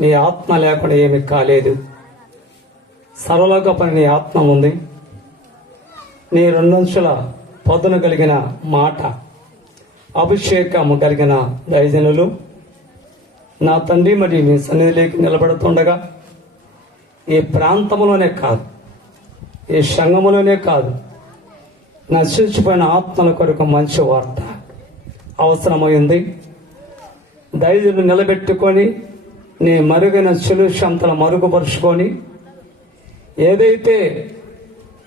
నీ ఆత్మ లేకుండా ఏమి కాలేదు. సర్వలోకపై నీ ఆత్మ ఉంది. నీ 2 అంచుల పొదను కలిగిన మాట, అభిషేకము కలిగిన దైవజనులు నా తండ్రి మరి నీ సన్నిధిలోకి నిలబడుతుండగా ఈ ప్రాంతంలోనే కాదు, ఈ సంఘములోనే కాదు, నశించిపోయిన ఆత్మల కొరకు మంచి వార్త అవసరమైంది. దైవజనులు నిలబెట్టుకొని నీ మరుగైన సులుషంతలు మరుగుపరుచుకొని ఏదైతే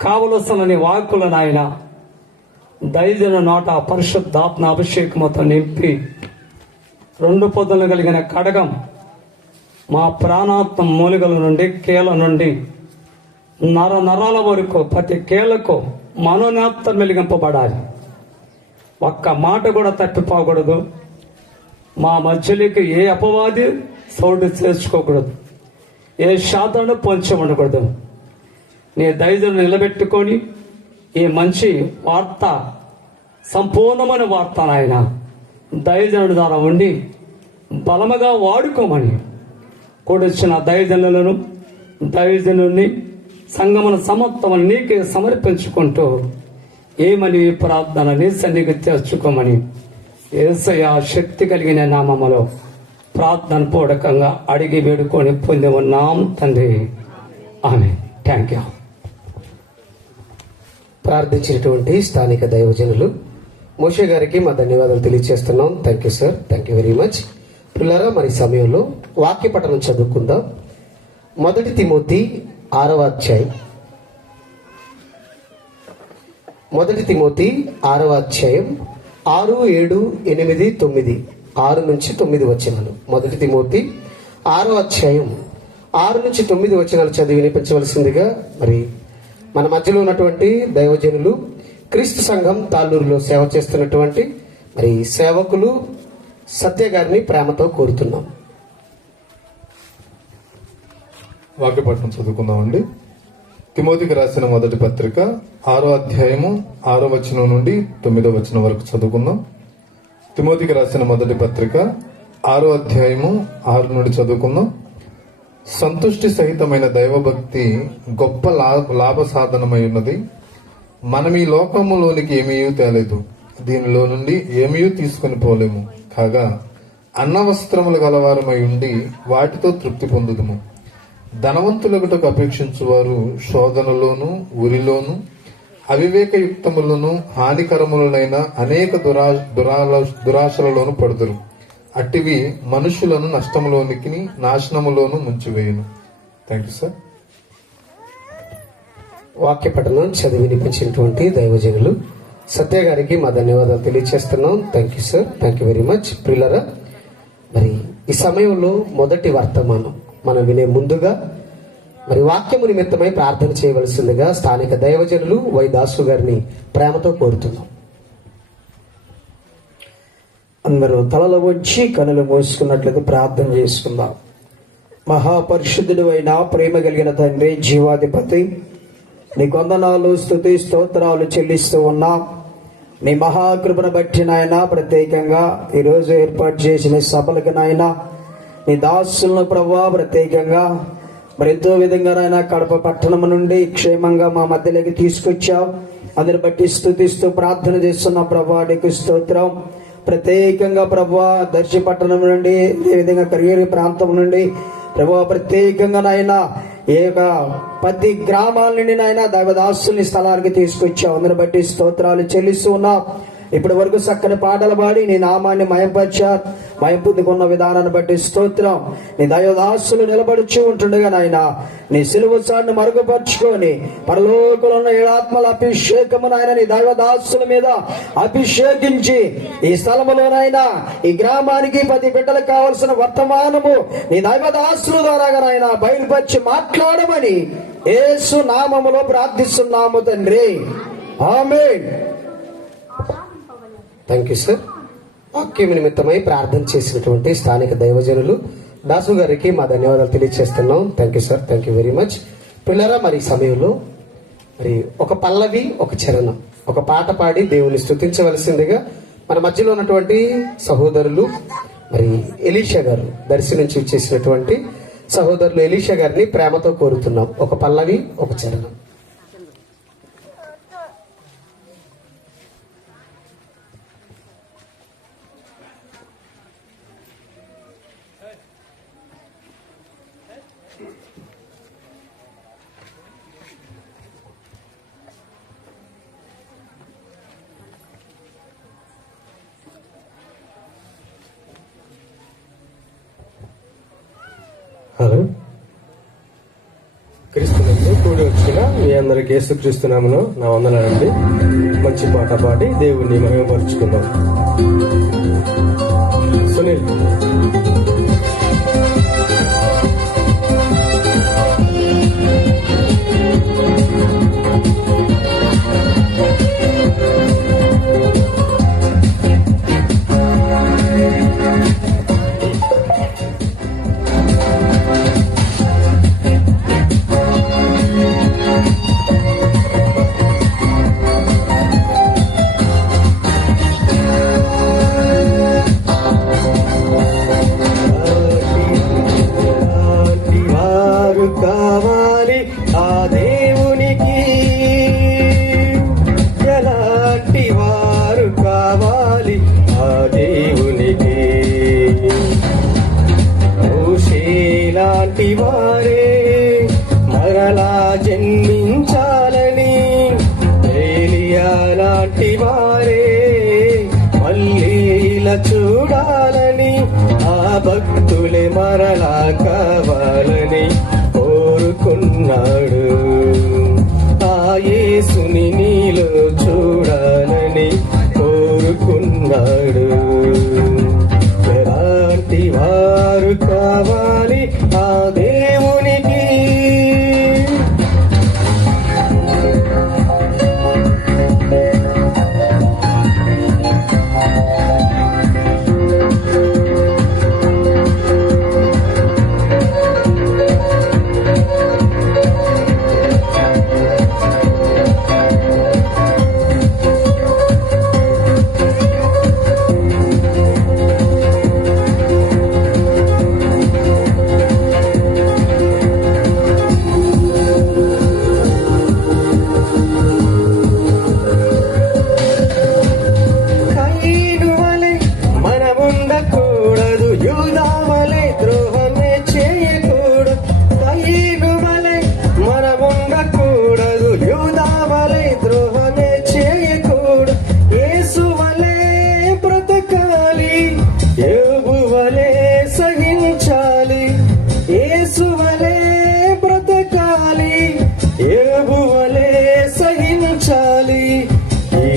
కావలసిన నీ వాక్కులు నాయన దైవజనుల నోట పరిశుద్ధాత్మ అభిషేకముతో నింపి 2 పొద్దులు కలిగిన కడగం మా ప్రాణాత్మ మూలికల నుండి కీల నుండి నరాల వరకు ప్రతి కీలకు మనోనేత్తం వెలిగింపబడాలి. ఒక్క మాట కూడా తప్పిపోకూడదు. మా మధ్యలోకి ఏ అపవాది సౌడు చేసుకోకూడదు, ఏ శాతాన్ని పొంచి ఉండకూడదు. నీ దైవజనులు నిలబెట్టుకొని ఈ మంచి వార్త, సంపూర్ణమైన వార్త నాయన దైవజనుడి ద్వారా ఉండి బలముగా వాడుకోమని కూడొచ్చిన దైవజనుని సంగమును సమత్వము నీకే సమర్పించుకుంటూ ఏమని ప్రార్థన నీ సన్నిధికి తెచ్చుకోమని యేసయ్య శక్తి కలిగిన నామములో ప్రార్థన పూర్వకంగా అడిగి వేడుకొని పొంది ఉన్నాం తండ్రి. ఆమేన్. Thank you. ప్రార్థించినటువంటి స్థానిక దైవజనులు మోషే గారికి మా ధన్యవాదాలు తెలియజేస్తున్నాం. Thank you sir, thank you very much. పిల్లరా, మరి సమయంలో వాక్య పఠనం చదువుకుందాం. 1 తిమోతి 6వ అధ్యాయం, 1 తిమోతి 6వ అధ్యాయం 6, 7, 8, 9, 6 నుంచి 9 వచనాలు. 1 తిమోతి 6వ అధ్యాయం 6 నుంచి 9 వచనాలు చదివి వినిపించవలసిందిగా మరి మన మధ్యలో ఉన్నటువంటి దైవజనులు, క్రీస్తు సంఘం తాళ్ళూరులో సేవ చేస్తున్నటువంటి మరి సేవకులు సత్య గారిని ప్రేమతో కోరుతున్నాం. వాక్యపట్నం చదువుకుందామండి. తిమోతికి రాసిన 1వ పత్రిక 6వ అధ్యాయము 6వ వచనం నుండి 9వ వచనం వరకు చదువుకుందాం. తిమోతికి రాసిన 1వ పత్రిక 6వ అధ్యాయము 6 నుండి చదువుకుందాం. సంతుష్టి సహితమైన దైవభక్తి గొప్ప లాభ సాధనమై ఉన్నది. మనం ఈ లోకములోనికి ఏమీ తేలేదు, దీనిలో నుండి ఏమీ తీసుకుని పోలేము. కాగా అన్నవస్త్రములు గలవారమై ఉండి వాటితో తృప్తి పొందుదుము. ధనవంతులగుటకు అపేక్షించువారు శోధనలోను ఉరిలోను అవివేకయుక్తములను హానికరములనైన అనేక దురాశలలోను పడుదురు. అట్టివి మనుషులను నష్టములోనికి నాశనములోను ముంచివేయును. Thank you sir. వాక్య పఠనం చదివి వినిపించినటువంటి దైవజనులు సత్య గారికి మా ధన్యవాదాలు తెలియజేస్తున్నాం. Thank you sir, thank you very much. ప్రియులరా, మరి ఈ సమయంలో మొదటి వర్తమానం మనం వినే ముందుగా మరి వాక్యము నిమిత్తమై ప్రార్థన చేయవలసిందిగా స్థానిక దైవజనులు వై దాసు గారిని ప్రేమతో కోరుతున్నాం. అందరూ తలలు వచ్చి కనులు మూసుకున్నట్లయితే ప్రార్థన చేసుకుందాం. మహాపరిశుద్ధుడు అయిన ప్రేమ కలిగిన తండ్రి, జీవాధిపతి, నీ వందనాలు, స్తుతి, స్తోత్రాలు చెల్లిస్తూ ఉన్నాం. నీ మహాకృపను బట్టి నాయన ప్రత్యేకంగా ఈరోజు ఏర్పాటు చేసిన సభలకు నాయన నీ దాసులను ప్రభా ప్రత్యేకంగా మరి ఎంతో విధంగా నాయన కడప పట్టణం నుండి క్షేమంగా మా మధ్యలోకి తీసుకొచ్చావు. అందుని బట్టి స్తుతిస్తూ ప్రార్థన చేస్తున్నాం ప్రభా, నీకు స్తోత్రం. ప్రత్యేకంగా ప్రభా దర్శి పట్టణం నుండి, అదేవిధంగా కరియేరు ప్రాంతం నుండి ప్రభా ప్రత్యేకంగా నాయన ఏ యొక్క 10 గ్రామాల నుండి నాయన దైవదాసుని స్థలానికి తీసుకొచ్చావు. అందుని బట్టి స్తోత్రాలు చెల్లిస్తూ ఉన్నాం. ఇప్పటి వరకు చక్కని పాటలు పాడి నీ నామాన్ని మయంపరిచారు. మయం పొందుకున్న విధానాన్ని బట్టి స్తోత్రం. నీ దైవదాసులు నిలబడుచు ఉంటుండగా నాయన నీ సిలువ చాటును మరుగుపరుచుకొని పరలోకంలో ఉన్న 7 ఆత్మల అభిషేకము నాయన నీ దైవదాసుల మీద అభిషేకించి ఈ స్థలములోనైనా ఈ గ్రామానికి 10 బిడ్డలకు కావలసిన వర్తమానము నీ దైవదాసుల ద్వారా నాయన బయలుపరిచి మాట్లాడమని యేసు నామములో ప్రార్థిస్తున్నాము తండ్రి. ఆమేన్. Thank you sir. వాక్యం నిమిత్తమై ప్రార్థన చేసినటువంటి స్థానిక దైవజనులు దాసు గారికి మా ధన్యవాదాలు తెలియజేస్తున్నాం. Thank you sir, thank you very much. పిల్లరా, మరి సమయంలో మరి ఒక పల్లవి, ఒక చరణం, ఒక పాట పాడి దేవుని స్తుతించవలసిందిగా మన మధ్యలో ఉన్నటువంటి సహోదరులు మరి ఎలీషా గారు దర్శి నుంచి చేసినటువంటి సహోదరులు ఎలీషా గారిని ప్రేమతో కోరుతున్నాం. ఒక పల్లవి, ఒక చరణం. హలో, క్రీస్తునందు కూడి వచ్చిన మీ అందరికి యేసుక్రీస్తునామములో నా వందనాలండి. మంచి పాట పాడి దేవుణ్ణి మహిమపరుచుకుందాం. సునీల్. కావాలి ఆ దేవునికి, ఎలాంటి వారు కావాలి ఆ దేవునికి. మోషేలాంటి వారే మరలా జన్మించాలని, ఏలియా లాంటి వారే మళ్ళీ ఇలా చూడాలని, ఆ భక్తులే మరలా కావాలని కోరుకున్నాడు. ఆ యేసుని నీలో చూడాలని కోరుకున్నాడు. ఎలాంటి వారు కావాలి ఆ దేవునికి.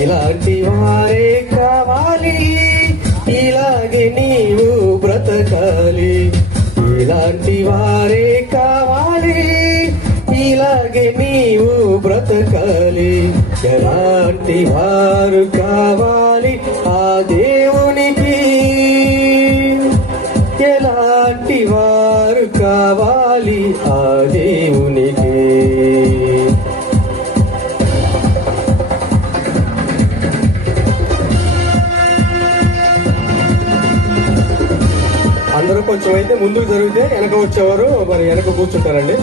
ఇలాంటి వారే కావాలి, ఇలాగే నీవు బ్రతకాలి. ఇలాంటి వారే కావాలి, ఇలాగే నీవు బ్రతకాలి. ఎలాంటి వారు కావాలి ఆ దేవునికి, ఎలాంటి వారు కావాలి ఆ దేవునికి. అందరూ కొంచెం అయితే ముందుకు జరిగితే వెనక వచ్చేవారు మరి వెనక కూర్చుంటారండి.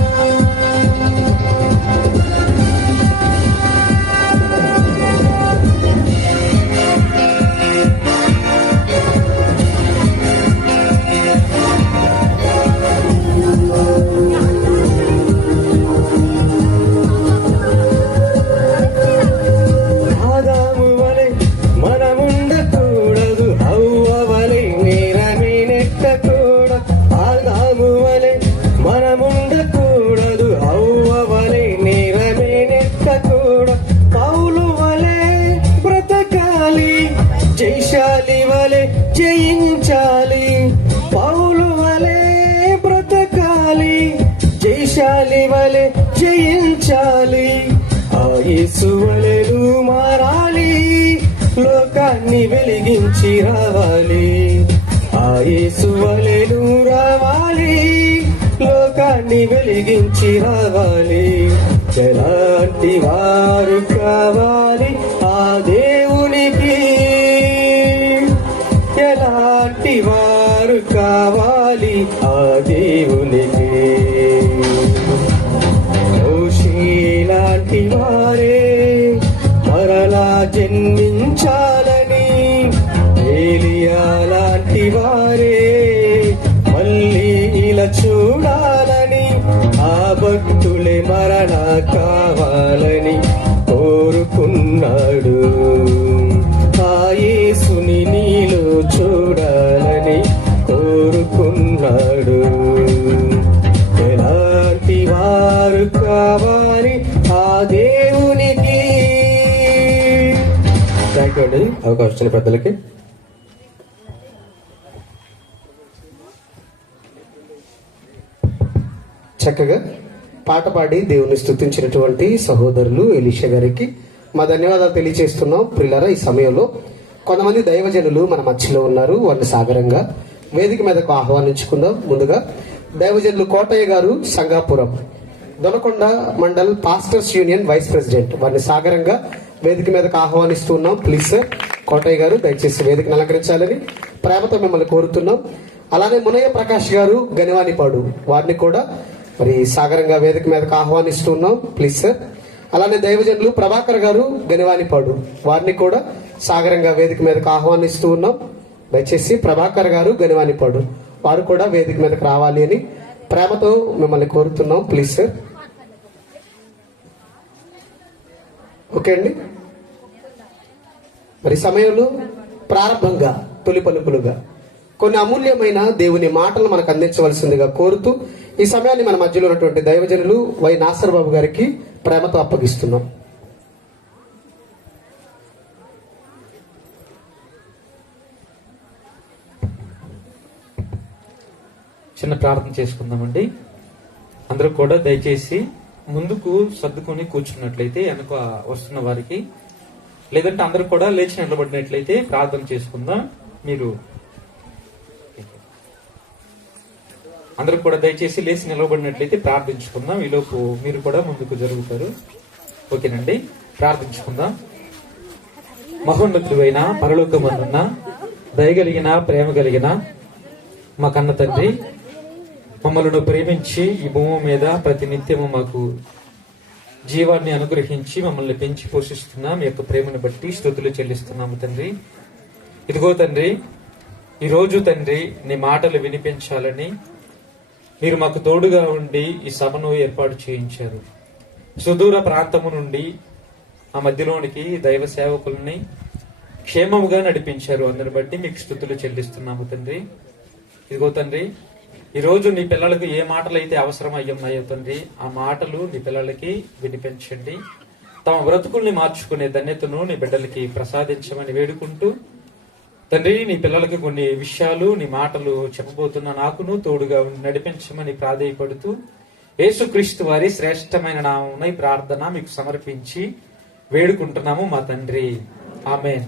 ఆదాము వలె మనముండకూడదు, హవ్వ వలె నేరమే నెట్టకూడదు. ఆదాము వలె మనముండకూడదు, హవ్వ వలె నేరమే నెట్టకూడదు. పౌలు వలె బ్రతకాలి, జయశాలి వలె జయించాలి. పౌలు వలె బ్రతకాలి, జయశాలి వలె జయించాలి. ఆ యేసు వలెను మారాలి, లోకాన్ని వెలిగించి రావాలి. ఆ యేసు వలెను రావాలి, లోకాన్ని వెలిగించి రావాలి. ఎలాంటి వారు కావాలి ఆ దేవునికి, ఎలాంటి వారు కావాలి ఆ దేవునికి. మరణ కావాలని కోరుకున్నాడు. ఆ యేసుని నీలో చూడాలని కోరుకున్నాడు. ఎలాంటి వారు కావాలి ఆ దేవునికి. థ్యాంక్ యూ అండి అవకాశం ఇచ్చిన పెద్దలకి. చక్కగా పాట పాడి దేవుని స్తుతించినటువంటి సహోదరులు ఎలీషా గారికి మా ధన్యవాదాలు తెలియజేస్తున్నాం. ప్రియులారా, ఈ సమయంలో కొంతమంది దైవజనులు మన మధ్యలో ఉన్నారు. వారిని సాగరంగా వేదిక మీదకు ఆహ్వానించుకుందాం. ముందుగా దైవజనులు కోటయ్య గారు, Sangapuram Donakonda mandal pastors union vice president, వారిని సాగరంగా వేదిక మీదకు ఆహ్వానిస్తున్నాం. ప్లీజ్ సార్, కోటయ్య గారు దయచేసి వేదికను అలంకరించాలని ప్రేమతో మిమ్మల్ని కోరుతున్నాం. అలానే మునయ్య ప్రకాష్ గారు, గనివానిపాడు, వారిని కూడా మరి సాగరంగా వేదిక మీదకు ఆహ్వానిస్తున్నాం. Please sir. అలానే దైవజనులు ప్రభాకర్ గారు, గనివానిపాడు, వారిని కూడా సాగరంగా వేదిక మీదకు ఆహ్వానిస్తూ ఉన్నాం. దయచేసి ప్రభాకర్ గారు, గనివానిపాడు, వారు కూడా వేదిక మీదకు రావాలి అని ప్రేమతో మిమ్మల్ని కోరుతున్నాం. Please sir. ఓకే అండి. మరి సమయంలో ప్రారంభంగా తొలి పలుకులుగా కొన్ని అమూల్యమైన దేవుని మాటలు మనకు అందించవలసిందిగా కోరుతూ ఈ సమయాన్ని మన మధ్యలో ఉన్నటువంటి దైవజనులు వై నాసర్ బాబు గారికి ప్రేమతో అప్పగిస్తున్నాం. చిన్న ప్రార్థన చేసుకుందామండి. అందరూ కూడా దయచేసి ముందుకు సర్దుకొని కూర్చున్నట్లయితే వెనక వస్తున్న వారికి, లేదంటే అందరూ కూడా లేచి నిలబడినట్లయితే ప్రార్థన చేసుకుందాం. మీరు అందరూ కూడా దయచేసి లేచి నిలబడినట్లయితే ప్రార్థించుకుందాం. ఈలోపు మీరు కూడా ముందుకు జరుగుతారు. ఓకేనండి, ప్రార్థించుకుందాం. మహోన్నతుడైన పరలోకమందున్న దయగలిగిన ప్రేమ కలిగిన మా కన్న తండ్రి, మమ్మల్ని ప్రేమించి ఈ భూమి మీద ప్రతి నిత్యము మాకు జీవాన్ని అనుగ్రహించి మమ్మల్ని పెంచి పోషిస్తున్నా మీ యొక్క ప్రేమను బట్టి స్తుతులు చెల్లిస్తున్నాము తండ్రి. ఇదిగో తండ్రి, ఈరోజు తండ్రి నీ మాటలు వినిపించాలని మీరు మాకు తోడుగా ఉండి ఈ సభను ఏర్పాటు చేయించారు. సుదూర ప్రాంతము నుండి ఆ మధ్యలోనికి దైవ సేవకుల్ని క్షేమముగా నడిపించారు. అందరిని బట్టి మీకు స్తుతులు చెల్లిస్తున్నాము తండ్రి. ఇదిగో తండ్రి, ఈరోజు నీ పిల్లలకు ఏ మాటలు అయితే అవసరం అయ్యున్నాయో తండ్రి, ఆ మాటలు నీ పిల్లలకి వినిపించండి. తమ బ్రతుకుల్ని మార్చుకునే ధన్యతను నీ బిడ్డలకి ప్రసాదించమని వేడుకుంటూ తండ్రి, నీ పిల్లలకి కొన్ని విషయాలు నీ మాటలు చెప్పబోతున్న నాకును తోడుగా నడిపించమని ప్రాధేయపడుతూ యేసుక్రీస్తు వారి శ్రేష్టమైన నామమున ఈ ప్రార్థన మీకు సమర్పించి వేడుకుంటున్నాము మా తండ్రి, ఆమేన్.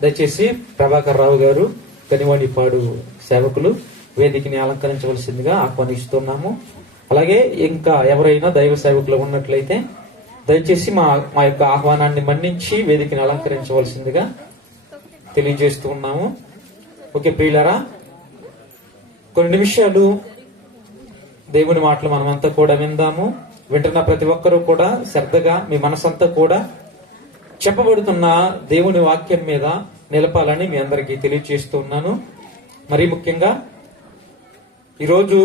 దయచేసి ప్రభాకర్ రావు గారు, కనివాణిపాడు సేవకులు వేదికని అలంకరించవలసిందిగా ఆహ్వానిస్తున్నాము. అలాగే ఇంకా ఎవరైనా దైవ సేవకులు ఉన్నట్లయితే దయచేసి మా యొక్క ఆహ్వానాన్ని మన్నించి వేదికని అలంకరించవలసిందిగా తెలియజేస్తూ ఉన్నాము. ఓకే ప్రియులారా, కొన్ని నిమిషాలు దేవుని మాటలు మనమంతా కూడా విందాము. వింటున్న ప్రతి ఒక్కరూ కూడా శ్రద్ధగా మీ మనసంతా కూడా చెప్పబడుతున్న దేవుని వాక్యం మీద నిలపాలని మీ అందరికీ తెలియజేస్తూ ఉన్నాను. మరీ ముఖ్యంగా ఈరోజు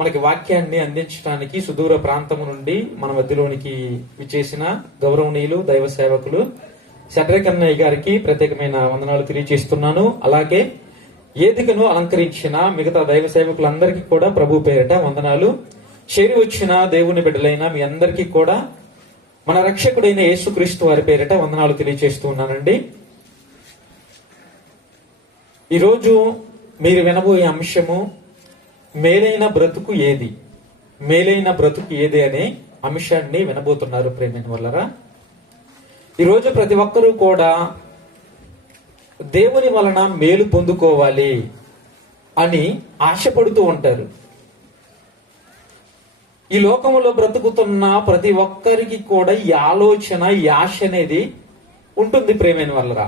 మనకి వాక్యాన్ని అందించడానికి సుదూర ప్రాంతము నుండి మన మధ్యలోనికి విచ్చేసిన గౌరవనీయులు దైవ సేవకులు శడ్రకన్నయ్య గారికి ప్రత్యేకమైన వందనాలు తెలియజేస్తున్నాను. అలాగే వేదికను అలంకరించిన మిగతా దైవ సేవకులందరికీ కూడా ప్రభు పేరిట వందనాలు. చేరి వచ్చిన దేవుని బిడ్డలైన మీ అందరికీ కూడా మన రక్షకుడైన యేసుక్రీస్తు వారి పేరిట వందనాలు తెలియజేస్తూ ఉన్నానండి. ఈరోజు మీరు వినబోయే అంశము మేలైన బ్రతుకు ఏది, మేలైన బ్రతుకు ఏది అనే అంశాన్ని వినబోతున్నారు ప్రేమైన వల్లరా. ఈరోజు ప్రతి ఒక్కరూ కూడా దేవుని వలన మేలు పొందుకోవాలి అని ఆశపడుతూ ఉంటారు. ఈ లోకంలో బ్రతుకుతున్న ప్రతి ఒక్కరికి కూడా ఈ ఆలోచన, ఈ ఆశ అనేది ఉంటుంది ప్రేమైన వల్లరా.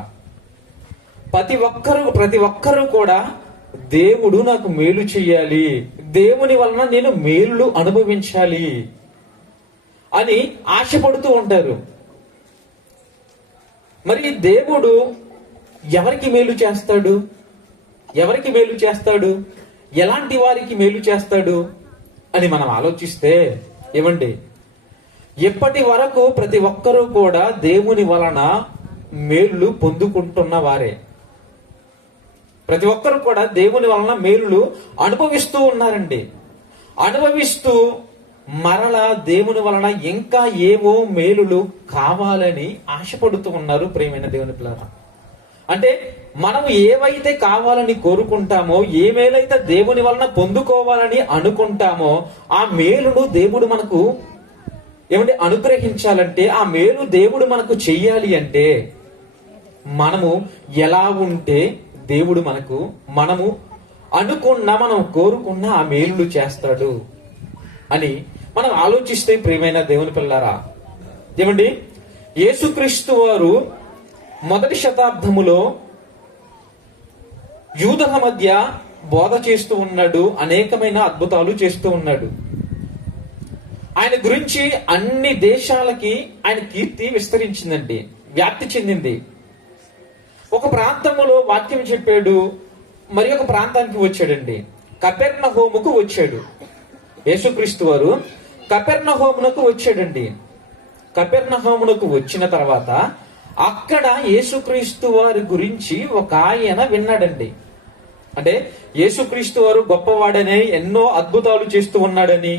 ప్రతి ఒక్కరూ కూడా దేవుడు నాకు మేలు చెయ్యాలి, దేవుని వలన నేను మేలు అనుభవించాలి అని ఆశపడుతూ ఉంటారు. మరి దేవుడు ఎవరికి మేలు చేస్తాడు, ఎవరికి మేలు చేస్తాడు, ఎలాంటి వారికి మేలు చేస్తాడు అని మనం ఆలోచిస్తే ఏమండి, ఇప్పటి వరకు ప్రతి ఒక్కరూ కూడా దేవుని వలన మేలులు పొందుకుంటున్న వారే. ప్రతి ఒక్కరు కూడా దేవుని వలన మేలులు అనుభవిస్తూ ఉన్నారండి. అనుభవిస్తూ మరలా దేవుని వలన ఇంకా ఏవో మేలులు కావాలని ఆశపడుతూ ఉన్నారు ప్రియమైన దేవుని పిల్లరా. అంటే మనం ఏవైతే కావాలని కోరుకుంటామో, ఏ మేలైతే దేవుని వలన పొందుకోవాలని అనుకుంటామో, ఆ మేలును దేవుడు మనకు అనుగ్రహించాలంటే, ఆ మేలు దేవుడు మనకు చెయ్యాలి అంటే మనము ఎలా ఉంటే దేవుడు మనము అనుకున్న, మనం కోరుకున్న ఆ మేలులు చేస్తాడు అని మనం ఆలోచిస్తే ప్రియమైన దేవుని పిల్లరా, ఏమండి, యేసుక్రీస్తు వారు మొదటి శతాబ్దములో యూదుల మధ్య బోధ చేస్తూ ఉన్నాడు, అనేకమైన అద్భుతాలు చేస్తూ ఉన్నాడు. ఆయన గురించి అన్ని దేశాలకి ఆయన కీర్తి విస్తరించిందండి, వ్యాప్తి చెందింది. ఒక ప్రాంతములో వాక్యం చెప్పాడు, మరి ఒక ప్రాంతానికి వచ్చాడండి. కపెర్నహూముకు వచ్చాడు. యేసుక్రీస్తు వారు కపెర్నహూమునకు వచ్చాడండి. కపెర్నహూమునకు వచ్చిన తర్వాత అక్కడ యేసుక్రీస్తు వారి గురించి ఒక ఆయన విన్నాడండి. అంటే యేసుక్రీస్తు వారు గొప్పవాడని, ఎన్నో అద్భుతాలు చేస్తూ ఉన్నాడని,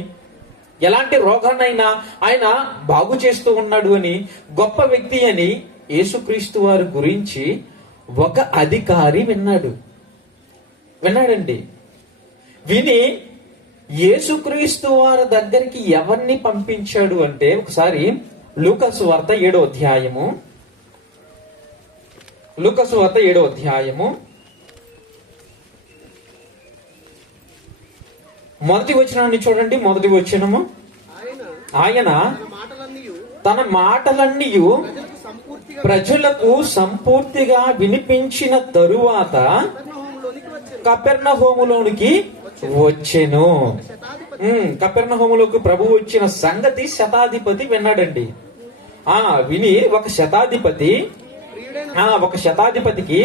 ఎలాంటి రోగాన్నైనా ఆయన బాగు చేస్తూ ఉన్నాడు అని, గొప్ప వ్యక్తి అని యేసుక్రీస్తు వారి గురించి ఒక అధికారి విన్నాడండి. విని యేసుక్రీస్తు వారి దగ్గరికి ఎవరిని పంపించాడు అంటే, ఒకసారి లూకాసు వార్త 7వ అధ్యాయము, లూకాసు వార్త 7వ అధ్యాయము మొదటి వచనాన్ని చూడండి. మొదటి వచనము, ఆయన తన మాటలన్నీ ప్రజలకు సంపూర్తిగా వినిపించిన తరువాత కపెర్నహూములోనికి వచ్చెను. కపెర్నహూములోకి ప్రభు వచ్చిన సంగతి శతాధిపతి విన్నాడండి. విని ఒక శతాధిపతికి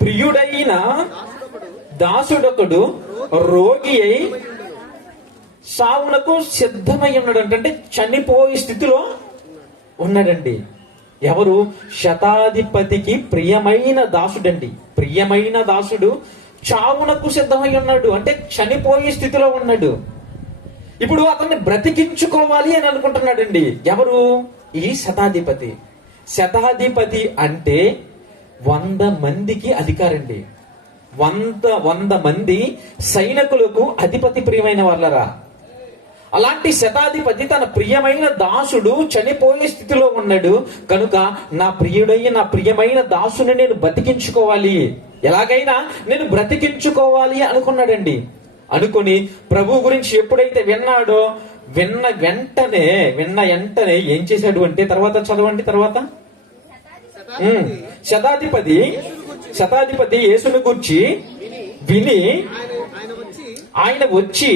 ప్రియుడైన దాసుడొకడు రోగి అయి సావునకు సిద్ధమై ఉన్నాడు. అంటే చనిపోయే స్థితిలో ఉన్నాడండి. ఎవరు? శతాధిపతికి ప్రియమైన దాసుడండి. ప్రియమైన దాసుడు చావునకు సిద్ధమై ఉన్నాడు, అంటే చనిపోయే స్థితిలో ఉన్నాడు. ఇప్పుడు అతన్ని బ్రతికించుకోవాలి అని అనుకుంటున్నాడండి. ఎవరు? ఈ శతాధిపతి. శతాధిపతి అంటే 100 మందికి అధికారండి. 100 మంది సైనికులకు అధిపతి ప్రియమైన వాళ్ళరా. అలాంటి శతాధిపతి తన ప్రియమైన దాసుడు చనిపోయే స్థితిలో ఉన్నాడు కనుక, నా ప్రియమైన దాసుని నేను బ్రతికించుకోవాలి, ఎలాగైనా నేను బ్రతికించుకోవాలి అనుకున్నాడండి. అనుకుని ప్రభు గురించి ఎప్పుడైతే విన్నాడో, విన్న వెంటనే ఏం చేశాడు అంటే, తర్వాత చదవండి. తర్వాత శతాధిపతి యేసుని గురించి విని ఆయన వచ్చి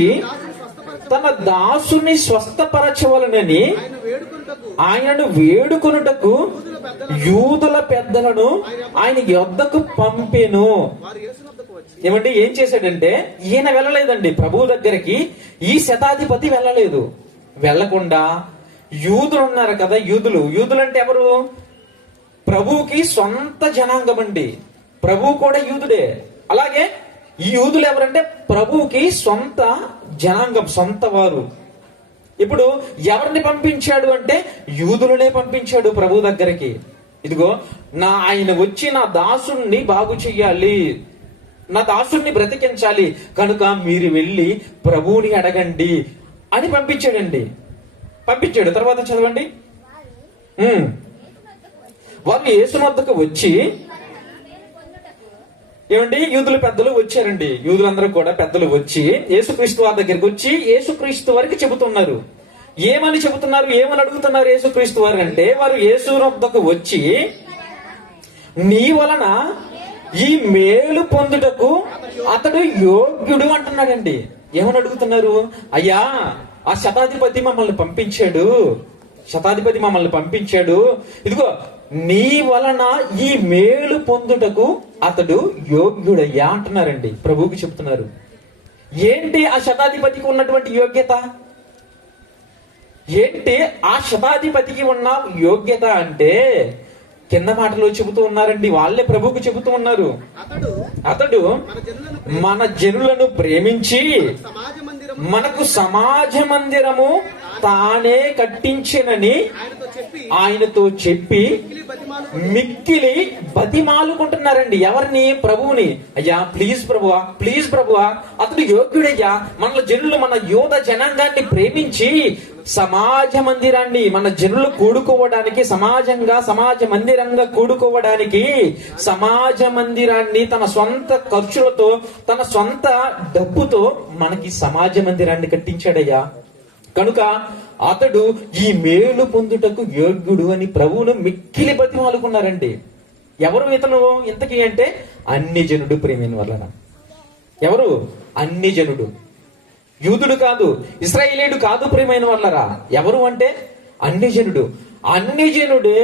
తన దాసుని స్వస్థపరచవలనని ఆయనను వేడుకొనుటకు యూదుల పెద్దలను ఆయన యొద్దకు పంపెను. ఏమంటే ఏం చేశాడంటే, ఈయన వెళ్ళలేదండి ప్రభువు దగ్గరికి. ఈ శతాధిపతి వెళ్ళలేదు. వెళ్ళకుండా యూదులు ఉన్నారు కదా, యూదులు అంటే ఎవరు? ప్రభువుకి సొంత జనాంగం అండి. ప్రభువు కూడా యూదుడే. అలాగే ఈ యూదులు ఎవరంటే ప్రభువుకి సొంత జనాంగం, సొంత వారు. ఇప్పుడు ఎవరిని పంపించాడు అంటే యూదులనే పంపించాడు ప్రభు దగ్గరికి. ఇదిగో ఆయన వచ్చి నా దాసుని బాగు చెయ్యాలి, నా దాసుని బ్రతికించాలి, కనుక మీరు వెళ్ళి ప్రభువుని అడగండి అని పంపించాడు. తర్వాత చదవండి. వాళ్ళు యేసు వద్దకు వచ్చి, ఏమండి, యూదుల పెద్దలు వచ్చారండి. యూదులందరూ కూడా పెద్దలు వచ్చి యేసుక్రీస్తు వారి దగ్గరికి వచ్చి యేసుక్రీస్తు వారికి చెబుతున్నారు. ఏమని చెబుతున్నారు, ఏమని అడుగుతున్నారు యేసుక్రీస్తు వారు అంటే, వారు యేసు వద్దకు వచ్చి నీ వలన ఈ మేలు పొందుటకు అతడు యోగ్యుడు అంటున్నాడండి. ఏమని అడుగుతున్నారు? అయ్యా, ఆ శతాధిపతి మమ్మల్ని పంపించాడు, ఇదిగో నీ వలన ఈ మేలు పొందుటకు అతడు యోగ్యుడయ్యా అంటున్నారండి. ప్రభువుకి చెప్తున్నారు. ఏంటి ఆ శతాధిపతికి ఉన్నటువంటి యోగ్యత? ఏంటి ఆ శతాధిపతికి ఉన్న యోగ్యత అంటే కింద మాటలో చెబుతూ ఉన్నారండి, వాళ్ళే ప్రభువుకు చెబుతూ ఉన్నారు. అతడు మన జనులను ప్రేమించి మనకు సమాజ మందిరము తానే కట్టించినని ఆయనతో చెప్పి మిక్కిలి బతిమాలుకుంటున్నారండి. ఎవరిని? ప్రభువుని. అయ్యా ప్లీజ్ ప్రభువా, ప్లీజ్ ప్రభువా, అతడు యోగ్యుడయ్యా, మన జనులు, మన యోధ జనాంగాన్ని ప్రేమించి సమాజ మందిరాన్ని, మన జనులు కూడుకోవడానికి, సమాజ మందిరంగా కూడుకోవడానికి సమాజ మందిరాన్ని తన సొంత ఖర్చులతో, తన సొంత డబ్బుతో మనకి సమాజ మందిరాన్ని కట్టించాడయ్యా. కనుక అతడు ఈ మేలు పొందుటకు యోగ్యుడు అని ప్రభువును మిక్కిలి బతిమాలుకున్నారండి. ఎవరు ఇతను ఇంతకీ అంటే? అన్ని జనుడు ప్రేమిన వలన. ఎవరు? అన్ని జనుడు. యూదుడు కాదు, ఇశ్రాయేలీయుడు కాదు ప్రియమైన వాళ్ళరా. ఎవరు అంటే అన్ని జనుడు. అన్ని జనుడే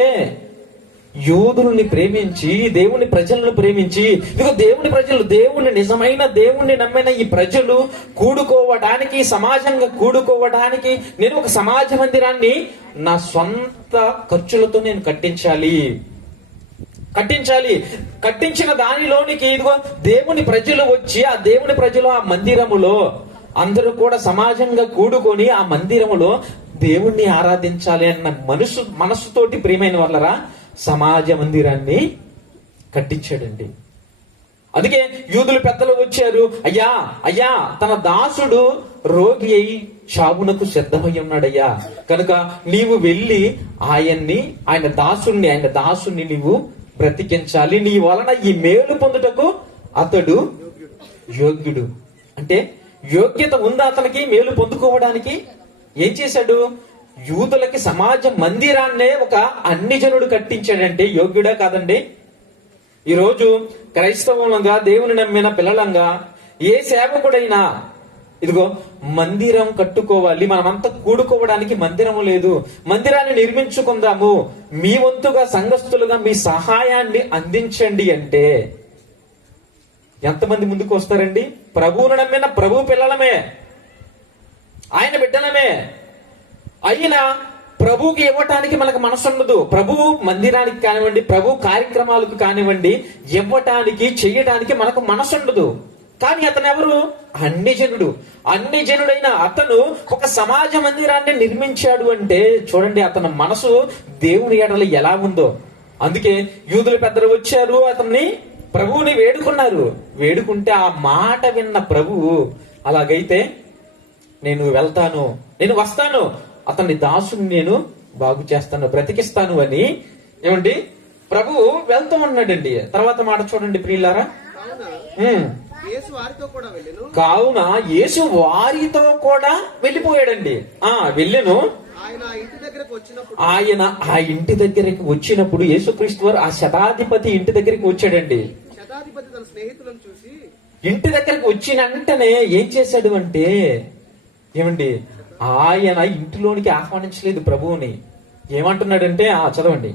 యూదుల్ని ప్రేమించి, దేవుని ప్రజలను ప్రేమించి, ఇదిగో దేవుని ప్రజలు, దేవుని నిజమైన దేవుణ్ణి నమ్మిన ఈ ప్రజలు కూడుకోవడానికి, సమాజంగా కూడుకోవడానికి నేను ఒక సమాజ మందిరాన్ని నా సొంత ఖర్చులతో నేను కట్టించాలి. కట్టించిన దానిలోనికి ఇదిగో దేవుని ప్రజలు వచ్చి, ఆ దేవుని ప్రజలు ఆ మందిరములో అందరూ కూడా సమాజంగా కూడుకొని ఆ మందిరములో దేవుణ్ణి ఆరాధించాలి అన్న మనస్సుతోటి ప్రియమైన వాళ్ళరా సమాజ మందిరాన్ని కట్టించాడండి. అందుకే యూదులు పెద్దలు వచ్చారు, అయ్యా తన దాసుడు రోగి అయి చావునకు సిద్ధమై ఉన్నాడయ్యా, కనుక నీవు వెళ్ళి ఆయన దాసుని నీవు బ్రతికించాలి, నీ వలన ఈ మేలు పొందుటకు అతడు యోగ్యుడు. అంటే యోగ్యత ఉందా అతనికి మేలు పొందుకోవడానికి? ఏం చేశాడు? యూదులకి సమాజ మందిరాన్నే ఒక అన్ని జనుడు కట్టించాడంటే యోగ్యుడా కాదండి? ఈరోజు క్రైస్తవులంగా, దేవుని నమ్మిన పిల్లలంగా ఏ సేవకుడైనా ఇదిగో మందిరం కట్టుకోవాలి, మనమంతా కూడుకోవడానికి మందిరము లేదు, మందిరాన్ని నిర్మించుకుందాము, మీ వంతుగా సంఘస్థులుగా మీ సహాయాన్ని అందించండి అంటే ఎంతమంది ముందుకు వస్తారండి? ప్రభువును నమ్మిన ప్రభు పిల్లలమే, ఆయన బిడ్డలమే అయినా ప్రభువుకి ఇవ్వటానికి మనకు మనసు ఉండదు. ప్రభు మందిరానికి కానివ్వండి, ప్రభు కార్యక్రమాలకు కానివ్వండి, ఇవ్వటానికి చెయ్యడానికి మనకు మనసు ఉండదు. కానీ అతను ఎవరు? అన్ని జనుడైన అతను ఒక సమాజ మందిరాన్ని నిర్మించాడు అంటే చూడండి అతని మనసు దేవుని ఎడల ఎలా ఉందో. అందుకే యూదుల పెద్దలు వచ్చారు, అతన్ని ప్రభువుని వేడుకుంటే ఆ మాట విన్న ప్రభువు అలాగైతే నేను వెళ్తాను, నేను వస్తాను, అతన్ని దాసుని నేను బాగు చేస్తాను, బ్రతికిస్తాను అని ఏమండి ప్రభువు వెళ్తూ ఉన్నాడండి. తర్వాత మాట చూడండి ప్రియులారా. కావున యేసు వారితో కూడా వెళ్ళిపోయాడండి. వెళ్ళెను. ఆయన ఆ ఇంటి దగ్గరికి వచ్చినప్పుడు యేసుక్రీస్తు వారు ఆ శతాధిపతి ఇంటి దగ్గరికి వచ్చాడండి. ఇంటి దగ్గరికి వచ్చిన వెంటనే ఏం చేశాడు అంటే ఏమండి ఆయన ఇంటిలోనికి ఆహ్వానించలేదు ప్రభువుని. ఏమంటున్నాడంటే చదవండి.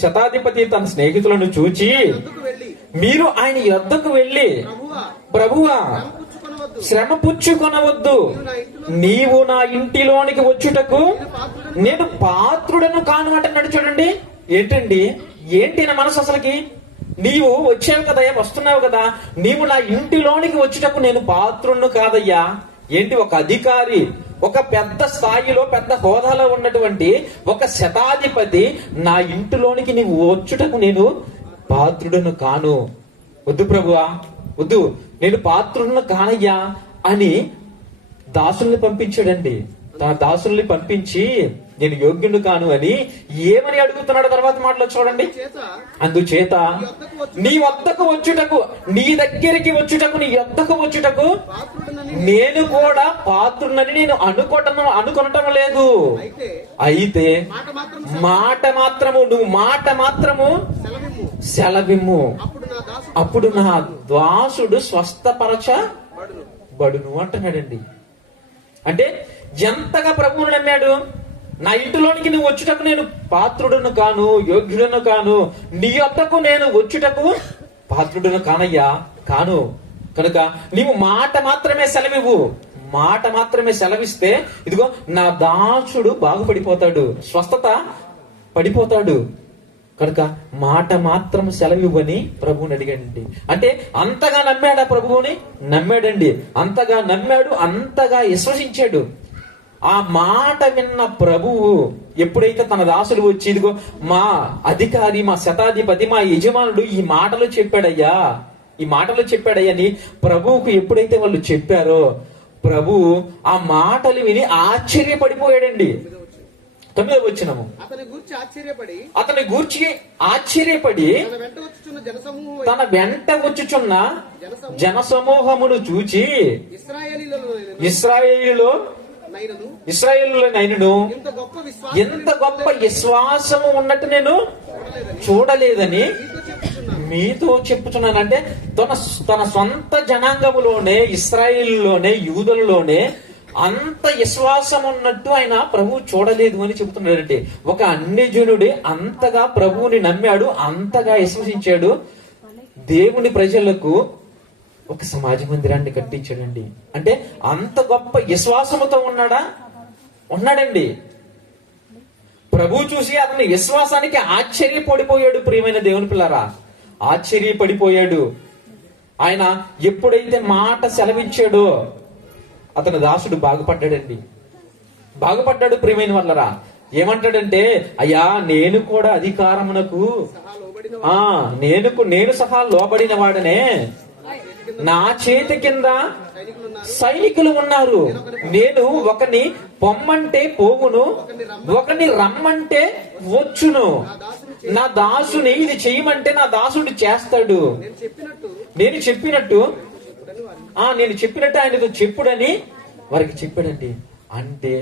శతాధిపతి తన స్నేహితులను చూచి మీరు ఆయన యొద్దకు వెళ్ళి ప్రభువా శ్రమ పుచ్చుకొనవద్దు, నీవు నా ఇంటిలోనికి వచ్చుటకు నేను పాత్రుడను కాను అంటున్నాడు. చూడండి ఏంటి నా మనసు అసలుకి. నీవు వచ్చావు కదా, వస్తున్నావు కదా, నీవు నా ఇంటిలోనికి వచ్చుటకు నేను పాత్రుణ్ణి కాదయ్యా. ఏంటి? ఒక అధికారి, ఒక పెద్ద స్థాయిలో పెద్ద హోదాలో ఉన్నటువంటి ఒక శతాధిపతి నా ఇంటిలోనికి నీవు వచ్చుటకు నేను పాత్రుడను కాను. వద్దు ప్రభువా, వద్దు, నేను పాత్రుడను కానయ్యా అని దాసుల్ని పంపించాడండి. తన దాసుల్ని పంపించి నేను యోగ్యుడు కాను అని ఏమని అడుగుతున్నాడు తర్వాత మాటలో చూడండి. అందుచేత నీ వద్దకు వచ్చుటకు, నీ దగ్గరికి వచ్చుటకు, నీ వద్దకు వచ్చుటకు నేను కూడా పాత్రుడని నేను అనుకొనటం లేదు. అయితే నువ్వు మాట మాత్రము సెలవిమ్ము, అప్పుడు నా దాసుడు స్వస్థపరచబడును అంటున్నాడండి. అంటే ఎంతగా ప్రభువును నమ్మాడు. నా ఇంటిలోనికి నువ్వు వచ్చుటకు నేను పాత్రుడును కాను, యోగ్యుడను కాను, నీ యొద్దకు నేను వచ్చుటకు పాత్రుడును కానయ్యా, కాను, కనుక నీవు మాట మాత్రమే సెలవివ్వు, మాట మాత్రమే సెలవిస్తే ఇదిగో నా దాసుడు బాగుపడిపోతాడు, స్వస్థత పడిపోతాడు. కనుక మాట మాత్రం సెలవివ్వని ప్రభువుని అడిగాడండి. అంటే అంతగా నమ్మాడా ప్రభువుని? నమ్మాడండి. అంతగా నమ్మాడు, అంతగా విశ్వసించాడు. ఆ మాట విన్న ప్రభువు ఎప్పుడైతే తన దాసులు వచ్చి ఇదిగో మా అధికారి, మా శతాధిపతి, మా యజమానుడు ఈ మాటలు చెప్పాడయ్యా, ఈ మాటలు చెప్పాడయ్యా అని ప్రభువుకు ఎప్పుడైతే వాళ్ళు చెప్పారో ప్రభువు ఆ మాటలు విని ఆశ్చర్యపడిపోయాడండి. 9వ వచనము, అతని గూర్చి ఆశ్చర్యపడి తన వెంట వచ్చుచున్న జనసమూహమును చూచి ఇశ్రాయేలునైనను ఎంత గొప్ప విశ్వాసము ఉన్నట్టు నేను చూడలేదని మీతో చెప్పుచున్నానంటే తన సొంత జనాంగములోనే, ఇశ్రాయేలులోనే, యూదులలోనే అంత విశ్వాసం ఉన్నట్టు ఆయన ప్రభువు చూడలేదు అని చెబుతున్నాడంటే ఒక అన్యజనుడే అంతగా ప్రభువుని నమ్మాడు, అంతగా విశ్వసించాడు. దేవుని ప్రజలకు ఒక సమాజ మందిరాన్ని కట్టించాడండి. అంటే అంత గొప్ప విశ్వాసముతో ఉన్నాడండి. ప్రభు చూసి అతని విశ్వాసానికి ఆశ్చర్యపడిపోయాడు. ప్రియమైన దేవుని పిల్లరా, ఆశ్చర్యపడిపోయాడు. ఆయన ఎప్పుడైతే మాట సెలవిచ్చాడో అతని దాసుడు బాగుపడ్డాడండి. బాగుపడ్డాడు. ప్రియమైన వాళ్ళరా, ఏమంటాడంటే అయ్యా నేను కూడా అధికారమునకు నేను సహా లోబడిన వాడనే, నా చేతి కింద సైనికులు ఉన్నారు. నేను ఒకని పొమ్మంటే పోవును, ఒకని రమ్మంటే వచ్చును. నా దాసుని ఇది చేయమంటే నా దాసుడు చేస్తాడు. నేను చెప్పినట్టు ఆయనతో చెప్పుడని వారికి చెప్పాడండి. అంటే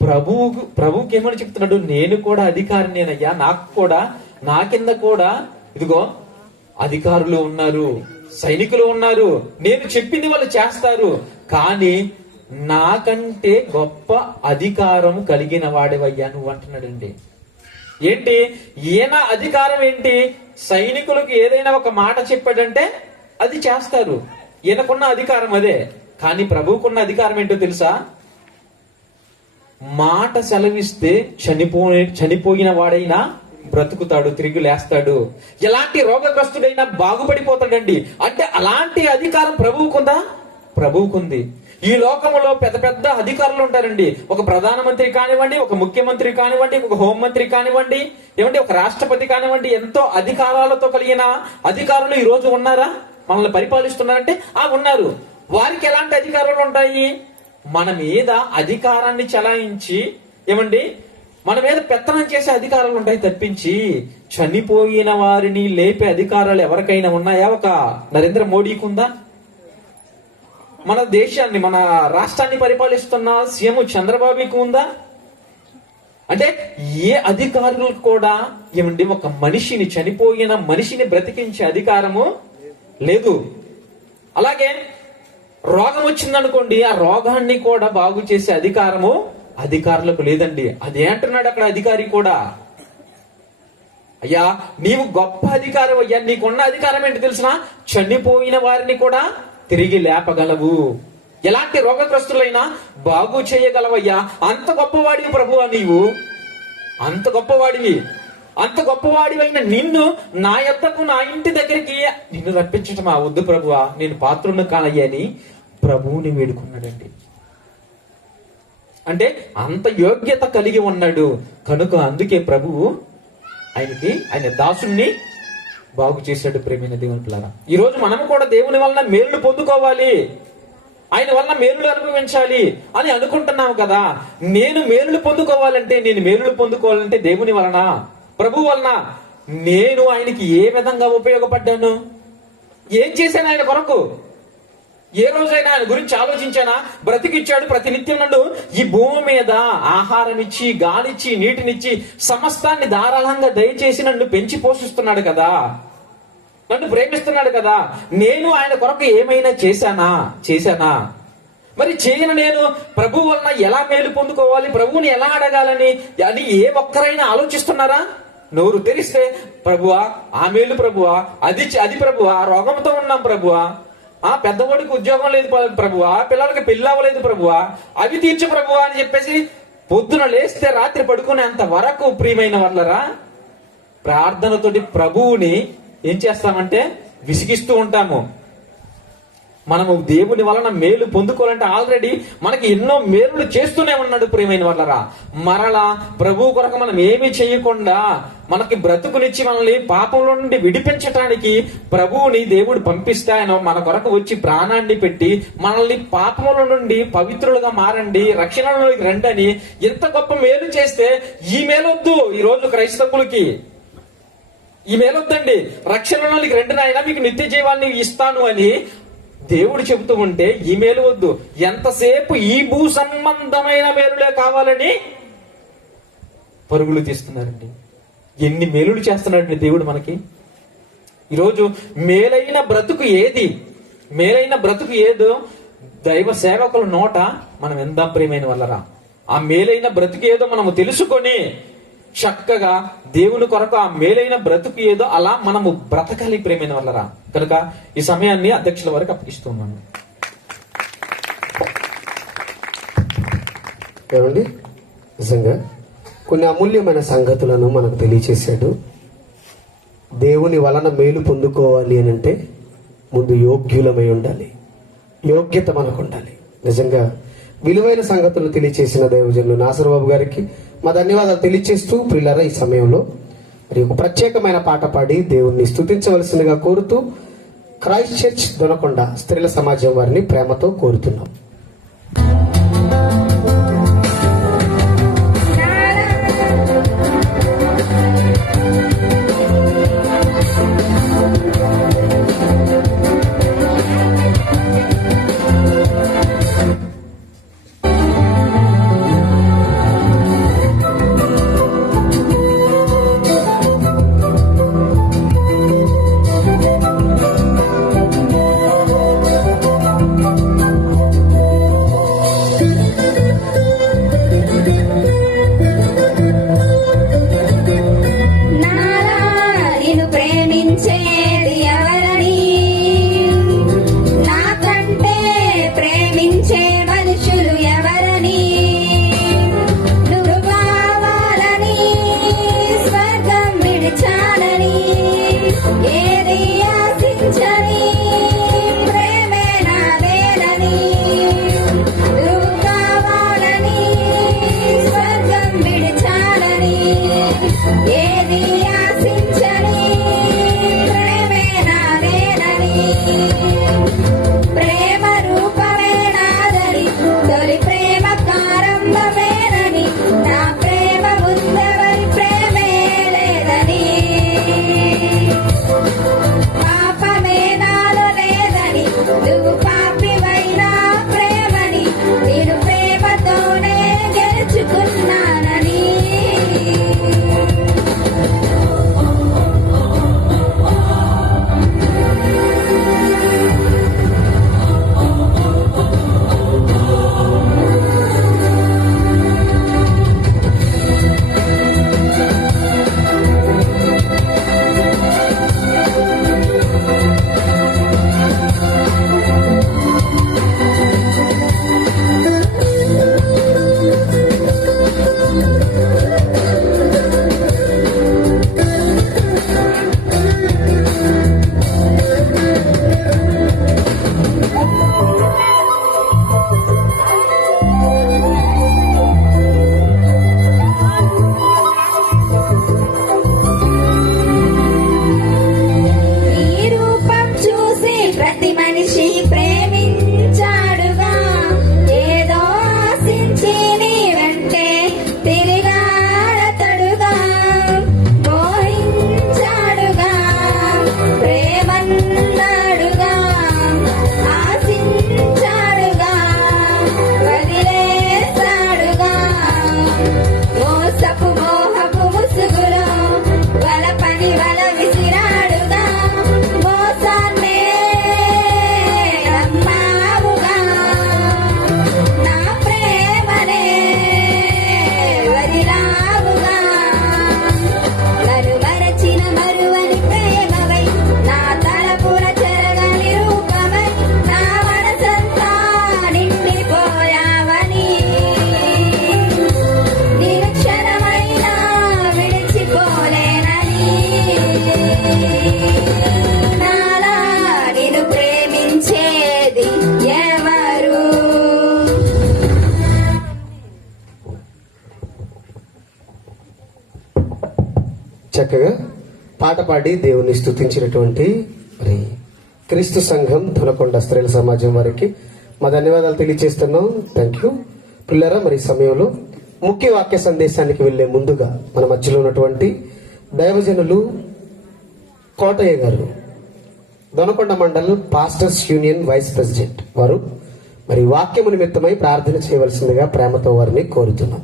ప్రభువుకి ఏమని చెప్తున్నాడు? నేను కూడా అధికారినేనయ్యా, నాకు కూడా నా కింద కూడా ఇదిగో అధికారులు ఉన్నారు, సైనికులు ఉన్నారు. నేను చెప్పింది వాళ్ళు చేస్తారు. కానీ నాకంటే గొప్ప అధికారం కలిగిన వాడివయ్యా నువ్వు అంటున్నాడండి. ఏంటి ఈయన అధికారం ఏంటి? సైనికులకు ఏదైనా ఒక మాట చెప్పాడంటే అది చేస్తారు. ఈయనకున్న అధికారం అదే. కానీ ప్రభువుకున్న అధికారం ఏంటో తెలుసా? మాట సెలవిస్తే చనిపోయిన వాడైనా బ్రతుకుతాడు, తిరిగి లేస్తాడు. ఎలాంటి రోగగ్రస్తుడైనా బాగుపడిపోతాడండి. అంటే అలాంటి అధికారం ప్రభువుకుందా? ప్రభువుకుంది. ఈ లోకంలో పెద్ద పెద్ద అధికారులు ఉంటారండి. ఒక ప్రధానమంత్రి కానివ్వండి, ఒక ముఖ్యమంత్రి కానివ్వండి, ఒక హోంమంత్రి కానివ్వండి, ఒక రాష్ట్రపతి కానివ్వండి, ఎంతో అధికారాలతో కలిగిన అధికారులు ఈ రోజు ఉన్నారా? మనల్ని పరిపాలిస్తున్నారంటే ఉన్నారు. వారికి ఎలాంటి అధికారాలు ఉంటాయి? మన మీద అధికారాన్ని చలాయించి మన మీద పెత్తనం చేసే అధికారాలు ఉంటాయి తప్పించి చనిపోయిన వారిని లేపే అధికారాలు ఎవరికైనా ఉన్నాయా? ఒక నరేంద్ర మోడీకి ఉందా? మన దేశాన్ని, మన రాష్ట్రాన్ని పరిపాలిస్తున్న సీఎం చంద్రబాబుకి ఉందా? అంటే ఏ అధికారులకు కూడా ఒక మనిషిని, చనిపోయిన మనిషిని బ్రతికించే అధికారము లేదు. అలాగే రోగం వచ్చిందనుకోండి, ఆ రోగాన్ని కూడా బాగు చేసే అధికారము అధికారులకు లేదండి. అదే అంటున్నాడు అక్కడ అధికారి కూడా. అయ్యా నీవు గొప్ప అధికారం అయ్యా, నీకున్న అధికారం ఏంటి తెలిసిన? చనిపోయిన వారిని కూడా తిరిగి లేపగలవు. ఎలాంటి రోగగ్రస్తులైనా బాగు చేయగలవయ్యా. అంత గొప్పవాడివి ప్రభువా నీవు, అంత గొప్పవాడివి. అంత గొప్పవాడివైన నిన్ను నా యొద్దకు, నా ఇంటి దగ్గరికి నిన్ను రప్పించటమా? వద్దు ప్రభువా, నేను పాత్రులను కానయ్యా అని ప్రభువుని వేడుకున్నాడండి. అంటే అంత యోగ్యత కలిగి ఉన్నాడు కనుక అందుకే ప్రభువు ఆయన దాసుని బాగు చేశాడు. ప్రేమైన దేవుని పిల్లరా, ఈ రోజు మనము కూడా దేవుని వలన మేలును పొందుకోవాలి, ఆయన వలన మేలులు అనుభవించాలి అని అనుకుంటున్నాము కదా. నేను మేలులు పొందుకోవాలంటే దేవుని వలన, ప్రభు వలన నేను ఆయనకి ఏ విధంగా ఉపయోగపడ్డాను? ఏం చేశాను ఆయన కొరకు? ఏ రోజైనా ఆయన గురించి ఆలోచించానా? బ్రతికిచ్చాడు. ప్రతినిత్యం నుండి ఈ భూమి మీద ఆహారం ఇచ్చి, గాలిచ్చి, నీటినిచ్చి, సమస్తాన్ని ధారాళంగా దయచేసి నన్ను పెంచి పోషిస్తున్నాడు కదా, నన్ను ప్రేమిస్తున్నాడు కదా. నేను ఆయన కొరకు ఏమైనా చేశానా? మరి చేయను నేను ప్రభు వలన ఎలా మేలు పొందుకోవాలి, ప్రభువుని ఎలా అడగాలని అని ఏ ఒక్కరైనా ఆలోచిస్తున్నారా? నోరు తెరిస్తే ప్రభువా ఆ మేలు ప్రభువా, అది ప్రభువా, ఆ రోగంతో ఉన్నాం ప్రభువా, ఆ పెద్దవాడికి ఉద్యోగం లేదు ప్రభువా, పిల్లలకి పెళ్లి అవ్వలేదు ప్రభువా, అవి తీర్చు ప్రభువా అని చెప్పేసి పొద్దున లేస్తే రాత్రి పడుకునేంత వరకు ప్రియమైన వాళ్ళరా ప్రార్థనతోటి ప్రభువుని ఏం చేస్తామంటే విసిగిస్తూ ఉంటాము. మనము దేవుని వలన మేలు పొందుకోవాలంటే ఆల్రెడీ మనకి ఎన్నో మేలులు చేస్తూనే ఉన్నాడు ప్రియమైన వాళ్ళరా. మరలా ప్రభు కొరకు మనం ఏమీ చేయకుండా మనకి బ్రతుకునిచ్చి మనల్ని పాపంలో నుండి విడిపించటానికి ప్రభువుని దేవుడు పంపిస్తే ఆయన మన కొరకు వచ్చి ప్రాణాన్ని పెట్టి మనల్ని పాపముల నుండి పవిత్రులుగా మారండి, రక్షణలోకి రండి అని ఎంత గొప్ప మేలు చేస్తే ఈ మేలొద్దు ఈ రోజు క్రైస్తవులకి. ఈ మేలొద్దండి, రక్షణలోకి రండి నాయన మీకు నిత్య జీవాన్ని ఇస్తాను అని దేవుడు చెబుతూ ఉంటే ఈ మేలు వద్దు. ఎంతసేపు ఈ భూ సంబంధమైన మేలులే కావాలని పరుగులు తీస్తున్నారండి. ఎన్ని మేలులు చేస్తున్నాడండి దేవుడు మనకి. ఈరోజు మేలైన బ్రతుకు ఏది, మేలైన బ్రతుకు ఏదో దైవ సేవకుల నోట మనం ఎంత ప్రియమైన వల్లరా. ఆ మేలైన బ్రతుకు ఏదో మనము తెలుసుకొని చక్కగా దేవుని కొరకు ఆ మేలైన బ్రతుకు ఏదో అలా మనము బ్రతకాలి ప్రేమైన వల్లరా. కనుక ఈ సమయాన్ని అధ్యక్షుల వరకు అప్పగిస్తున్నాను. ఏమండి, నిజంగా కొన్ని అమూల్యమైన సంగతులను మనకు తెలియచేశాడు. దేవుని వలన మేలు పొందుకోవాలి అని అంటే ముందు యోగ్యులమై ఉండాలి, యోగ్యత మనకు ఉండాలి. నిజంగా విలువైన సంగతులు తెలియచేసిన దైవజనులు నాసరబాబు గారికి మా ధన్యవాదాలు తెలియచేస్తూ, ప్రియులారా ఈ సమయంలో మరి ఒక ప్రత్యేకమైన పాట పాడి దేవుణ్ణి స్తుతించవలసిందిగా కోరుతూ క్రైస్ట్ చర్చ్ దొనకొండ స్త్రీల సమాజం వారిని ప్రేమతో కోరుతున్నాం. చక్కగా పాట పాడి దేవుని స్తుతించినటువంటి మరి క్రీస్తు సంఘం ధనకొండ స్త్రీల సమాజం వారికి మా ధన్యవాదాలు తెలియజేస్తున్నాం. Thank you. పిల్లరా, మరి ఈ సమయంలో ముఖ్య వాక్య సందేశానికి వెళ్లే ముందుగా మన మధ్యలో ఉన్నటువంటి దైవజనులు కోటయ్య గారు, Donakonda mandal pastors union vice president వారు మరి వాక్యము నిమిత్తమై ప్రార్థన చేయవలసిందిగా ప్రేమతో వారిని కోరుతున్నాం.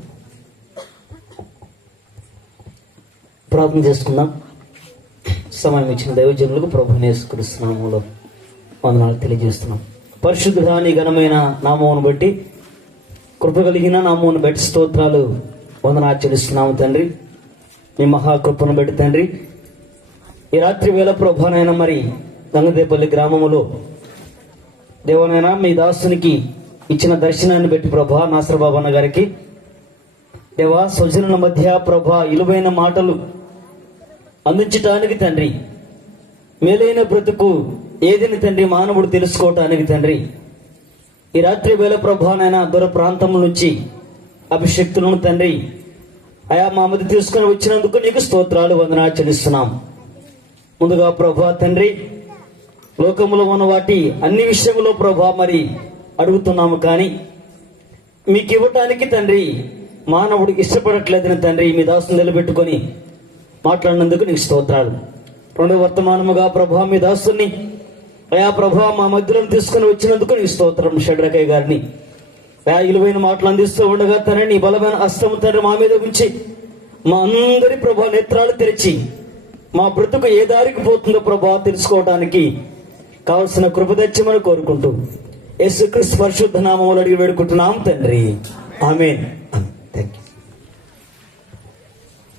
ప్రార్థన చేసుకుందాం. సమయం ఇచ్చిన దైవజనులకు ప్రభువుని యేసుక్రీస్తు నామములో వందనాలు తెలియజేస్తున్నాం. పరిశుద్ధుడా నీ ఘనమైన నామమును బట్టి, కృప కలిగిన నామమును బట్టి స్తోత్రాలు వందనాలు చెల్లిస్తున్నాము తండ్రి. మీ మహాకృపను బట్టి తండ్రి, ఈ రాత్రి వేళ ప్రభునైనా మరి గంగదేపల్లి గ్రామములో దేవనైనా మీ దాసునికి ఇచ్చిన దర్శనాన్ని బట్టి ప్రభా, నాసరబాబు అన్న గారికి దేవా స్వజనుల మధ్య ప్రభా ఇలువైన మాటలు అందించటానికి తండ్రి, మేలైన బ్రతుకు ఏదని తండ్రి మానవుడు తెలుసుకోవటానికి తండ్రి, ఈ రాత్రి వేళ ప్రభానైనా దూర ప్రాంతం నుంచి అభిషక్తులను తండ్రి అయా మా మధ్య తీసుకుని వచ్చినందుకు నీకు స్తోత్రాలు వందనాలు చెల్లిస్తున్నాం. ముందుగా ప్రభా తండ్రి, లోకములో ఉన్న వాటి అన్ని విషయంలో ప్రభా మరి అడుగుతున్నాము, కానీ మీకు ఇవ్వటానికి తండ్రి మానవుడు ఇష్టపడట్లేదని తండ్రి మీ దాసుని నిలబెట్టుకొని మాట్లాడినందుకు నీకు స్తోత్రాలు. రెండవ వర్తమానముగా ప్రభా మీ దాసుని అయా ప్రభా మా మధ్యలో తీసుకుని వచ్చినందుకు నీకు స్తోత్రం. షడ్రకయ్య గారిని అయా ఇలువైన మాటలు అందిస్తూ ఉండగా తండ్రి నీ బలమైన హస్తము తండ్రి మా మీద ఉంచి మా అందరి ప్రభా నేత్రాలు తెరిచి మా బ్రతుకు ఏ దారికి పోతుందో ప్రభా తెలుసుకోవడానికి కావలసిన కృప తెచ్చమని కోరుకుంటూ యేసుక్రీస్తు పరిశుద్ధ నామములో అడిగి వేడుకుంటున్నాం తండ్రి, ఆమేన్. Thank you.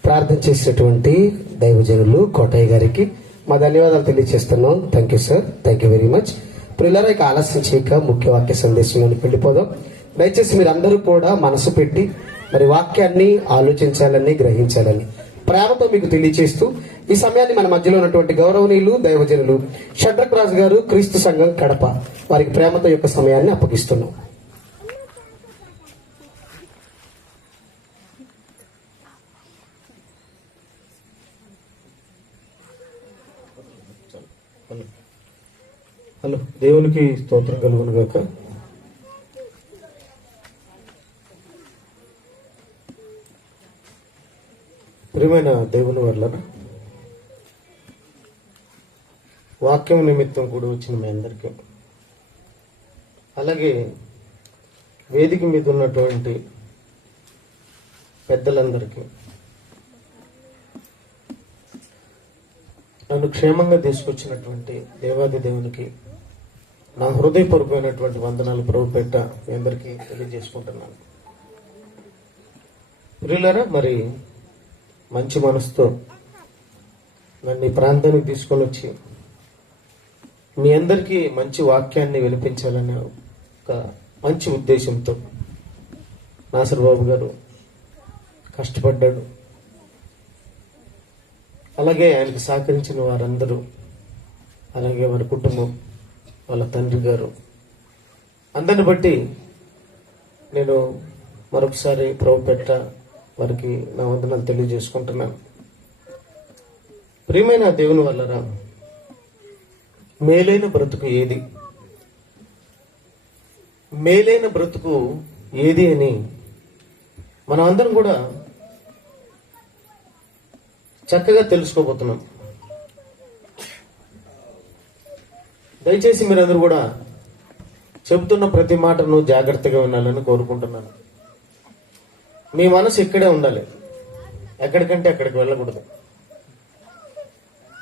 ప్రార్థన చేసినటువంటి దైవజనులు కోటయ్య గారికి మా ధన్యవాదాలు తెలియజేస్తున్నాం. Thank you sir, thank you very much. పిల్లల ఆలస్యం చేయక ముఖ్య వాక్య సందేశంలోకి వెళ్ళిపోదాం. దయచేసి మీరందరూ కూడా మనసు పెట్టి మరి వాక్యాన్ని ఆలోచించాలని, గ్రహించాలని ప్రేమతో మీకు తెలియజేస్తూ ఈ సమయాన్ని మన మధ్యలో ఉన్నటువంటి గౌరవనీయులు దైవజనులు షడ్రక్ రాజు గారు, క్రీస్తు సంఘం కడప వారికి ప్రేమతో యొక్క సమయాన్ని అప్పగిస్తున్నాం. హలో, దేవునికి స్తోత్రం కలుగును గాక. ప్రియమైన దేవుని వల్ల వాక్యం నిమిత్తం కూడా వచ్చిన మీ అందరికీ, అలాగే వేదిక మీద ఉన్నటువంటి పెద్దలందరికీ, నన్ను క్షేమంగా తీసుకొచ్చినటువంటి దేవాది దేవునికి నా హృదయపూర్వకమైనటువంటి వందనాలు ప్రభు పెట్ట మీ అందరికీ తెలియజేసుకుంటున్నాను. ప్రియులారా, మరి మంచి మనసుతో నన్ను ఈ ప్రాంతానికి తీసుకొని వచ్చి మీ అందరికీ మంచి వాక్యాన్ని వినిపించాలనే ఒక మంచి ఉద్దేశంతో నాసర్ గారు కష్టపడ్డాడు. అలాగే ఆయనకు సహకరించిన వారందరూ, అలాగే వారి కుటుంబం, వాళ్ళ తండ్రి గారు, అందరిని బట్టి నేను మరొకసారి ప్రభు పెట్ట వారికి నా వందనాలు తెలియజేసుకుంటున్నాను. ప్రియమైన దేవుని వల్లరా, మేలైన బ్రతుకు ఏది, మేలైన బ్రతుకు ఏది అని మనం అందరం కూడా చక్కగా తెలుసుకోబోతున్నాం. దయచేసి మీరందరూ కూడా చెబుతున్న ప్రతి మాటను జాగ్రత్తగా వినాలని కోరుకుంటున్నాను. మీ మనసు ఇక్కడే ఉండాలి, ఎక్కడికంటే అక్కడికి వెళ్ళకూడదు.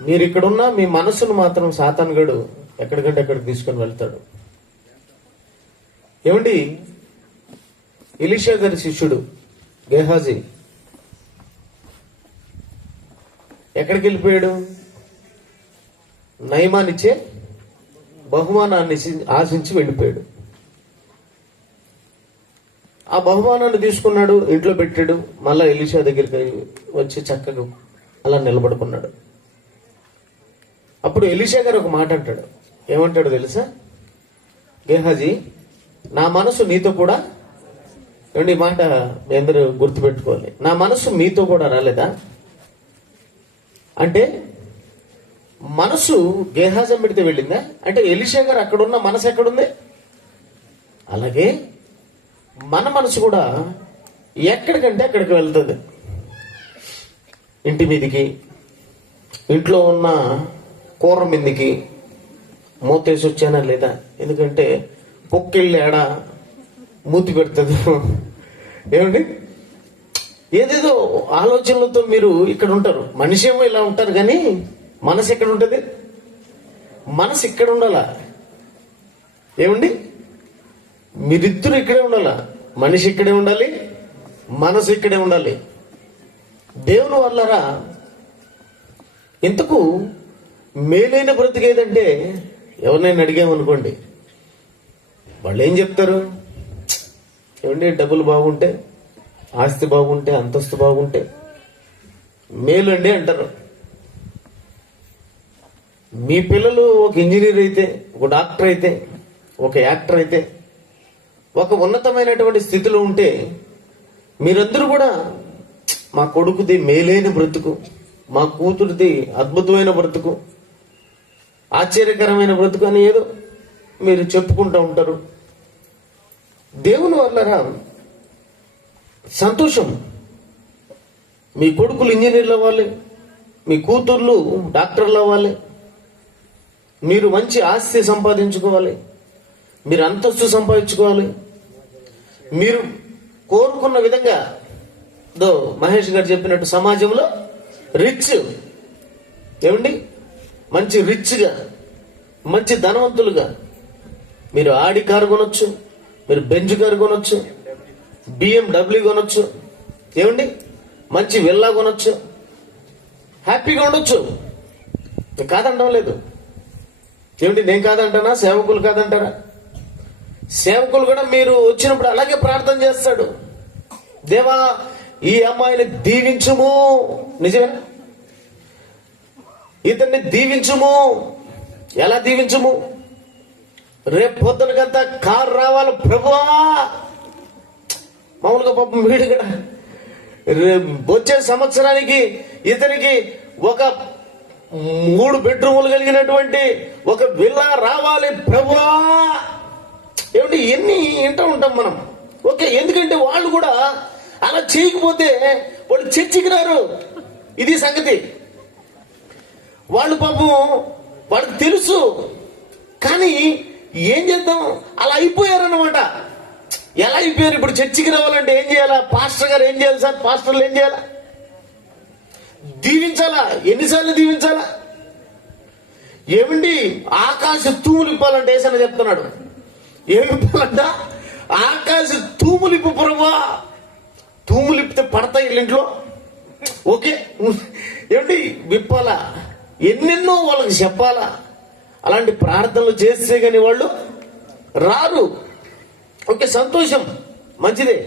మీరు ఇక్కడున్నా మీ మనసును మాత్రం సాతానుగాడు ఎక్కడికంటే అక్కడికి తీసుకొని వెళ్తాడు. ఏమండి, ఎలీషా గారి శిష్యుడు గేహాజీ ఎక్కడికి వెళ్ళిపోయాడు? నయమానిచ్చే బహుమానాన్ని ఆశించి వెళ్ళిపోయాడు. ఆ బహుమానాన్ని తీసుకున్నాడు, ఇంట్లో పెట్టాడు. మళ్ళా ఎలీషా దగ్గరికి వచ్చి చక్కగా అలా నిలబడుకున్నాడు. అప్పుడు ఎలీషా గారు ఒక మాట అంటాడు. ఏమంటాడు తెలుసా? గేహాజీ, నా మనసు నీతో కూడా, ఏమండి ఈ మాట మీ అందరూ గుర్తుపెట్టుకోవాలి, నా మనసు మీతో కూడా రాలేదా? అంటే మనసు గేహాజం పెడితే వెళ్ళిందా? అంటే ఎలీషా గారు అక్కడున్న మనసు ఎక్కడుంది? అలాగే మన మనసు కూడా ఎక్కడికంటే అక్కడికి వెళ్తుంది. ఇంటి మీదికి, ఇంట్లో ఉన్న కూర మీదికి మూతేసి వచ్చానా లేదా? ఎందుకంటే పొక్కెళ్ళి ఏడ మూతి పెడుతుంది. ఏమండి, ఏదేదో ఆలోచనలతో మీరు ఇక్కడ ఉంటారు. మనిషి ఏమో ఇలా ఉంటారు, కానీ మనసు ఎక్కడ ఉంటుంది? మనసు ఇక్కడ ఉండాలా? ఏమండి, మీరిద్దరు ఇక్కడే ఉండాలా? మనిషి ఇక్కడే ఉండాలి, మనసు ఇక్కడే ఉండాలి. దేవుని వల్లరా ఇంతకు మేలైన బ్రతికేదంటే ఎవరినైనా అడిగామనుకోండి, వాళ్ళు ఏం చెప్తారు? ఏమండి, డబ్బులు బాగుంటే, ఆస్తి బాగుంటే, అంతస్తు బాగుంటే మేలు అండి అంటారు. మీ పిల్లలు ఒక ఇంజనీర్ అయితే, ఒక డాక్టర్ అయితే, ఒక యాక్టర్ అయితే, ఒక ఉన్నతమైనటువంటి స్థితిలో ఉంటే మీరందరూ కూడా మా కొడుకుది మేలైన బ్రతుకు, మా కూతురిది అద్భుతమైన బ్రతుకు, ఆశ్చర్యకరమైన బ్రతుకు అని ఏదో మీరు చెప్పుకుంటూ ఉంటారు. దేవుని వల్లరా సంతోషం. మీ కొడుకులు ఇంజనీర్లు అవ్వాలి, మీ కూతుర్లు డాక్టర్లు అవ్వాలి, మీరు మంచి ఆస్తి సంపాదించుకోవాలి, మీరు అంతస్తు సంపాదించుకోవాలి, మీరు కోరుకున్న విధంగా మహేష్ గారు చెప్పినట్టు సమాజంలో రిచ్, ఏమండి, మంచి రిచ్గా, మంచి ధనవంతులుగా మీరు ఆడి కారు కొనొచ్చు, మీరు బెంజ్ కారు కొనొచ్చు, BMW కొనొచ్చు, ఏమండి, మంచి విల్లా కొనొచ్చు, హ్యాపీగా ఉండొచ్చు. కాదంటాం లేదు. ఏమిటి, నేను కాదంటానా? సేవకులు కాదంటారా? సేవకులు కూడా మీరు వచ్చినప్పుడు అలాగే ప్రార్థన చేస్తాడు, దేవా ఈ అమ్మాయిని దీవించుము, నిజమేనా? ఇతన్ని దీవించుము. ఎలా దీవించుము? రేపు పొద్దునకంతా కారు రావాలి ప్రభువా. మామూలుగా పాపం వీడు కూడా వచ్చే సంవత్సరానికి ఇతనికి ఒక 3 బెడ్రూములు కలిగినటువంటి ఒక విల్లా రావాలి ప్రభువా. ఏమిటి, ఎన్ని వింటూ ఉంటాం మనం. ఓకే, ఎందుకంటే వాళ్ళు కూడా అలా చేయకపోతే వాళ్ళు చర్చికి రారు. ఇది సంగతి. వాళ్ళు పాపం వాళ్ళకి తెలుసు, కానీ ఏం చేద్దాం, అలా అయిపోయారన్నమాట. ఎలా అయిపోయారు? ఇప్పుడు చర్చికి రావాలంటే ఏం చేయాలా? పాస్టర్ గారు ఏం చేయాలి సార్? పాస్టర్లు ఏం చేయాలా? దీవించాలా? ఎన్నిసార్లు దీవించాలా? ఏమండి, ఆకాశ తూములు ఇప్పాలంటే ఏసని చెప్తున్నాడు. ఏమి ఇప్పాలంట? ఆకాశ తూములిప్పు ప్రభువా. తూములిప్పితే పడతాయి ఇంట్లో. ఓకే, ఏమండి, విప్పాలా? ఎన్నెన్నో వాళ్ళకి చెప్పాలా? అలాంటి ప్రార్థనలు చేస్తే గాని వాళ్ళు రారు. ఓకే, సంతోషం, మంచిదే.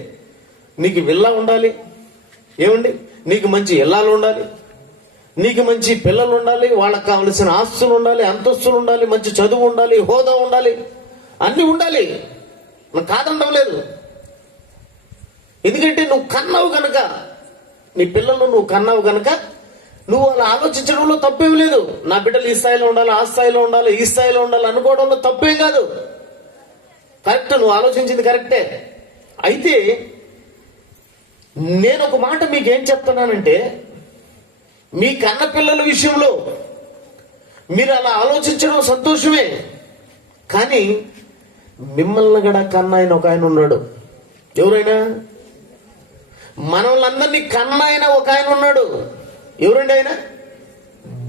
నీకు విల్లా ఉండాలి, ఏమండి, నీకు మంచి ఇల్లాలు ఉండాలి, నీకు మంచి పిల్లలు ఉండాలి, వాళ్ళకి కావలసిన ఆస్తులు ఉండాలి, అంతస్తులు ఉండాలి, మంచి చదువు ఉండాలి, హోదా ఉండాలి, అన్ని ఉండాలి. నాకు కాదనడం లేదు. ఎందుకంటే నువ్వు కన్నావు కనుక, నీ పిల్లలను నువ్వు కన్నావు కనుక నువ్వు అలా ఆలోచించడంలో తప్పేం లేదు. నా బిడ్డలు ఈ స్థాయిలో ఉండాలి, ఆ స్థాయిలో ఉండాలి, ఈ స్థాయిలో ఉండాలి అనుకోవడంలో తప్పేం కాదు. కరెక్ట్, నువ్వు ఆలోచించింది కరెక్టే. అయితే నేను ఒక మాట మీకేం చెప్తున్నానంటే, మీ కన్న పిల్లల విషయంలో మీరు అలా ఆలోచించడం సంతోషమే, కానీ మిమ్మల్ని కూడా కన్నాయన ఒక ఆయన ఉన్నాడు. ఎవరైనా? మనల్ని కన్నాయన ఒక ఆయన ఉన్నాడు. ఎవరండి ఆయన?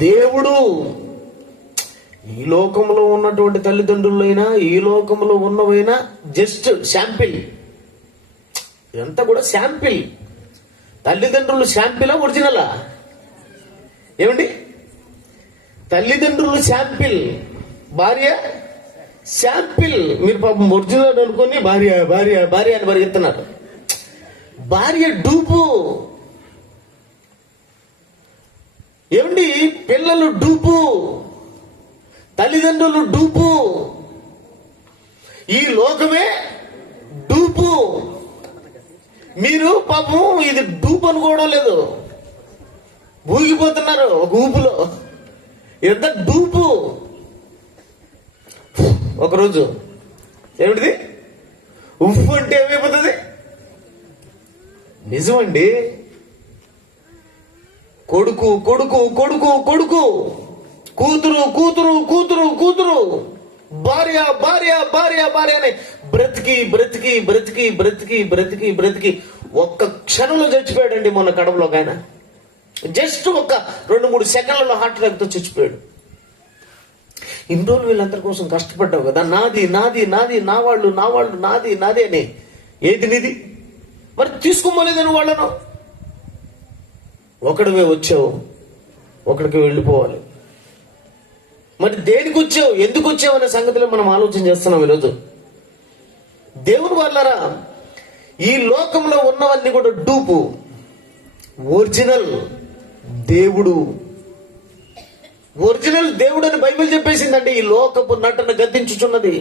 దేవుడు. ఈ లోకంలో ఉన్నటువంటి తల్లిదండ్రులైనా, ఈ లోకంలో ఉన్నవైనా జస్ట్ శాంపిల్. ఇదంతా కూడా శాంపిల్. తల్లిదండ్రులు శాంపిలా, ఒరిజినలా? ఏమండి, తల్లిదండ్రులు శాంపిల్, భార్య శాంపిల్. మీరు పాపం ఒరిజినల్ అనుకొని భార్య భార్య భార్య అని పరిగెత్తున్నారు. భార్య డూపు. ఏమండి, పిల్లలు డూపు, తల్లిదండ్రులు డూపు, ఈ లోకమే డూపు. మీరు పాపం ఇది డూపు అనుకోవడం లేదు. ఊగిపోతున్నారు ఒక ఊపులో. ఎంత డూపు. ఒకరోజు ఏమిటిది ఉప్పు అంటే ఏమైపోతుంది? నిజమండి. కొడుకు కొడుకు కొడుకు కొడుకు, కూతురు కూతురు కూతురు కూతురు, భార్య భార్య భార్య భార్య అని బ్రతికి బ్రతికి బ్రతికి బ్రతికి బ్రతికి బ్రతికి ఒక్క క్షణంలో చచ్చిపోయాడండి. మొన్న కడపలో ఒక ఆయన జస్ట్ ఒక 2-3 సెకండ్లలో హార్ట్ అటాక్ తో చచ్చిపోయాడు. ఇన్ని రోజులు వీళ్ళందరి కోసం కష్టపడ్డావు కదా, నాది నాది నాది, నా వాళ్ళు నా వాళ్ళు, నాది నాది అని. ఏది నీది? మరి తీసుకోమలేదని వాళ్ళను. ఒకడివే వచ్చావు, ఒకడికి వెళ్ళిపోవాలి. మరి దేనికి వచ్చావు, ఎందుకు వచ్చావు అనే సంగతిలో మనం ఆలోచన చేస్తున్నాం ఈరోజు. దేవుని వాళ్ళరా, ఈ లోకంలో ఉన్నవన్నీ కూడా డూపు. ఒరిజినల్ దేవుడు, ఒరిజినల్ దేవుడు అని బైబిల్ చెప్పేసిందంటే ఈ లోకపు నటన గద్దించుచున్నది.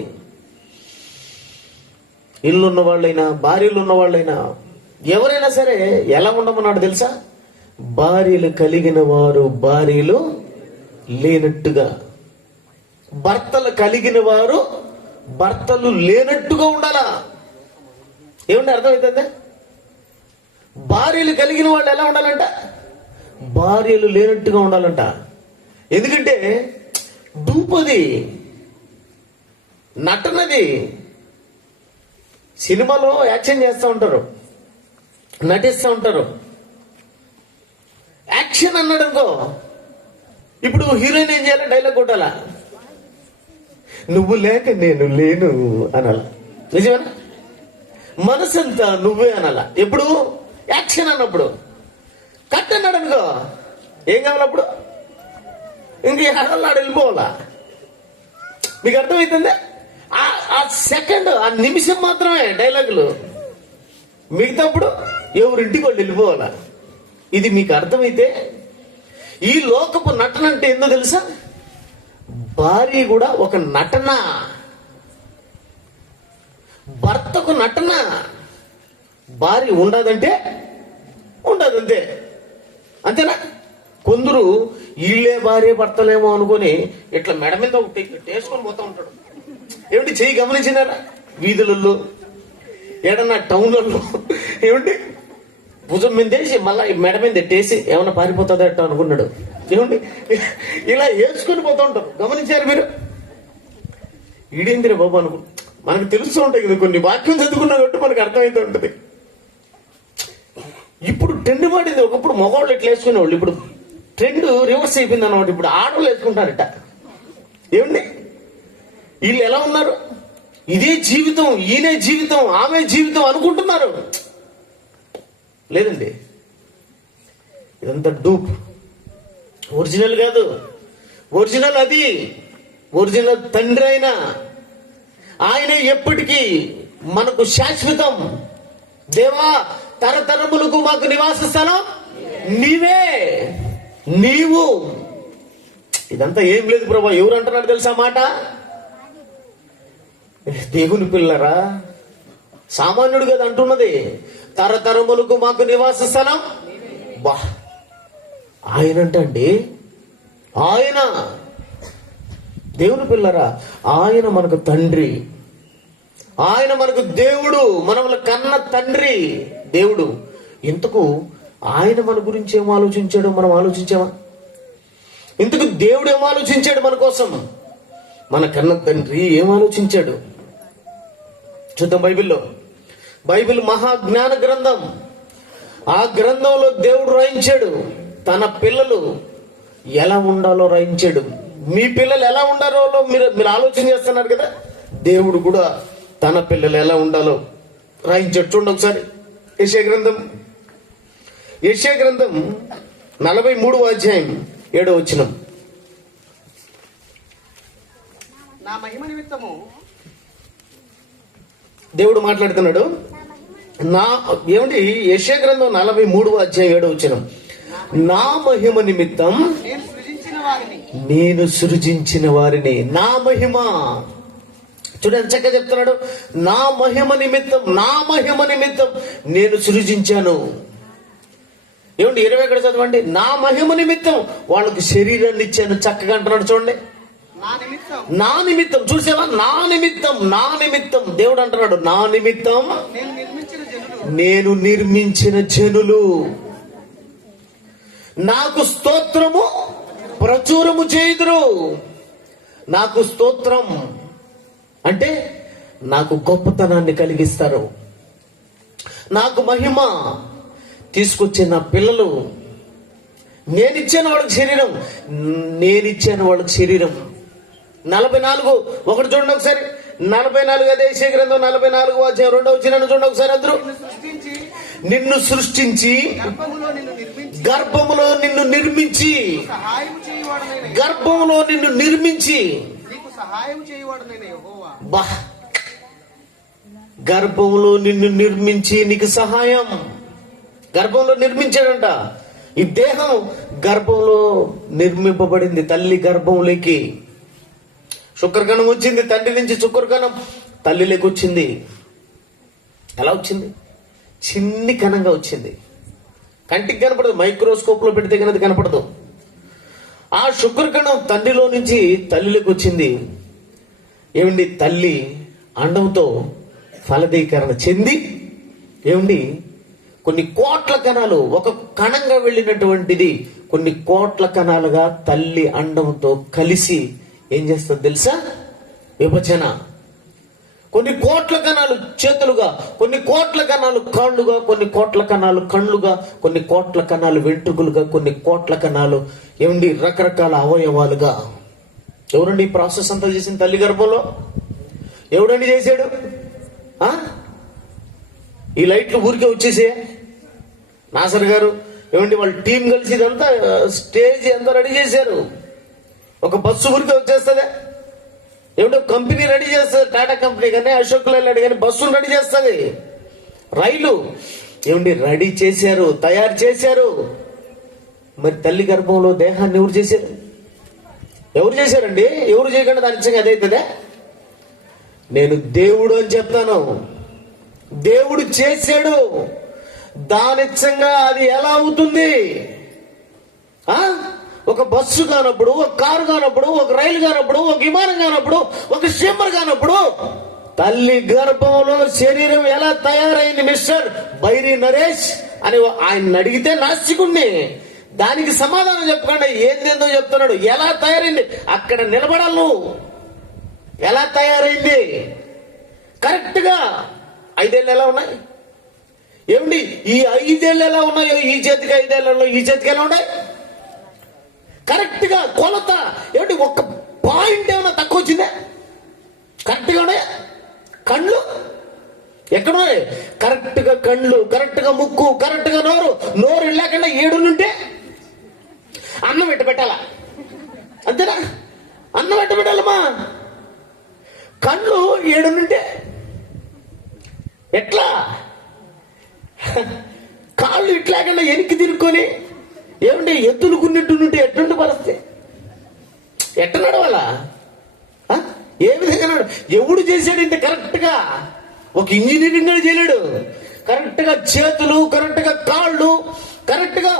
ఇల్లున్న వాళ్ళైనా, భార్యలు ఉన్న వాళ్ళైనా, ఎవరైనా సరే ఎలా ఉండమన్నాడు తెలుసా? భార్యలు కలిగిన వారు భార్యలు లేనట్టుగా, భర్తలు కలిగిన వారు భర్తలు లేనట్టుగా ఉండాలా. ఏమంటే అర్థమవుతుంది? భార్యలు కలిగిన వాళ్ళు ఎలా ఉండాలంట? భార్యలు లేనట్టుగా ఉండాలంట. ఎందుకంటే డూపది, నటనది. సినిమాలో యాక్షన్ చేస్తూ ఉంటారు, నటిస్తూ ఉంటారు. యాక్షన్ అన్నాడు అనుకో, ఇప్పుడు హీరోయిన్ ఏం చేయాలి? డైలాగ్ కొట్టాలా? నువ్వు లేక నేను లేను అనాల. నిజమేనా? మనసంతా నువ్వే అనాల. ఎప్పుడు? యాక్షన్ అన్నప్పుడు. కట్ అన్నాడు అనుకో, ఏం కావాలి అప్పుడు? ఇంక ఆడల్లాడు వెళ్ళిపోవాలా. మీకు అర్థమవుతుంది? ఆ సెకండ్, ఆ నిమిషం మాత్రమే డైలాగులు. మిగతాప్పుడు ఎవరింటికి వాళ్ళు వెళ్ళిపోవాలా. ఇది మీకు అర్థమైతే, ఈ లోకపు నటన అంటే ఏందో తెలుసా? భార్య కూడా ఒక నటన, భర్తకు నటన. భార్య ఉండదంటే ఉండదంతే, అంతేనా? కొందరు వీళ్ళే భార్య భర్తలేమో అనుకుని ఇట్లా మెడ మీద ఒకటి వేసుకొని పోతా ఉంటాడు. ఏమిటి చెయ్యి గమనించినారా? వీధులలో, ఏడన్నా టౌన్లలో ఏమిటి భుజం మీదేసి మళ్ళా మెడ మీద ఎట్టేసి ఏమన్నా పారిపోతుందా ఎట్ట అనుకున్నాడు. ఏమండి ఇలా వేసుకొని పోతూ ఉంటారు. గమనించారు మీరు? ఈడేందిరే బాబు అనుకు. మనకు తెలుస్తూ ఉంటాయి కదా, కొన్ని వాక్యం చదువుకున్నా కాబట్టి మనకు అర్థమైతే ఉంటుంది. ఇప్పుడు ట్రెండ్ పడింది. ఒకప్పుడు మగవాళ్ళు ఎట్లా వేసుకునేవాళ్ళు, ఇప్పుడు ట్రెండ్ రివర్స్ అయిపోయింది అన్నమాట. ఇప్పుడు ఆడవాళ్ళు వేసుకుంటారట. ఏమండి వీళ్ళు ఎలా ఉన్నారు? ఇదే జీవితం, ఈయనే జీవితం, ఆమె జీవితం అనుకుంటున్నారు. లేదండి, ఇదంతా డూప్. ఒరిజినల్ కాదు. ఒరిజినల్ అది, ఒరిజినల్ తండ్రి అయినా ఆయన ఎప్పటికీ మనకు శాశ్వతం. దేవా, తరతరములకు మాకు నివాస స్థలం నీవే, నీవు. ఇదంతా ఏం లేదు ప్రభా. ఎవరు అంటున్నారు తెలుసా మాట? దేవుని పిల్లరా, సామాన్యుడు కదా అంటున్నది. తరతరములకు మాకు నివాస స్థలం. బా, ఆయనంటండి, ఆయన దేవుని పిల్లరా, ఆయన మనకు తండ్రి, ఆయన మనకు దేవుడు, మనల్ని కన్న తండ్రి దేవుడు. ఇంతకు ఆయన మన గురించి ఏం ఆలోచించాడో మనం ఆలోచించామా? ఇంతకు దేవుడు ఏం ఆలోచించాడు మన కోసం? మన కన్న తండ్రి ఏం ఆలోచించాడు చూద్దాం. బైబిల్లో, బైబిల్ మహాజ్ఞాన గ్రంథం. ఆ గ్రంథంలో దేవుడు రాయించాడు తన పిల్లలు ఎలా ఉండాలో రాయించాడు. మీ పిల్లలు ఎలా ఉండాలో మీరు ఆలోచన చేస్తున్నారు కదా. దేవుడు కూడా తన పిల్లలు ఎలా ఉండాలో రాయించాడు. చూడండి ఒకసారి. యెషయా గ్రంథం, యెషయా గ్రంథం 43వ అధ్యాయం 7వ వచనం. నా మహిమ నిమిత్తము దేవుడు మాట్లాడుతున్నాడు. ఏమిటి? యెషయా గ్రంథం 43వ అధ్యాయం 7వ వచనం. నా మహిమ నిమిత్తం నేను సృజించిన వారిని, నా మహిమ. చూడండి చక్కగా చెప్తున్నాడు. నా మహిమ నిమిత్తం, నా మహిమ నిమిత్తం నేను సృజించాను. ఏమండి 20 ఎక్కడ చదవండి. నా మహిమ నిమిత్తం వాళ్ళకి శరీరాన్ని ఇచ్చాను చక్కగా అంటున్నాడు చూడండి. నా నిమిత్తం చూసావా, నా నిమిత్తం దేవుడు అంటున్నాడు, నా నిమిత్తం నేను నిర్మించిన జనులు నాకు స్తోత్రము ప్రచురము చేయుదురు. నాకు స్తోత్రం అంటే నాకు గొప్పతనాన్ని కలిగిస్తారు, నాకు మహిమ తీసుకొచ్చే నా పిల్లలు. నేనిచ్చాను వాళ్ళకి శరీరం, 44 ఒకటి చూడండి ఒకసారి. 44 అదే యెషయా గ్రంథం 44 అధ్యాయం 2వ వచనం చూడండి ఒకసారి అందరూ. నిన్ను సృష్టించి గర్భములో నిన్ను నిర్మించి బా గర్భంలో నిన్ను నిర్మించి నీకు సహాయం. గర్భంలో నిర్మించాడంట. ఈ దేహం గర్భంలో నిర్మింపబడింది, తల్లి గర్భంలోకి. శుక్రకణం వచ్చింది, తండ్రి నుంచి శుక్రకణం తల్లిలోకి వచ్చింది. ఎలా వచ్చింది? చిన్ని కణంగా వచ్చింది, కంటికి కనపడదు, మైక్రోస్కోప్ లో పెడితే కనుక కనపడదు. ఆ శుక్రకణం తండ్రిలో నుంచి తల్లిలోకి వచ్చింది. ఏమండి, తల్లి అండంతో ఫలదీకరణ చెంది ఏమండి కొన్ని కోట్ల కణాలు, ఒక కణంగా వెళ్ళినటువంటిది కొన్ని కోట్ల కణాలుగా తల్లి అండంతో కలిసి ఏం చేస్తుంది తెలుసా? విభజన. కొన్ని కోట్ల కణాలు చేతులుగా, కొన్ని కోట్ల కణాలు కాళ్ళుగా, కొన్ని కోట్ల కణాలు కళ్ళుగా, కొన్ని కోట్ల కణాలు వెంట్రుకలుగా, కొన్ని కోట్ల కణాలు ఏమండి రకరకాల అవయవాలుగా. ఎవరండి ఈ ప్రాసెస్ అంతా చేసింది తల్లి గర్భంలో? ఎవడండి చేశాడు? ఈ లైట్లు ఊరికే వచ్చేసే నాసర్ గారు ఏమండి వాళ్ళ టీం కలిసి ఇదంతా స్టేజ్ ఎంత రెడీ చేశారు. ఒక బస్సు ఊరికే వచ్చేస్తుందా? ఏమిటో కంపెనీ రెడీ చేస్తుంది, టాటా కంపెనీ కానీ అశోక్ లైలాండ్ కానీ బస్సులు రెడీ చేస్తుంది. రైలు ఏమండి రెడీ చేశారు, తయారు చేశారు. మరి తల్లి గర్భంలో దేహాన్ని ఎవరు చేశారు? ఎవరు చేశారండి? ఎవరు చేయకుండా దాని నిజంగా అదైతుందా? నేను దేవుడు అని చెప్తాను. దేవుడు చేశాడు, దానిచ్చంగా అది ఎలా అవుతుంది? ఒక బస్సు కానప్పుడు, ఒక కారు కానప్పుడు, ఒక రైలు కానప్పుడు, ఒక విమానం కానప్పుడు, ఒక స్టీమర్ కానప్పుడు తల్లి గర్భంలో శరీరం ఎలా తయారైంది మిస్టర్ బైరి నరేష్ అని ఆయన అడిగితే నాస్తికుణ్ణి. దానికి సమాధానం చెప్పకుండా ఏందేందో చెప్తున్నాడు. ఎలా తయారైంది అక్కడ నిలబడాలి నువ్వు. ఎలా తయారైంది కరెక్ట్ గా 5 ఏళ్ళు ఎలా ఉన్నాయి? ఏమండి ఈ 5 ఏళ్ళు ఎలా ఉన్నాయో ఈ చేతికి 5 ఏళ్లలో ఈ చేతికి ఎలా ఉన్నాయి? కరెక్ట్ గా కొలత. ఏమిటి ఒక్క పాయింట్ ఏమైనా తక్కువ వచ్చిందా? కరెక్ట్ గా ఉన్నాయి. కళ్ళు ఎక్కడున్నాయి? కరెక్ట్ గా కళ్ళు, కరెక్ట్ గా ముక్కు, కరెక్ట్ గా నోరు లేకుండా 7 నుంటే అన్నం పెట్టాలా? అంతేనా? అన్నం పెట్టాలమ్మా. కళ్ళు 7 నుంటే ఎట్లా? కాళ్ళు ఇట్లాగన్నా వెనక్కి తిరుక్కొని ఏమంటే ఎత్తులు గున్నట్టు నుండి ఎట్లుండి పరిస్థితి? ఎట్ట నడవాలా? ఏ విధంగా ఎవడు చేశాడు ఇంత కరెక్ట్ గా? ఒక ఇంజనీరింగ్ చేయలేడు. కరెక్ట్ గా చేతులు, కరెక్ట్ గా కాళ్ళు, కరెక్ట్ గా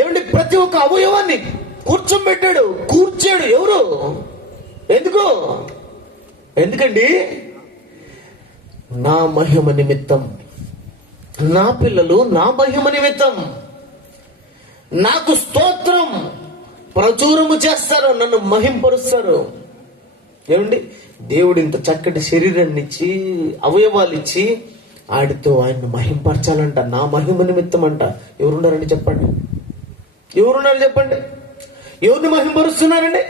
ఏమంటే ప్రతి ఒక్క అవయవాన్ని కూర్చోబెట్టాడు, కూర్చాడు. ఎవరు? ఎందుకండి? నా మహిమ నిమిత్తం. నా పిల్లలు నా మహిమ నిమిత్తం నాకు స్తోత్రం ప్రచురము చేస్తారు, నన్ను మహింపరుస్తారు. ఏమండి దేవుడు ఇంత చక్కటి శరీరాన్ని ఇచ్చి అవయవాలు ఇచ్చి ఆడితో ఆయన్ని మహింపరచాలంట. నా మహిమ నిమిత్తం అంట. ఎవరున్నారండి చెప్పండి? ఎవరున్నారు చెప్పండి? ఎవరిని మహింపరుస్తున్నారండి?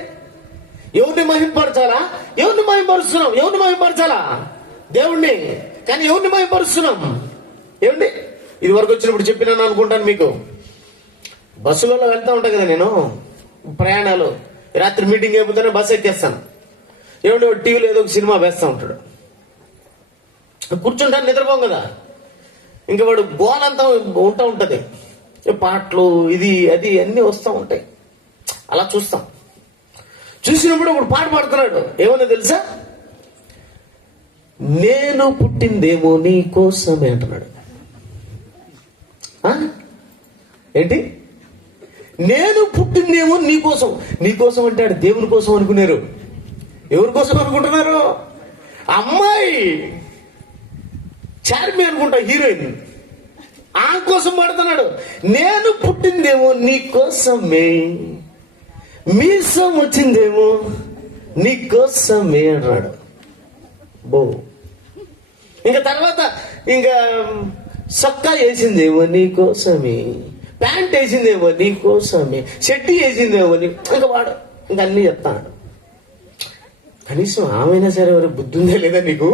ఎవరిని మహింపరచాలా? ఎవరిని మహింపరుస్తున్నాం? ఎవరిని మహింపరచాలా? దేవుణ్ణి. కానీ ఎవరిని మహింపరుస్తున్నాం? ఏమండి ఇది వరకు వచ్చినప్పుడు చెప్పినాను అనుకుంటాను మీకు. బస్సులలో వెళ్తా ఉంటా కదా నేను, ప్రయాణాలు, రాత్రి మీటింగ్ అయిపోతేనే బస్సు ఎక్కేస్తాను. ఏమంటే టీవీలో ఏదో ఒక సినిమా వేస్తూ ఉంటాడు, కూర్చుంటాను, నిద్రపోం కదా. ఇంకా వాడు గోలంతా ఉంటా ఉంటది, పాటలు ఇది అది అన్ని వస్తూ ఉంటాయి. అలా చూస్తాం. చూసినప్పుడు ఒకడు పాట పాడుతున్నాడు. ఏమన్నా తెలుసా? నేను పుట్టిందేమో నీ కోసమే అంటున్నాడు. ఏంటి? నేను పుట్టిందేమో నీకోసం. నీకోసం అంటే ఆడు దేవుని కోసం అనుకున్నారు. ఎవరి కోసం అనుకుంటున్నారు? అమ్మాయి చార్మి అనుకుంటా, హీరోయిన్, ఆ కోసం పడుతున్నాడు. నేను పుట్టిందేమో నీకోసమే, మీసం వచ్చిందేమో నీకోసమే అన్నాడు. బో. ఇంకా తర్వాత ఇంకా సొక్కా వేసిందేమో నీకోసమే, ప్యాంట్ వేసిందేమో నీకోసమే, షర్ట్ వేసిందేమో ఇంకా వాడు ఇంకా అన్నీ చెప్తాడు. కనీసం ఆమెనా సరే ఎవరు బుద్ధి ఉందే లేదా నీకు?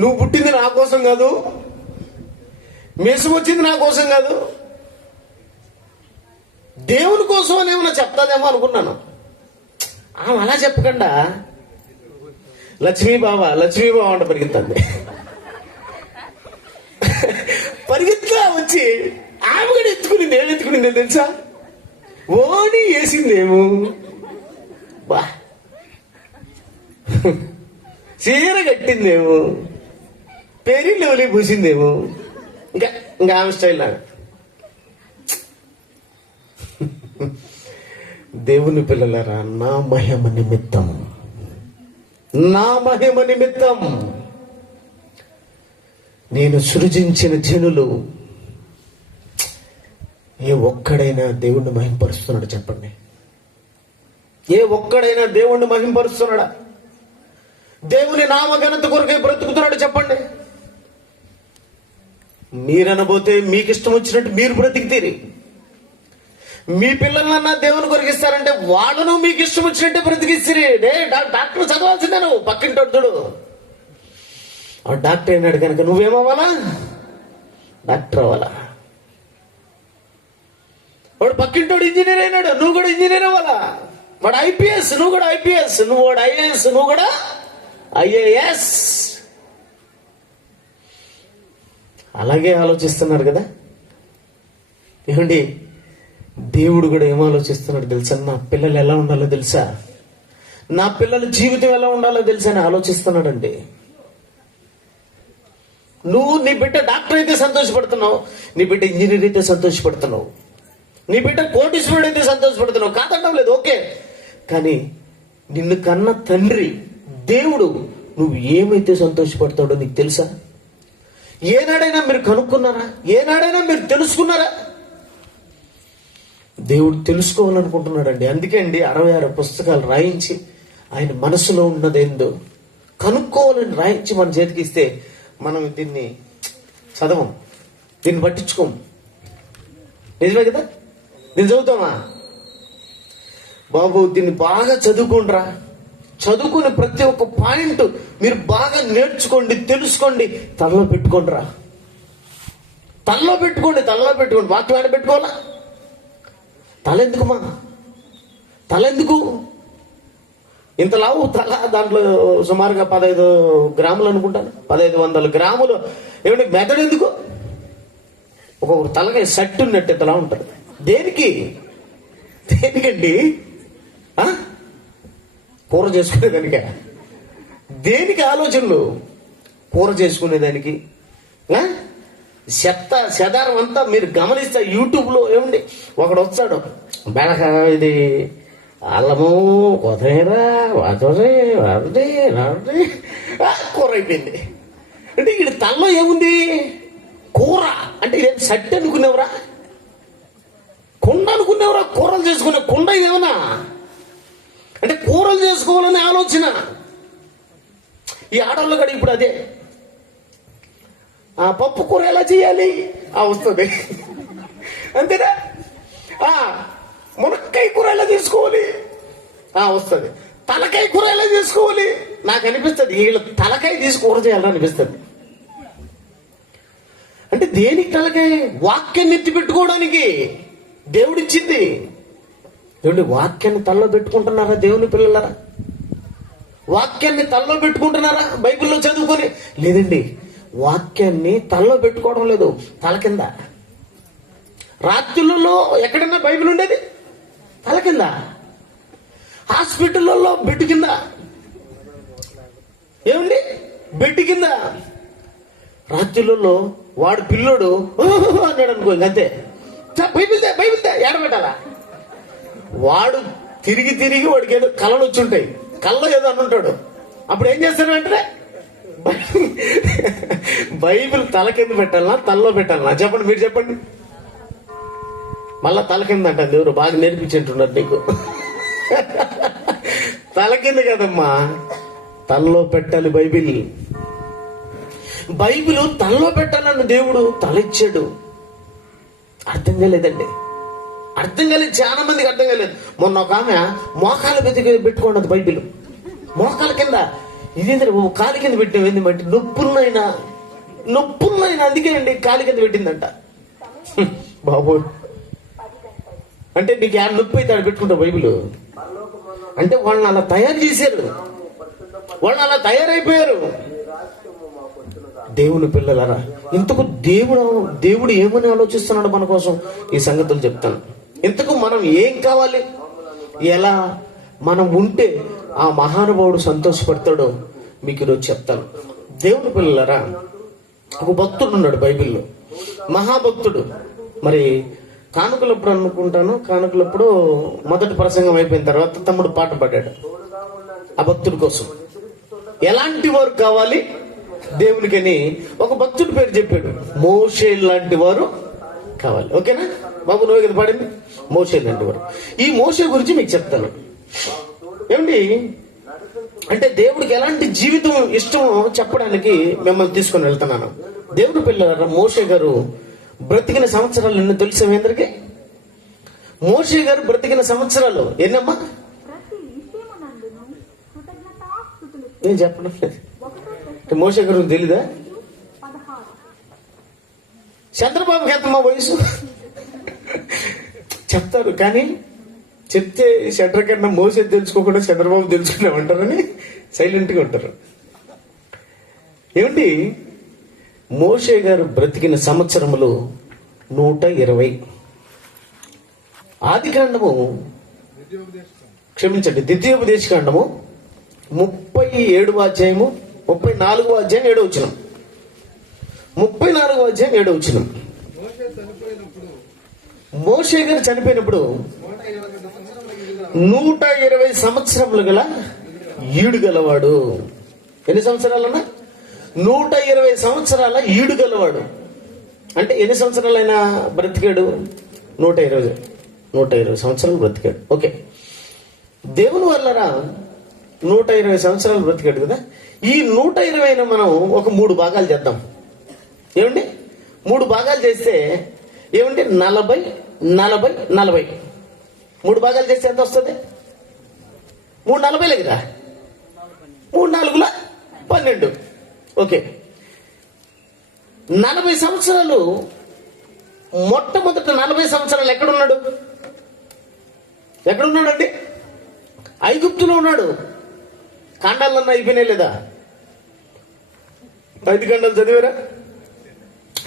నువ్వు పుట్టింది నా కోసం కాదు, మీసం వచ్చింది నా కోసం కాదు, దేవుని కోసం అని ఏమన్నా చెప్తాదేమో అనుకున్నాను. ఆమె అలా చెప్పకుండా లక్ష్మీబాబా అంట పరిగెత్తండి. పరిగెత్తుగా వచ్చి ఆమె కూడా ఎత్తుకునింది. ఏం ఎత్తుకునిందో తెలుసా? ఓడి వేసిందేమో, బా చీర కట్టిందేమో, పెరిళ్ళు ఒలి పూసిందేమో, ఇంకా ఆమె స్టైల్ లాగా. దేవుని పిల్లలరా, నా మహిమ నిమిత్తం నేను సృజించిన జనులు ఏ ఒక్కడైనా దేవుణ్ణి మహింపరుస్తున్నాడు చెప్పండి? ఏ ఒక్కడైనా దేవుణ్ణి మహింపరుస్తున్నాడా? దేవుని నామ ఘనత కొరకే బ్రతుకుతున్నాడు చెప్పండి? మీరనబోతే మీకు ఇష్టం వచ్చినట్టు మీరు బ్రతికితీరి. మీ పిల్లలన్నా దేవుని కొరికిస్తారంటే వాళ్ళను మీకు ఇష్టం వచ్చినట్టే బ్రతికిస్తారు. డాక్టర్ చదవాల్సిందే. నువ్వు పక్కింటోడు ఆ డాక్టర్ అయినాడు కనుక నువ్వేమవ్వాలా? డాక్టర్ అవ్వాలా. వాడు పక్కింటోడు ఇంజనీర్ అయినాడు, నువ్వు కూడా ఇంజనీర్ అవ్వాలా. వాడు ఐపీఎస్, నువ్వు కూడా ఐపీఎస్. నువ్వు వాడు ఐఏఎస్, నువ్వు కూడా ఐఏఎస్. అలాగే ఆలోచిస్తున్నారు కదా. ఏమండి, దేవుడు కూడా ఏం ఆలోచిస్తున్నాడు తెలుసా? నా పిల్లలు ఎలా ఉండాలో తెలుసా? నా పిల్లల జీవితం ఎలా ఉండాలో తెలుసా అని ఆలోచిస్తున్నాడండి. నువ్వు నీ బిడ్డ డాక్టర్ అయితే సంతోషపడుతున్నావు, నీ బిడ్డ ఇంజనీర్ అయితే సంతోషపడుతున్నావు, నీ బిడ్డ కోటీశ్వరుడు అయితే సంతోషపడుతున్నావు, కాదనడం లేదు, ఓకే. కానీ నిన్ను కన్న తండ్రి దేవుడు నువ్వు ఏమైతే సంతోషపడతాడో నీకు తెలుసా? ఏనాడైనా మీరు కనుక్కున్నారా? ఏనాడైనా మీరు తెలుసుకున్నారా? దేవుడు తెలుసుకోవాలనుకుంటున్నాడండి. అందుకే అండి 66 పుస్తకాలు రాయించి ఆయన మనసులో ఉన్నదేందో కనుక్కోవాలని రాయించి మన చేతికి ఇస్తే మనం దీన్ని చదవం, దీన్ని పట్టించుకోం. నిజమే కదా? దీన్ని చదువుతామా? బాబు దీన్ని బాగా చదువుకోండిరా. చదువుకునే ప్రతి ఒక్క పాయింట్ మీరు బాగా నేర్చుకోండి, తెలుసుకోండి, తలలో పెట్టుకోండిరా. తలలో పెట్టుకోండి. వాక్యం ఆడ పెట్టుకోవాలా? తలెందుకుమా? తలెందుకు? ఇంత లావు తల, దాంట్లో సుమారుగా 15 గ్రాములు అనుకుంటాను, 1500 గ్రాములు. ఏమంటే మెదడు ఎందుకు? ఒక్కొక్కరు తలకాయ సట్టు ఉన్నట్టు ఇంతలా ఉంటుంది. దేనికండి? కూర చేసుకునేదానిక? దేనికి ఆలోచనలు? కూర చేసుకునేదానికి. చెదారం అంతా మీరు గమనిస్తే యూట్యూబ్లో ఏమండి ఒకడు వస్తాడు, బెడక ఇది అల్లము కొత్తిమీర కూర అయిపోయింది అంటే వీడి తల్లో ఏముంది? కూర అంటే ఇదేం సట్టి అనుకునేవరా? కుండ అనుకునేవరా? కూరలు చేసుకునే కుండ ఇదేమన్నా అంటే కూరలు చేసుకోవాలనే ఆలోచన ఈ ఆడవాళ్ళు కూడా ఇప్పుడు అదే. ఆ పప్పు కూర ఎలా చేయాలి? వస్తుంది అంతేనా? మునక్కాయ కూర ఎలా చేసుకోవాలి? వస్తుంది. తలకాయ కూర ఎలా చేసుకోవాలి? నాకు అనిపిస్తుంది వీళ్ళు తలకాయ తీసి కూర చేయాలని అనిపిస్తుంది. అంటే దేనికి తలకాయ? వాక్యాన్ని ఎత్తి పెట్టుకోవడానికి దేవుడిచ్చింది. దేవుడి వాక్యాన్ని తల్లో పెట్టుకుంటున్నారా దేవుని పిల్లలారా? వాక్యాన్ని తల్లో పెట్టుకుంటున్నారా బైబిల్లో చదువుకొని? లేదండి, వాక్యాన్ని తల్లో పెట్టుకోవడం లేదు, తల కింద. రాత్రులలో ఎక్కడన్నా బైబిల్ ఉండేది తల కింద, హాస్పిటల్లో బెడ్ కింద. ఏమండి? బెడ్ కింద. రాత్రులలో వాడు పిల్లోడు అన్నాడు అనుకో, అంతే బైబిల్దే ఏడబెట్టాలా? వాడు తిరిగి తిరిగి వాడికి ఏదో కళలు వచ్చి ఉంటాయి, కళ్ళలో ఏదో అనుంటాడు. అప్పుడు ఏం చేస్తాడు వెంటనే బైబిల్ తల కింద పెట్టాలనా తలలో పెట్టాలనా? చెప్పండి, మీరు చెప్పండి. మళ్ళా తల కింద అంట, ఎవరు బాగా నేర్పించుంటున్నారు నీకు. తల కింద కదమ్మా, తలలో పెట్టాలి బైబిల్. బైబిల్ తలలో పెట్టాలని దేవుడు తలెచ్చాడు. అర్థం కాలేదండి, అర్థం కాలేదు. చాలా మందికి అర్థం కాలేదు. మొన్న ఒక ఆమె మోకాల పెట్టుకున్నది బైబిల్, మోకాల కింద. ఇదేంటే కాలి కింద పెట్టాం ఏంటంటే నొప్పులైనా అందుకే అండి కాలి కింద పెట్టిందంట. బాబు అంటే నీకు ఆ నొప్పి అయితే ఆడ పెట్టుకుంటావు బైబిల్ అంటే? వాళ్ళని అలా తయారు చేశారు, వాళ్ళు అలా తయారైపోయారు. దేవుని పిల్లలారా, ఇంతకు దేవుడు ఏమని ఆలోచిస్తున్నాడు మన కోసం? ఈ సంగతులు చెప్తాను. ఇంతకు మనం ఏం కావాలి, ఎలా మనం ఉంటే ఆ మహానుభావుడు సంతోషపడతాడో మీకు ఈరోజు చెప్తాను. దేవుని పిల్లలారా, ఒక భక్తుడు ఉన్నాడు బైబిల్లో, మహాభక్తుడు. మరి కానుకలప్పుడు అనుకుంటాను, కానుకలప్పుడు మొదటి ప్రసంగం అయిపోయిన తర్వాత తమ్ముడు పాట పాడాడు ఆ భక్తుడి కోసం. ఎలాంటి వారు కావాలి దేవునికని ఒక భక్తుడి పేరు చెప్పాడు. మోషే లాంటి వారు కావాలి. ఓకేనా బాబు, నువ్వే కదా పాడింది? మోషే లాంటి వారు. ఈ మోషే గురించి మీకు చెప్తాను. ఏమండి అంటే దేవుడికి ఎలాంటి జీవితం ఇష్టమో చెప్పడానికి మిమ్మల్ని తీసుకొని వెళ్తున్నాను. దేవుడి పిల్లల మోషే గారు బ్రతికిన సంవత్సరాలు ఎన్నో తెలుసా మీ అందరికీ? మోషే గారు బ్రతికిన సంవత్సరాలు ఎన్నమ్మా? నేను చెప్పడం లేదు. మోషే గారు తెలీదా? చంద్రబాబుకి ఎంతమ్మా వయసు చెప్తారు, కానీ చెప్తే సెంటర్ కన్నా మోసే తెలుసుకోకుండా చంద్రబాబు తెలుసుకున్నామంటారని సైలెంట్ గా ఉంటారు. ఏమిటి మోషే గారు బ్రతికిన సంవత్సరములు 120. ఆది కాండము క్షమించండి, ద్వితీయోపదేశ కాండము 37వ అధ్యాయము 34వ అధ్యాయం 7వ వచనం. 34వ అధ్యాయం 7వ వచనం. మోషే గారు చనిపోయినప్పుడు 120 సంవత్సరములు గల ఈడు గలవాడు. ఎన్ని సంవత్సరాలన్నా? 120 సంవత్సరాల ఈడు గలవాడు. అంటే ఎన్ని సంవత్సరాలైనా బ్రతికాడు? 120 సంవత్సరాలు బ్రతికాడు. ఓకే, దేవుని వల్లరా 120 సంవత్సరాలు బ్రతికాడు కదా. ఈ 120 మనం ఒక 3 భాగాలు చేద్దాం. ఏమండి 3 భాగాలు చేస్తే ఏమండి 40 40 40. 3 భాగాలు చేస్తే ఎంత వస్తుంది? 3 40 కదా, 3 4 12. ఓకే, 40 సంవత్సరాలు. మొట్టమొదట 40 సంవత్సరాలు ఎక్కడున్నాడండి? ఐగుప్తులో ఉన్నాడు. కాండాలన్నా అయిపోయినాయి లేదా? 5 కాండాలు చదివారా?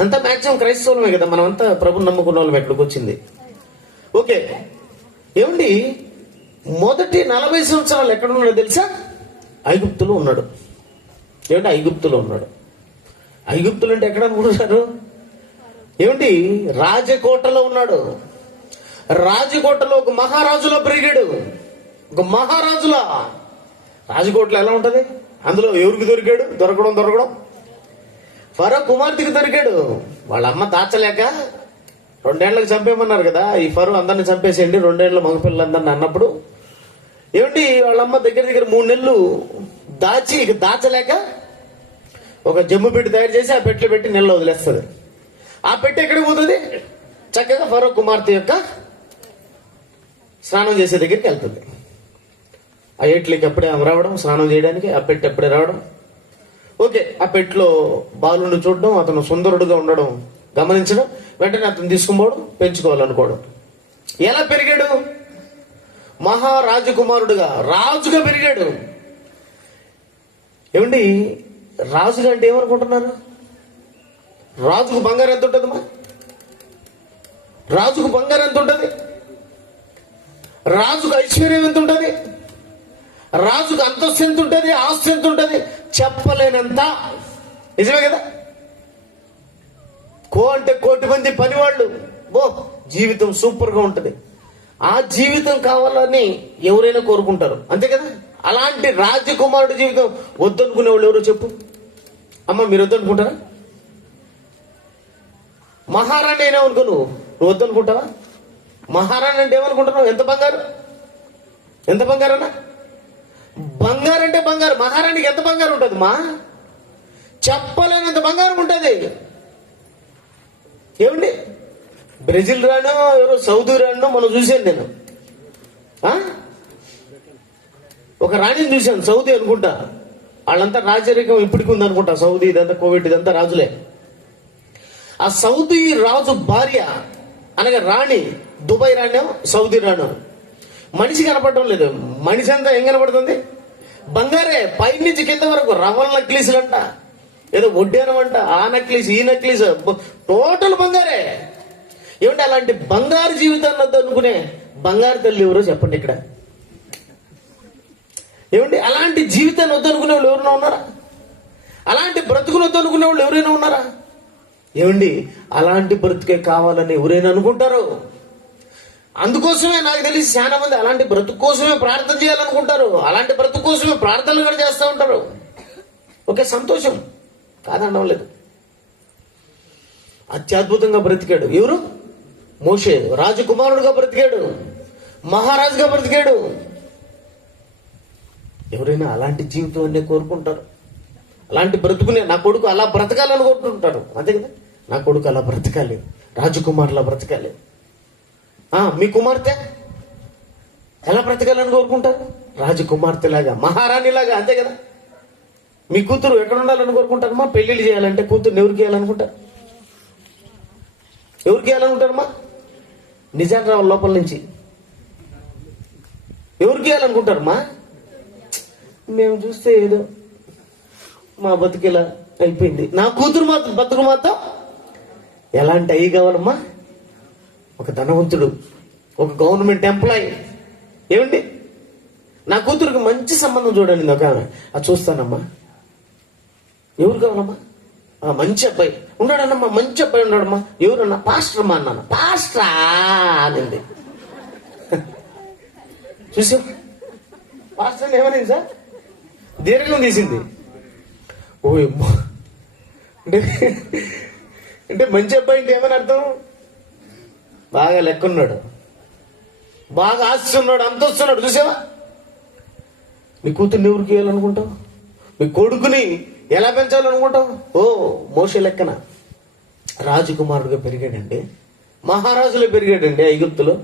అంతా మ్యాక్సిమం క్రైస్తవులమే కదా, మనం అంతా ప్రభుని నమ్ముకున్న వాళ్ళం. ఎక్కడికి వచ్చింది? ఓకే, ఏమండి మొదటి 40 సంవత్సరాలు ఎక్కడున్నాడో తెలుసా? ఐగుప్తులో ఉన్నాడు. ఏమంటే ఐగుప్తులో ఉన్నాడు. ఐగుప్తులు అంటే ఎక్కడ అనుకుంటున్నారు? ఏమిటి రాజకోటలో ఉన్నాడు. రాజకోటలో ఒక మహారాజులో పెరిగాడు. ఒక మహారాజులా. రాజకోటలో ఎలా ఉంటది? అందులో ఎవరికి దొరికాడు? దొరకడం ఫరో కుమార్తెకి దొరికాడు. వాళ్ళ అమ్మ దాచలేక 2 ఏళ్లకు చంపేయమన్నారు కదా. ఈ ఫరో అందరిని చంపేసేయండి 2 ఏళ్ళ మగపిల్లలందరినీ అన్నప్పుడు ఏమిటి వాళ్ళమ్మ దగ్గర 3 నెలలు దాచి ఇక దాచలేక ఒక జమ్ము పెట్టి తయారు చేసి ఆ పెట్టెలో పెట్టి నెలలో వదిలేస్తుంది. ఆ పెట్టె ఎక్కడికి పోతుంది? చక్కగా ఫరో కుమార్తె యొక్క స్నానం చేసే దగ్గరికి వెళ్తుంది. ఆ ఏట్లకి అప్పుడే రావడం, స్నానం చేయడానికి ఆ పెట్టె అప్పుడే రావడం. ఓకే, ఆ పెట్టెలో బాలుని చూడడం, అతను సుందరుడుగా ఉండడం గమనించడం, వెంటనే అతను తీసుకుపోవడం, పెంచుకోవాలనుకోవడం. ఎలా పెరిగాడు? మహారాజకుమారుడుగా, రాజుగా పెరిగాడు. ఏమండి రాజుగా అంటే ఏమనుకుంటున్నారు? రాజుకు బంగారం ఎంత ఉంటుందమ్మా? రాజుకు బంగారం ఎంత ఉంటుంది? రాజుకు ఐశ్వర్యం ఎంత ఉంటుంది? రాజుకు అంతస్తు ఎంత ఉంటుంది? ఆస్తి ఎంత ఉంటుంది? చెప్పలేనంత. నిజమే కదా. అంటే 1,000,000 మంది పనివాళ్ళు, జీవితం సూపర్ గా ఉంటది. ఆ జీవితం కావాలని ఎవరైనా కోరుకుంటారు, అంతే కదా. అలాంటి రాజకుమారుడి జీవితం వద్దనుకునే వాళ్ళు ఎవరో చెప్పు అమ్మ, మీరు వద్దనుకుంటారా? మహారాణి అయినా అనుకో, నువ్వు వద్దనుకుంటావా? మహారాణి అంటే ఏమనుకుంటున్నావు? ఎంత బంగారు, ఎంత బంగారు అన్నా? బంగారు అంటే బంగారు. మహారాణికి ఎంత బంగారు ఉంటుంది మా? చెప్పలేనంత బంగారం ఉంటుంది. ఏమండి, బ్రెజిల్ రానో ఎవరో సౌదీ రానో మనం చూశాను నేను. ఒక రాణిని చూశాను, సౌదీ అనుకుంటా. వాళ్ళంతా రాజరికం ఇప్పటికి ఉంది అనుకుంటా. సౌదీ ఇదంతా కోవిడ్ ఇదంతా రాజులే. ఆ సౌదీ రాజు భార్య అనగా రాణి, దుబాయ్ రాణి, సౌదీ రాణి, మనిషి కనపడటం లేదు. మనిషి అంతా ఏం కనపడుతుంది? బంగారే, పై నుంచి కింద వరకు రవల నక్లీసులు అంట, ఏదో వడ్డానం అంట, ఆ నక్లీస్ ఈ నక్లీస్, టోటల్ బంగారే. ఏమంటే అలాంటి బంగారు జీవితాన్ని వద్ద అనుకునే బంగారు తల్లి ఎవరో చెప్పండి ఇక్కడ. ఏమండి, అలాంటి జీవితాన్ని వద్దనుకునే వాళ్ళు ఎవరైనా ఉన్నారా? అలాంటి బ్రతుకులు వద్దనుకునే వాళ్ళు ఎవరైనా ఉన్నారా? ఏమండి, అలాంటి బ్రతుకే కావాలని ఎవరైనా అనుకుంటారు. అందుకోసమే నాకు తెలిసి చాలా మంది అలాంటి బ్రతుకు కోసమే ప్రార్థన చేయాలనుకుంటారు. అలాంటి బ్రతుకు కోసమే ప్రార్థనలు కూడా చేస్తూ ఉంటారు. ఓకే, సంతోషం, కాదనడం లేదు. అత్యద్భుతంగా బ్రతికాడు ఎవరు? మోషే. రాజకుమారుడుగా బ్రతికాడు, మహారాజుగా బ్రతికాడు. ఎవరైనా అలాంటి జీవితం అనే కోరుకుంటారు. అలాంటి బ్రతుకునే నా కొడుకు అలా బ్రతకాలని కోరుకుంటారు, అంతే కదా. నా కొడుకు అలా బ్రతకాలి, రాజకుమారులా బ్రతకాలి. మీ కుమార్తె ఎలా బ్రతకాలని కోరుకుంటారు? రాజకుమార్తెలాగా, మహారాణిలాగా, అంతే కదా. మీ కూతురు ఎక్కడ ఉండాలని కోరుకుంటారమ్మా? పెళ్లిళ్ళు చేయాలంటే కూతుర్ని ఎవరికి చేయాలనుకుంటారు? ఎవరికి చేయాలనుకుంటారమ్మా? నిజాన్ని రావాలి లోపల నుంచి. ఎవరికి చేయాలనుకుంటారమ్మా? మేము చూస్తే ఏదో మా బతుకిలా అయిపోయింది. నా కూతురు మాత్రం బతుకు మాత్రం ఎలాంటి అయ్యి కావాలమ్మా? ఒక ధనవంతుడు, ఒక గవర్నమెంట్ ఎంప్లాయీ. ఏమండి, నా కూతురికి మంచి సంబంధం చూడండి. ఒక అది చూస్తానమ్మా. ఎవరు కావాలమ్మా? మంచి అబ్బాయి ఉన్నాడన్నమ్మా, మంచి అబ్బాయి ఉన్నాడమ్మా. ఎవరన్నా? పాస్టర్ అమ్మా అన్నాను. పాస్టరా అనింది. చూసా, పాస్టర్ ఏమనింది సార్? దీర్ఘం తీసింది. ఓ అంటే మంచి అబ్బాయి అంటే ఏమని అర్థం? బాగా లెక్కున్నాడు, బాగా ఆశిస్తున్నాడు, అంతొస్తున్నాడు. చూసావా? నీ కూతుర్ని ఎవరికి వేయాలనుకుంటావు? మీ కొడుకుని ఎలా పెంచాలనుకుంటావు? మోషే లెక్కన రాజకుమారుడుగా పెరిగాడండి, మహారాజులో పెరిగాడండి ఐగుప్తులో.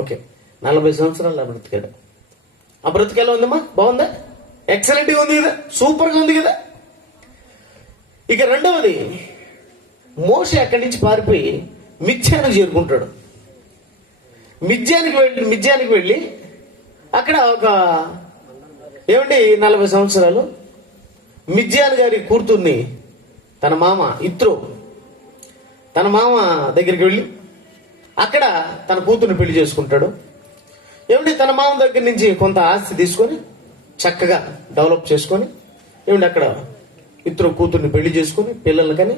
ఓకే, 40 సంవత్సరాలు బ్రతికాడు. ఆ బ్రతికి ఎలా ఉందమ్మా? బాగుందా? ఎక్సలెంట్ గా ఉంది కదా, సూపర్ గా ఉంది కదా. ఇక రెండవది, మోషే అక్కడి నుంచి పారిపోయి మిద్యానికి చేరుకుంటాడు. మిద్యానికి వెళ్ళి అక్కడ ఒక ఏమండి 40 సంవత్సరాలు మిద్యాన్ గారి కూతుర్ని తన మామ ఇత్రో తన మామ దగ్గరికి వెళ్ళి అక్కడ తన కూతుర్ని పెళ్లి చేసుకుంటాడు. ఏమండి, తన మామ దగ్గర నుంచి కొంత ఆస్తి తీసుకొని చక్కగా డెవలప్ చేసుకొని ఏమండి అక్కడ ఇత్రో కూతుర్ని పెళ్లి చేసుకుని పిల్లలు కానీ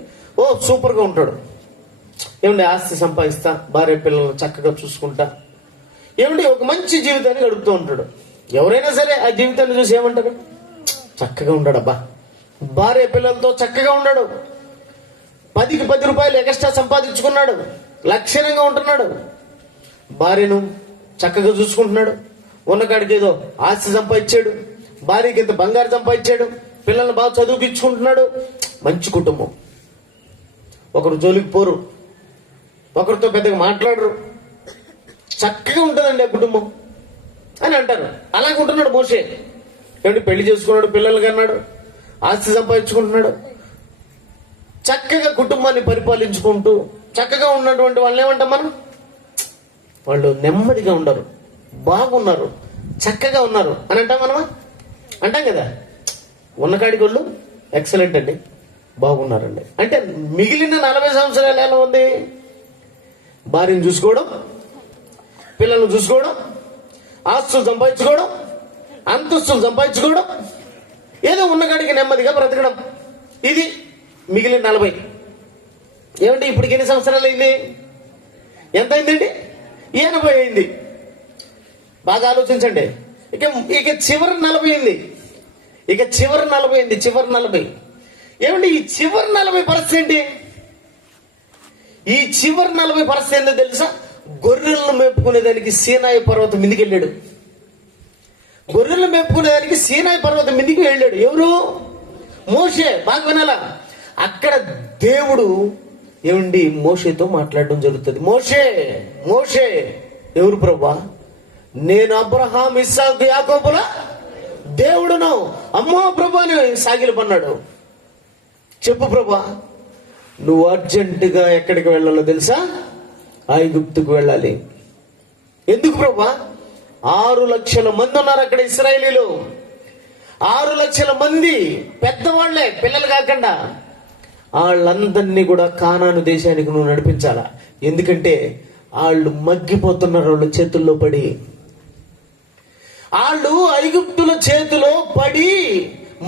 సూపర్ గా ఉంటాడు. ఏమండి, ఆస్తి సంపాదిస్తా, భార్య పిల్లలను చక్కగా చూసుకుంటా, ఏమండి ఒక మంచి జీవితాన్ని గడుపుతూ ఉంటాడు. ఎవరైనా సరే ఆ జీవితాన్ని చూసి ఏమంటారు? చక్కగా ఉన్నాడు అబ్బా, భార్య పిల్లలతో చక్కగా ఉన్నాడు, 10కి 10 రూపాయలు ఎక్స్ట్రా సంపాదించుకున్నాడు, లక్షణంగా ఉంటున్నాడు, భార్యను చక్కగా చూసుకుంటున్నాడు, ఉన్నకాడికి ఏదో ఆస్తి సంపాదించాడు, భార్యకి ఇంత బంగారు సంపాదించాడు, పిల్లల్ని బాగా చదువుకిచ్చుకుంటున్నాడు, మంచి కుటుంబం. ఒకరు జోలికి పోరు, ఒకరితో పెద్దగా మాట్లాడరు, చక్కగా ఉంటుందండి ఆ కుటుంబం అని అంటారు. అలాగే ఉంటున్నాడు మోషే. ఏమంటే పెళ్లి చేసుకున్నాడు, పిల్లలు కన్నాడు, ఆస్తి సంపాదించుకుంటున్నాడు, చక్కగా కుటుంబాన్ని పరిపాలించుకుంటూ చక్కగా ఉన్నటువంటి వాళ్ళని ఏమంటాం మనం? వాళ్ళు నెమ్మదిగా ఉండరు, బాగున్నారు, చక్కగా ఉన్నారు అని అంటాం మనమా? అంటాం కదా. ఉన్నకాడికి వాళ్ళు ఎక్సలెంట్ అండి, బాగున్నారండి అంటే మిగిలిన 40 సంవత్సరాలు ఎలా ఉంది? భార్యను చూసుకోవడం, పిల్లలను చూసుకోవడం, ఆస్తులు సంపాదించుకోవడం, అంతస్తులు సంపాదించుకోవడం, ఏదో ఉన్నకాడికి నెమ్మదిగా బ్రతకడం. ఇది మిగిలిన 40. ఏమంటే ఇప్పటికి ఎన్ని సంవత్సరాలు అయింది? ఎంత అయిందండి? 80 అయింది. బాగా ఆలోచించండి. ఇక చివరి 40 అయింది. చివరి 40. ఏమండి ఈ చివరి 40 పరిస్థితి ఏంటి? ఈ చివరి 40 పరిస్థితి ఏంటో తెలుసా? గొర్రెలను మేపుకునేదానికి సీనాయి పర్వతం మీదికి వెళ్ళాడు. గొర్రెలను మేపుకునేదానికి సీనాయి పర్వతం మీదికి వెళ్ళాడు. ఎవరు? మోషే. బాగా వినాలా. అక్కడ దేవుడు ఏమండి మోషేతో మాట్లాడడం జరుగుతుంది. మోషే ఎవరు ప్రభా? నేను అబ్రహాం, ఇస్సాకు, యాకోబుల దేవుడును. అమ్మో ప్రభా అని సాగిలపన్నాడు. చెప్పు ప్రభా, నువ్వు అర్జెంటుగా ఎక్కడికి వెళ్ళాలో తెలుసా? ఐగుప్తుకు వెళ్ళాలి. ఎందుకు ప్రభా? 6 లక్షల మంది ఉన్నారు అక్కడ ఇశ్రాయేలీలు. 6 లక్షల మంది పెద్దవాళ్లే, పిల్లలు కాకుండా. వాళ్ళందరినీ కూడా కానాను దేశానికి నువ్వు నడిపించాలా. ఎందుకంటే వాళ్ళు మగ్గిపోతున్నారు వాళ్ళ చేతుల్లో పడి. వాళ్ళు ఐగుప్తుల చేతిలో పడి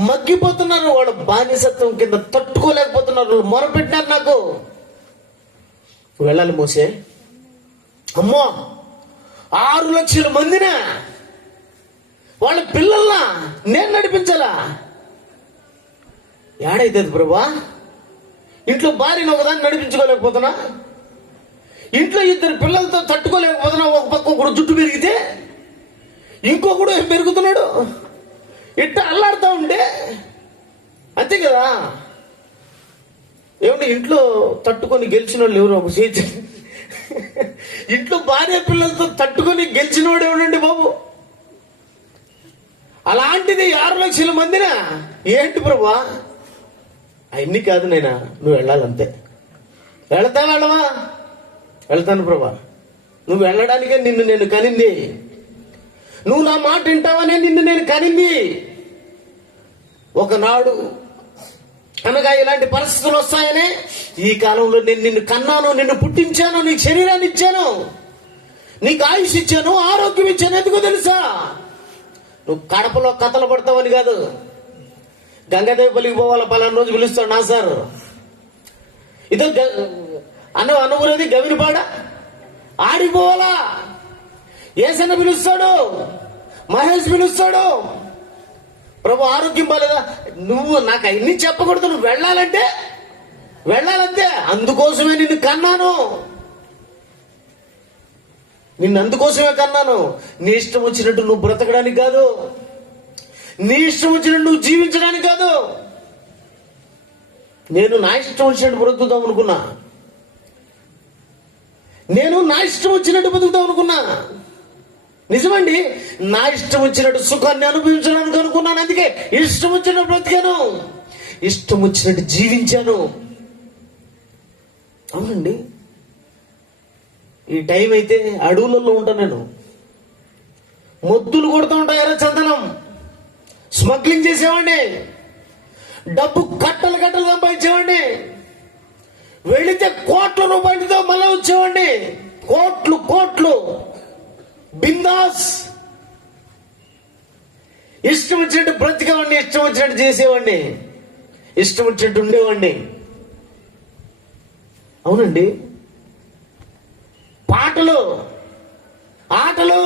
మగ్గిపోతున్నారు. వాళ్ళ బానిసత్వం కింద తట్టుకోలేకపోతున్నారు. వాళ్ళు మొరపెట్టినారు నాకు. వెళ్ళాలి మోసే. అమ్మో 6 లక్షల మందినా, వాళ్ళ పిల్లల్నా నేను నడిపించాలా? ఏడైతుంది ప్రభా? ఇంట్లో భార్యను ఒకదాన్ని నడిపించుకోలేకపోతున్నా, ఇంట్లో 2 పిల్లలతో తట్టుకోలేకపోతున్నా. ఒక పక్క ఒకడు జుట్టు పెరిగితే ఇంకొకడు పెరుగుతున్నాడు. ఇట్ట అల్లాడుతూ ఉంటే అంతే కదా. ఏమంటే ఇంట్లో తట్టుకొని గెలిచిన వాళ్ళు ఎవరు? ఒక చేతి ఇంట్లో భార్య పిల్లలతో తట్టుకొని గెలిచినవాడు ఎవడండి బాబు? అలాంటిది 6 లక్షల మందినా ఏంటి ప్రభా? అవన్నీ కాదు నైనా, నువ్వు వెళ్ళాలంతే. వెళ్ళవా? వెళ్తాను ప్రభా. నువ్వు వెళ్ళడానికే నిన్ను నేను కనింది. నువ్వు నా మాట వింటావనే నిన్ను నేను కనింది. ఒకనాడు అనగా ఇలాంటి పరిస్థితులు వస్తాయనే ఈ కాలంలో నేను నిన్ను కన్నాను, నిన్ను పుట్టించాను, నీకు శరీరాన్ని ఇచ్చాను, నీకు ఆయుష్ ఇచ్చాను, ఆరోగ్యం ఇచ్చాను. ఎందుకో తెలుసా? నువ్వు కడపలో కథలు పడతావని కాదు. గంగాదేవి పల్లికి పోవాలా, పలానా రోజు పిలుస్తాడు నా సార్. ఇదో అనుకునేది గవినిపాడ ఆడిపోవాలా. ఏసన్న పిలుస్తాడు, మహేష్ పిలుస్తాడు. ప్రభు ఆరోగ్యం బాలేదా? నువ్వు నాకు అన్ని చెప్పకూడదు. నువ్వు వెళ్ళాలంటే వెళ్ళాలంతే. అందుకోసమే నిన్ను కన్నాను, అందుకోసమే కన్నాను. నీ ఇష్టం వచ్చినట్టు నువ్వు బ్రతకడానికి కాదు, నీ ఇష్టం వచ్చినట్టు నువ్వు జీవించడానికి కాదు. నేను నా ఇష్టం వచ్చినట్టు బ్రతుకుతాం అనుకున్నా. నిజమండి, నా ఇష్టం వచ్చినట్టు సుఖాన్ని అనుభవించడానికి అనుకున్నాను. అందుకే ఇష్టం వచ్చినట్టు బ్రతికాను, ఇష్టం వచ్చినట్టు జీవించాను. అవునండి, ఈ టైం అయితే అడవులలో ఉంటాను నేను. మొద్దులు కొడుతూ ఉంటాయి, ఎర్ర చందనం స్మగ్లింగ్ చేసేవాడిని, డబ్బు కట్టలు సంపాదించేవాడిని. వెళితే కోట్ల రూపాయలతో మళ్ళీ వచ్చేవాడిని. కోట్లు బిందాస్. ఇష్టం వచ్చినట్టు బ్రతికేవాడిని, ఇష్టం వచ్చినట్టు చేసేవాడిని, ఇష్టం వచ్చినట్టు ఉండేవాడిని. అవునండి, పాటలు ఆటలు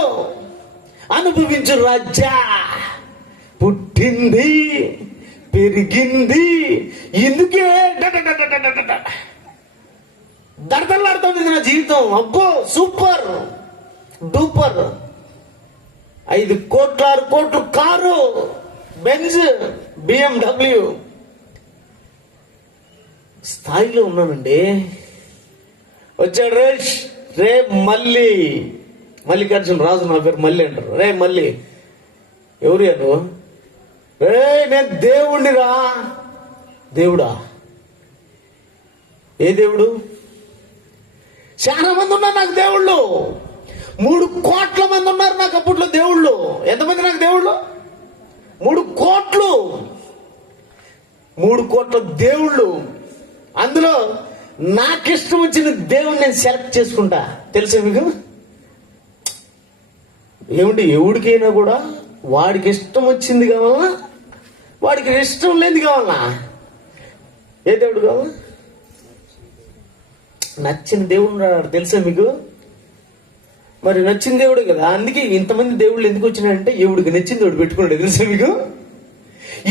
అనుభవించు రాజ్యా. పుట్టింది పెరిగింది ఇందుకే దడదల్లాడుతుంది నా జీవితం. అబ్బో సూపర్ డూపర్. 5 కోట్లు 6 కోట్లు కారు, బెంజ్, BMW స్థాయిలో ఉన్నానండి. వచ్చాడు రే మల్లికార్జున రాజు, నా పేరు మల్లి అంటారు. రే మల్లి, ఎవరు నువ్వు? రే నేను దేవుణ్ణిరా. దేవుడా? ఏ దేవుడు? చాలా మంది ఉన్నారు నాకు దేవుళ్ళు. 3 కోట్ల మంది ఉన్నారు నాకు అప్పట్లో దేవుళ్ళు. ఎంతమంది నాకు దేవుళ్ళు? 3 కోట్లు. 3 కోట్ల దేవుళ్ళు. అందులో నాకిష్టం వచ్చిన దేవుణ్ణి నేను సెలెక్ట్ చేసుకుంటా. తెలుసా మీకు? ఏమిటి, ఎవడికైనా కూడా వాడికి ఇష్టం వచ్చింది కావాలా, వాడికి ఇష్టం లేనిది కావాలా? ఏ దేవుడు కావాలా? నచ్చిన దేవుడు తెలుసా మీకు? మరి నచ్చిన దేవుడు కదా, అందుకే ఇంతమంది దేవుళ్ళు ఎందుకు వచ్చినారంటే ఎవడికి నచ్చిన దేవుడు పెట్టుకున్నాడు. తెలుసా మీకు?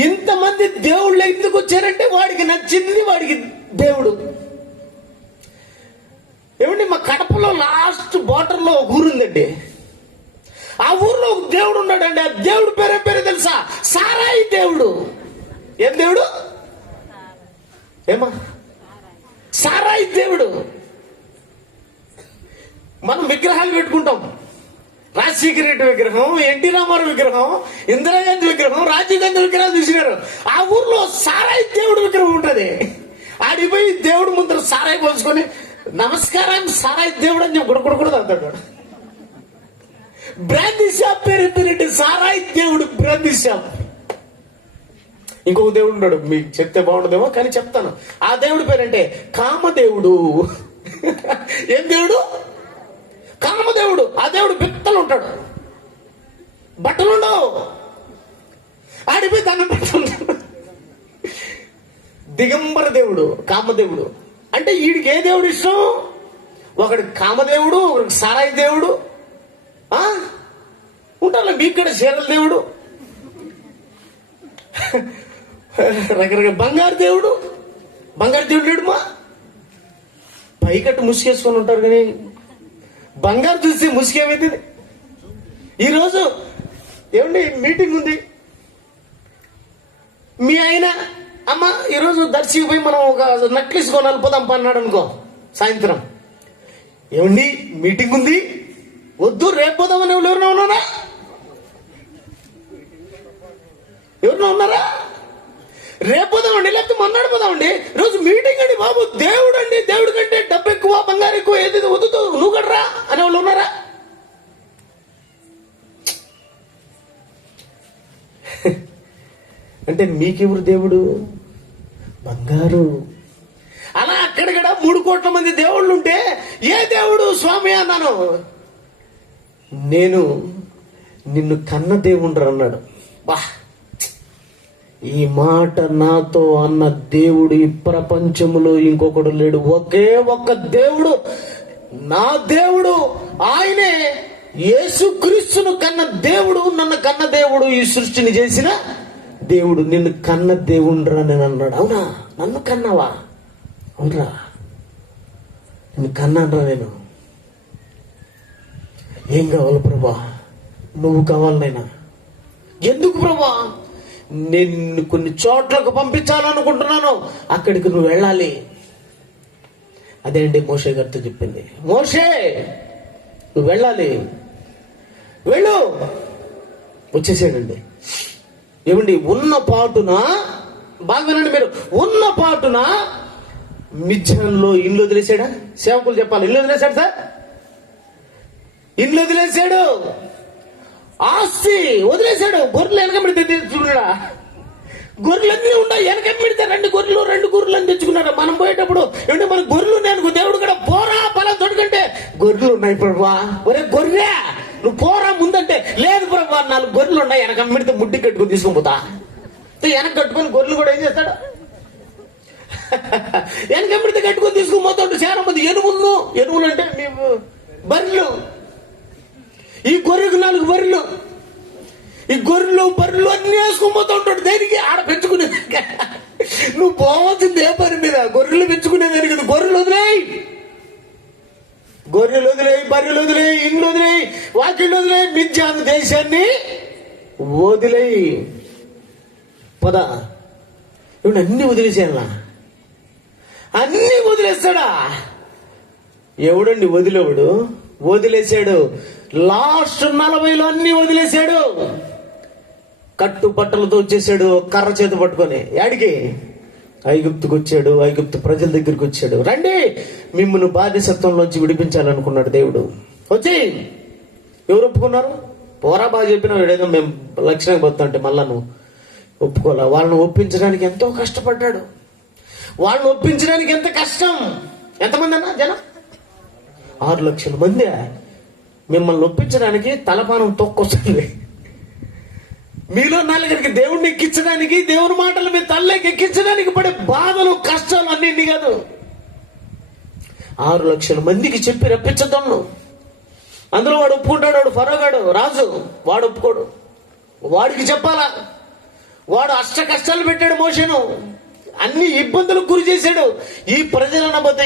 ఇంతమంది దేవుళ్ళు ఎందుకు వచ్చారంటే వాడికి నచ్చింది వాడికి దేవుడు. ఏమండి, మా కడపలో లాస్ట్ బార్డర్ లో ఒక ఊరుందండి. ఆ ఊర్లో ఒక దేవుడు ఉన్నాడండి. ఆ దేవుడు పేరే తెలుసా? సారాయి దేవుడు. ఏం దేవుడు? ఏమా? సారాయి దేవుడు. మనం విగ్రహాలు పెట్టుకుంటాం. రాజశేఖర రెడ్డి విగ్రహం, ఎన్టీ రామారావు విగ్రహం, ఇందిరాగాంధీ విగ్రహం, రాజీవ్ గాంధీ విగ్రహాలు తీసినారు. ఆ ఊర్లో సారాయి దేవుడు విగ్రహం ఉంటది. ఆడిపోయి దేవుడు ముందర సారాయి పోల్చుకొని నమస్కారం సారాయి దేవుడు అని చెప్పి కూడా అంటాడు. బ్రాందీ షాప్ పేరు సారాయి దేవుడు, బ్రాందీ షాప్. ఇంకొక దేవుడు ఉన్నాడు, మీకు చెప్తే బాగుండదేమో కానీ చెప్తాను. ఆ దేవుడి పేరంటే కామదేవుడు. ఏం దేవుడు? కామదేవుడు. ఆ దేవుడు బిత్తలు ఉంటాడు, బట్టలు ఉండవు. ఆడిపోయి దండం పెడుతుంటాడు. దిగంబర దేవుడు కామదేవుడు. అంటే వీడికి ఏ దేవుడు ఇష్టం? ఒకడికి కామదేవుడు, ఒకడికి సారాయి దేవుడు ఉంటారు. మీకు కూడా చీరల దేవుడు, రకరకాల బంగారు దేవుడు. బంగారు దేవుడు లేడు. మా పైకట్టు ముసుగేసుకొని ఉంటారు కానీ బంగారు చూసి ముసుగేమైతుంది. ఈరోజు ఏమండి మీటింగ్ ఉంది, మీ ఆయన అమ్మ ఈరోజు దర్శికి పోయి మనం ఒక నక్లెస్ కొనాలి పోదాం అన్నాడు అనుకో. సాయంత్రం ఏమండి మీటింగ్ ఉంది, వద్దు రేపు పోదామని ఎవరైనా ఉన్నారా? ఎవరైనా ఉన్నారా? రేపు పోదామండి, లేకపోతే మొన్నాడు పోదామండి. రోజు మీటింగ్ అండి బాబు. దేవుడు అండి, దేవుడి కంటే డబ్బు ఎక్కువ, బంగారు ఎక్కువ, ఏది వద్దు నువ్వు కడరా అనే వాళ్ళు ఉన్నారా? అంటే మీకెవరు దేవుడు? బంగారు. అలా అక్కడిక్కడ 3 కోట్ల మంది దేవుళ్ళు ఉంటే ఏ దేవుడు స్వామి అన్నాను. నేను నిన్ను కన్న దేవుండ్రు అన్నాడు. బా, ఈ మాట నాతో అన్న దేవుడు ఈ ప్రపంచంలో ఇంకొకడు లేడు. ఒకే ఒక్క దేవుడు, నా దేవుడు. ఆయనే యేసుక్రీస్తును కన్న దేవుడు, నన్ను కన్న దేవుడు, ఈ సృష్టిని చేసిన దేవుడు. నిన్ను కన్న దేవుండ్రా నేను అన్నాడు. అవునా? నన్ను కన్నావా? అవునరా, నిన్ను కన్నానరా నేను. ఏం కావాలి ప్రభా? నువ్వు కావాలి నాయనా. ఎందుకు ప్రభా? నేను కొన్ని చోట్లకు పంపించాలనుకుంటున్నాను, అక్కడికి నువ్వు వెళ్ళాలి. అదే అండి మోషే గారితో చెప్పింది. మోషే నువ్వు వెళ్ళాలి, వెళ్ళు. వచ్చేసాడండి. ఏమండి ఉన్న పాటున, బాగా వినండి మీరు, ఉన్న పాటున మిద్యానులో ఇల్లు వదిలేసాడా? సేవకులు చెప్పాలి, ఇల్లు వదిలేశాడు సార్. ఇల్లు వదిలేశాడు, ఆస్తి వదిలేశాడు. గొర్రెలు వెనకబెడితే తెచ్చుకున్నాడా? గొర్రెలన్నీ ఉన్నాయి, వెనకబెడితే 2 గొర్రెలు అని తెచ్చుకున్నాడు. మనం పోయేటప్పుడు ఏమంటే మన గొర్రెలు నేను దేవుడు కూడా పోరా బలం తొడుకంటే గొర్రెలు ఉన్నాయి ప్రభా. ఒరే గొర్రె నువ్వు పోరా ముందంటే లేదు ప్రభా 4 గొర్రెలు ఉన్నాయి, వెనకబెడితే ముడ్డి కట్టుకుని తీసుకుని పోతా. వెనక కట్టుకుని గొర్రెలు కూడా ఏం చేస్తాడు? వెనకబెడితే కట్టుకుని తీసుకుని పోతాడు. చాలా మంది ఎనుములు అంటే మేము బర్రెలు. ఈ గొర్రెకు 4 బర్రెలు, ఈ గొర్రెలు బర్రెలు అన్ని వేసుకుని పోతూ ఉంటాడు. దేనికి? ఆడ పెంచుకునేది. నువ్వు పోవాల్సింది ఏ పని మీద? గొర్రెలు పెంచుకునేది కదా. గొర్రెలు వదిలేయి, గొర్రెలు వదిలేయి, బర్రెలు వదిలేయి, ఇండ్లు వదిలేయి, వాకిళ్ళు వదిలేయి, మిద్యాను దేశాన్ని వదిలేయి పద. ఇప్పుడు అన్ని వదిలేసాను. అన్ని వదిలేస్తాడా? ఎవడండి వదిలేవాడు? వదిలేశాడు. లాస్ట్ 40లో అన్ని వదిలేశాడు. కట్టు బట్టలతో వచ్చేసాడు, కర్ర చేతి పట్టుకొని. యాడికి? ఐగుప్తుకు వచ్చాడు. ఐగుప్తు ప్రజల దగ్గరికి వచ్చాడు. రండి, మిమ్మల్ని బాధ్యసత్వంలోంచి విడిపించాలనుకున్నాడు దేవుడు. వచ్చి ఎవరు ఒప్పుకున్నారు? పోరా బాగా చెప్పినావు, ఏదో మేము లక్ష్యానికి పోతుంటే మళ్ళా నువ్వు ఒప్పుకోలే. వాళ్ళని ఒప్పించడానికి ఎంతో కష్టపడ్డాడు. వాళ్ళని ఒప్పించడానికి ఎంత కష్టం. ఎంతమంది అన్నా జనం? 6 లక్షల మంది. మిమ్మల్ని ఒప్పించడానికి తలపానం తొక్కొస్తుంది. మీలో 4 దేవుణ్ణి ఎక్కించడానికి, దేవుని మాటలు మీ తల్లికి ఎక్కించడానికి పడే బాధలు, కష్టాలు అన్నింటి కాదు. 6 లక్షల మందికి చెప్పి రప్పించదన్ను. అందులో వాడు ఒప్పుకుంటాడు, వాడు ఫరోగాడు రాజు, వాడు ఒప్పుకోడు. వాడికి చెప్పాలా, వాడు అష్ట కష్టాలు పెట్టాడు మోషేను, అన్ని ఇబ్బందులకు గురి చేశాడు. ఈ ప్రజలను పోతే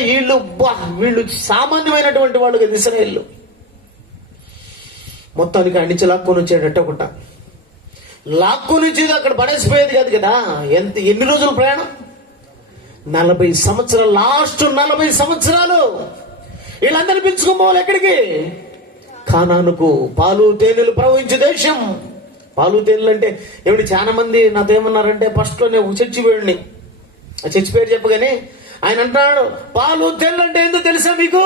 వీళ్ళు సామాన్యమైనటువంటి వాళ్ళు కదా ఇశ్రాయేలు. మొత్తానికి అణిచి లాక్కొని వచ్చాడట ఒకట. లాక్కొని వచ్చేది అక్కడ పడేసిపోయేది కాదు కదా. ఎన్ని రోజుల ప్రయాణం? 40 సంవత్సరాలు. లాస్ట్ 40 సంవత్సరాలు వీళ్ళందరినీ పిలుచుకోవాలి ఎక్కడికి? కానానుకు, పాలు తేనెలు ప్రవహించే దేశం. పాలు తేనెలు అంటే ఏమిటి? చాలా మంది నాతో ఏమన్నారంటే, ఫస్ట్ లో నేను చర్చి వేడిని, ఆ చర్చి పేరు చెప్పగానే ఆయన అంటున్నాడు, పాలు తేనెలు అంటే ఏందో తెలుసా మీకు?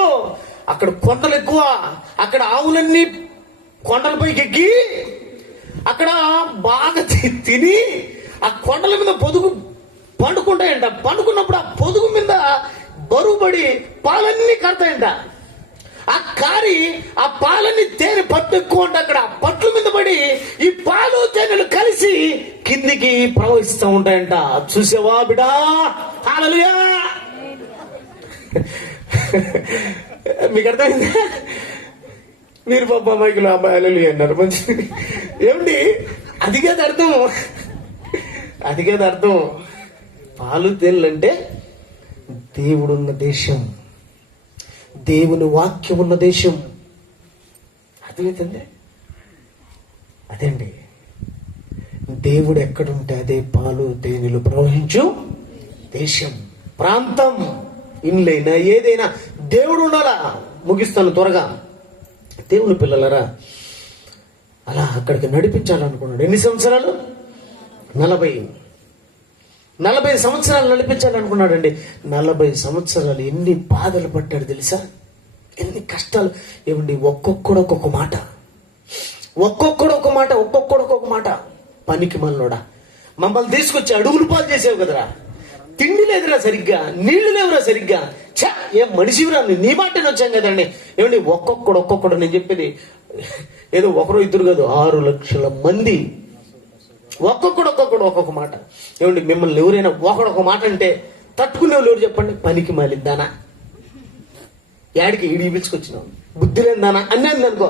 అక్కడ కొండలు ఎక్కువ, అక్కడ ఆవులన్నీ కొండలపైకి ఎక్కి అక్కడ బాగా తిని ఆ కొండల మీద పొదుగు పండుకుంటాయంట. పండుకున్నప్పుడు ఆ పొదుగు మీద బరువు పడి పాలన్నీ కడతాయంట. ఆ కారి ఆ పాలన్నీ తేనె పట్టు ఎక్కువ ఉంటే అక్కడ పట్ల మీద పడి ఈ పాలు తేనెలు కలిసి కిందికి ప్రవహిస్తూ ఉంటాయంట. చూసావా బిడా? హల్లెలూయా! మీకు అర్థమైందా? మీరు పాప మైకులు అబ్బాయిలు అన్నారు మంచి. ఏమండి, అది కాదు అర్థం, అది కాదు అర్థం. పాలు తేనెలు అంటే దేవుడున్న దేశం, దేవుని వాక్యం ఉన్న దేశం. అర్థమవుతుంది? అదండి, దేవుడు ఎక్కడుంటే అదే పాలు తేనెలు ప్రవహించు దేశం, ప్రాంతం. ఇన్లైనా ఏదైనా దేవుడు ఉండాలా. ముగిస్తాను త్వరగా. దేవుని పిల్లలరా, అలా అక్కడికి నడిపించాలనుకున్నాడు. ఎన్ని సంవత్సరాలు? 40 సంవత్సరాలు నడిపించాలనుకున్నాడండి. 40 సంవత్సరాలు ఎన్ని బాధలు పట్టాడు తెలుసా? ఎన్ని కష్టాలు. ఏమండి, ఒక్కొక్కడు ఒక్కొక్క మాట, ఒక్కొక్కడు ఒక మాట, ఒక్కొక్కడు ఒక్కొక్క మాట. పనికి మనలోడా, మమ్మల్ని తీసుకొచ్చి అడుగులు పాలు చేసావు కదరా, తిండి లేదురా సరిగ్గా, నీళ్లు లేవురా సరిగ్గా, ఛా ఏం మనిషివిరా, నీ మాటనే వచ్చాం కదండి. ఏమండి, ఒక్కొక్కడు నేను చెప్పేది ఏదో ఒకరు ఇద్దరు కాదు, 6 లక్షల మంది ఒక్కొక్కడు ఒక్కొక్క మాట. ఏమండి, మిమ్మల్ని ఎవరైనా ఒకడొక మాట అంటే తట్టుకునేవాళ్ళు ఎవరు చెప్పండి? పనికి మాలిద్దానా, యాడికి ఈడికి పిలుచుకొచ్చినావు, బుద్ధి లేదానా అన్నది అనుకో,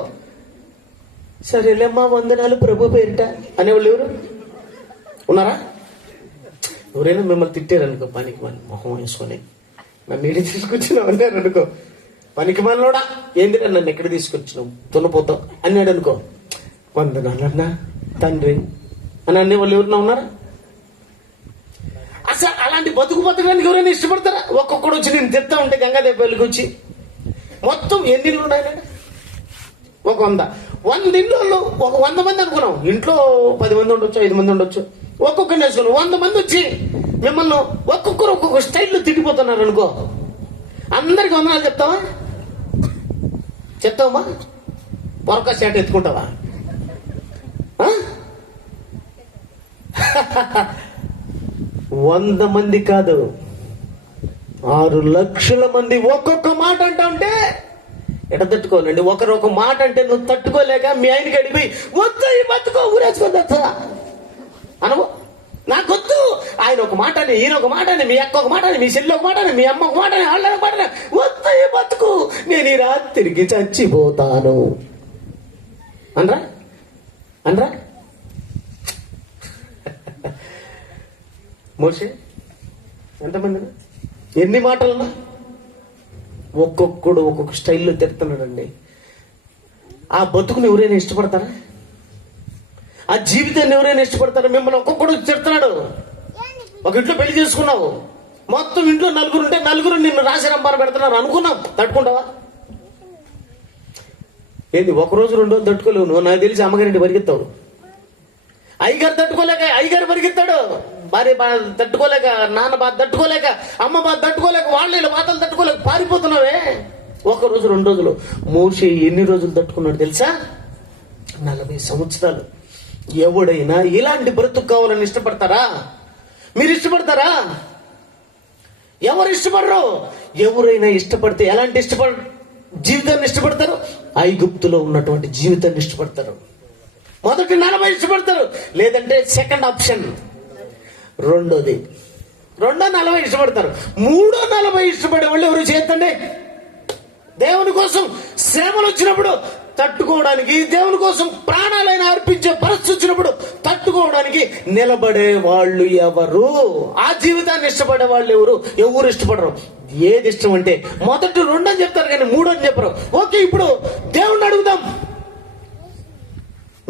సరేలేమ్మా వందనాలు ప్రభు పేరిట అనేవాళ్ళు ఎవరు ఉన్నారా? ఎవరైనా మిమ్మల్ని తిట్టారనుకో, పనికి మాలి మొహం వేసుకొని నన్ను ఈడి తీసుకొచ్చినావు అన్నారు అనుకో, పనికి మాలినోడా ఏందిరా నన్ను ఎక్కడ తీసుకొచ్చినావు, తున్నపోతావు అన్నాడు అనుకో, వందనాలన్నా తండ్రి అని అనేవాళ్ళు ఎవరైనా ఉన్నారా? అసలు అలాంటి బతకడానికి ఎవరైనా ఇష్టపడతారా? ఒక్కొక్కడు వచ్చి నేను తిడతా ఉంటే గంగాదేవి పెళ్ళికి వచ్చి మొత్తం ఎన్ని ఇళ్ళు ఉన్నాయండి? ఒక 100 ఇళ్ళు, ఒక 100 మంది అనుకున్నాం. ఇంట్లో 10 మంది ఉండొచ్చు, 5 మంది ఉండొచ్చు. ఒక్కొక్కరిని వేసుకున్నాం. 100 మంది వచ్చి మిమ్మల్ని ఒక్కొక్కరు ఒక్కొక్క స్టైల్లో తిట్టిపోతున్నారు అనుకో, అందరికి వందనాలు చెప్తావా? చెప్తావమ్మా? పొరక షాట్ ఎత్తుకుంటావా? 100 మంది కాదు, 6 లక్షల మంది ఒక్కొక్క మాట అంటా ఉంటే ఎట తట్టుకోవాలండి? ఒకరు ఒక మాట అంటే నువ్వు తట్టుకోలేక మీ ఆయనకి అడిగి వద్దు ఈ బతుకో ఊరేసుకోదా అనవు, నాకొద్దు. ఆయన ఒక మాట అని, ఈయన ఒక మాట అని, మీ అక్క ఒక మాట అని, మీ చెల్లి ఒక మాట అని, మీ అమ్మ ఒక మాట అని, వాళ్ళ ఒక మాట అని, వద్దు ఈ బతుకు, నేను ఈ రాత్రికి చచ్చిపోతాను అనరా? మోషే ఎంతమంది, ఎన్ని మాటలన్నా ఒక్కొక్కడు ఒక్కొక్క స్టైల్లో తిడుతున్నాడండి. ఆ బతుకుని ఎవరైనా ఇష్టపడతారా? ఆ జీవితాన్ని ఎవరైనా ఇష్టపడతారా? మిమ్మల్ని ఒక్కొక్కడు తిడుతున్నాడు. ఒక ఇంట్లో పెళ్లి చేసుకున్నావు, మొత్తం ఇంట్లో 4 ఉంటే 4 నిన్ను రాసి రంపాన పెడుతున్నారు అనుకున్నావు, తట్టుకుంటావా? ఏంది, 1 రోజు 2 రోజులు తట్టుకోలేవు నువ్వు. నాకు తెలిసి అమ్మగారింటి పరిగెత్తావు. అయ్యగారు తట్టుకోలేక అయ్యగారు పరిగెత్తాడు, భార్య బాధ తట్టుకోలేక, నాన్న బాధ తట్టుకోలేక, అమ్మ బాధ తట్టుకోలేక, వాళ్ళ బాధలు తట్టుకోలేక పారిపోతున్నావే. 1 రోజు 2 రోజులు. మోషే ఎన్ని రోజులు తట్టుకున్నాడు తెలుసా? 40 సంవత్సరాలు. ఎవడైనా ఇలాంటి బ్రతుకు కావాలని ఇష్టపడతారా? మీరు ఇష్టపడతారా? ఎవరు ఇష్టపడరు? ఎవరైనా ఇష్టపడితే ఎలాంటి జీవితాన్ని ఇష్టపడతారు? ఐగుప్తులో ఉన్నటువంటి జీవితాన్ని ఇష్టపడతారు. మొదటి 40 ఇష్టపడతారు, లేదంటే సెకండ్ ఆప్షన్ రెండో 40 ఇష్టపడతారు. 40 ఇష్టపడే వాళ్ళు ఎవరు చేతండి? దేవుని కోసం శ్రమలు వచ్చినప్పుడు తట్టుకోవడానికి, దేవుని కోసం ప్రాణాలైన అర్పించే పరిస్థితి వచ్చినప్పుడు తట్టుకోవడానికి నిలబడే వాళ్ళు ఎవరు? ఆ జీవితాన్ని ఇష్టపడే వాళ్ళు ఎవరు ఇష్టపడరు. ఏది ఇష్టం అంటే మొదటి 2 అని చెప్తారు కానీ 3 అని చెప్పరు. ఓకే, ఇప్పుడు దేవుణ్ణి అడుగుదాం.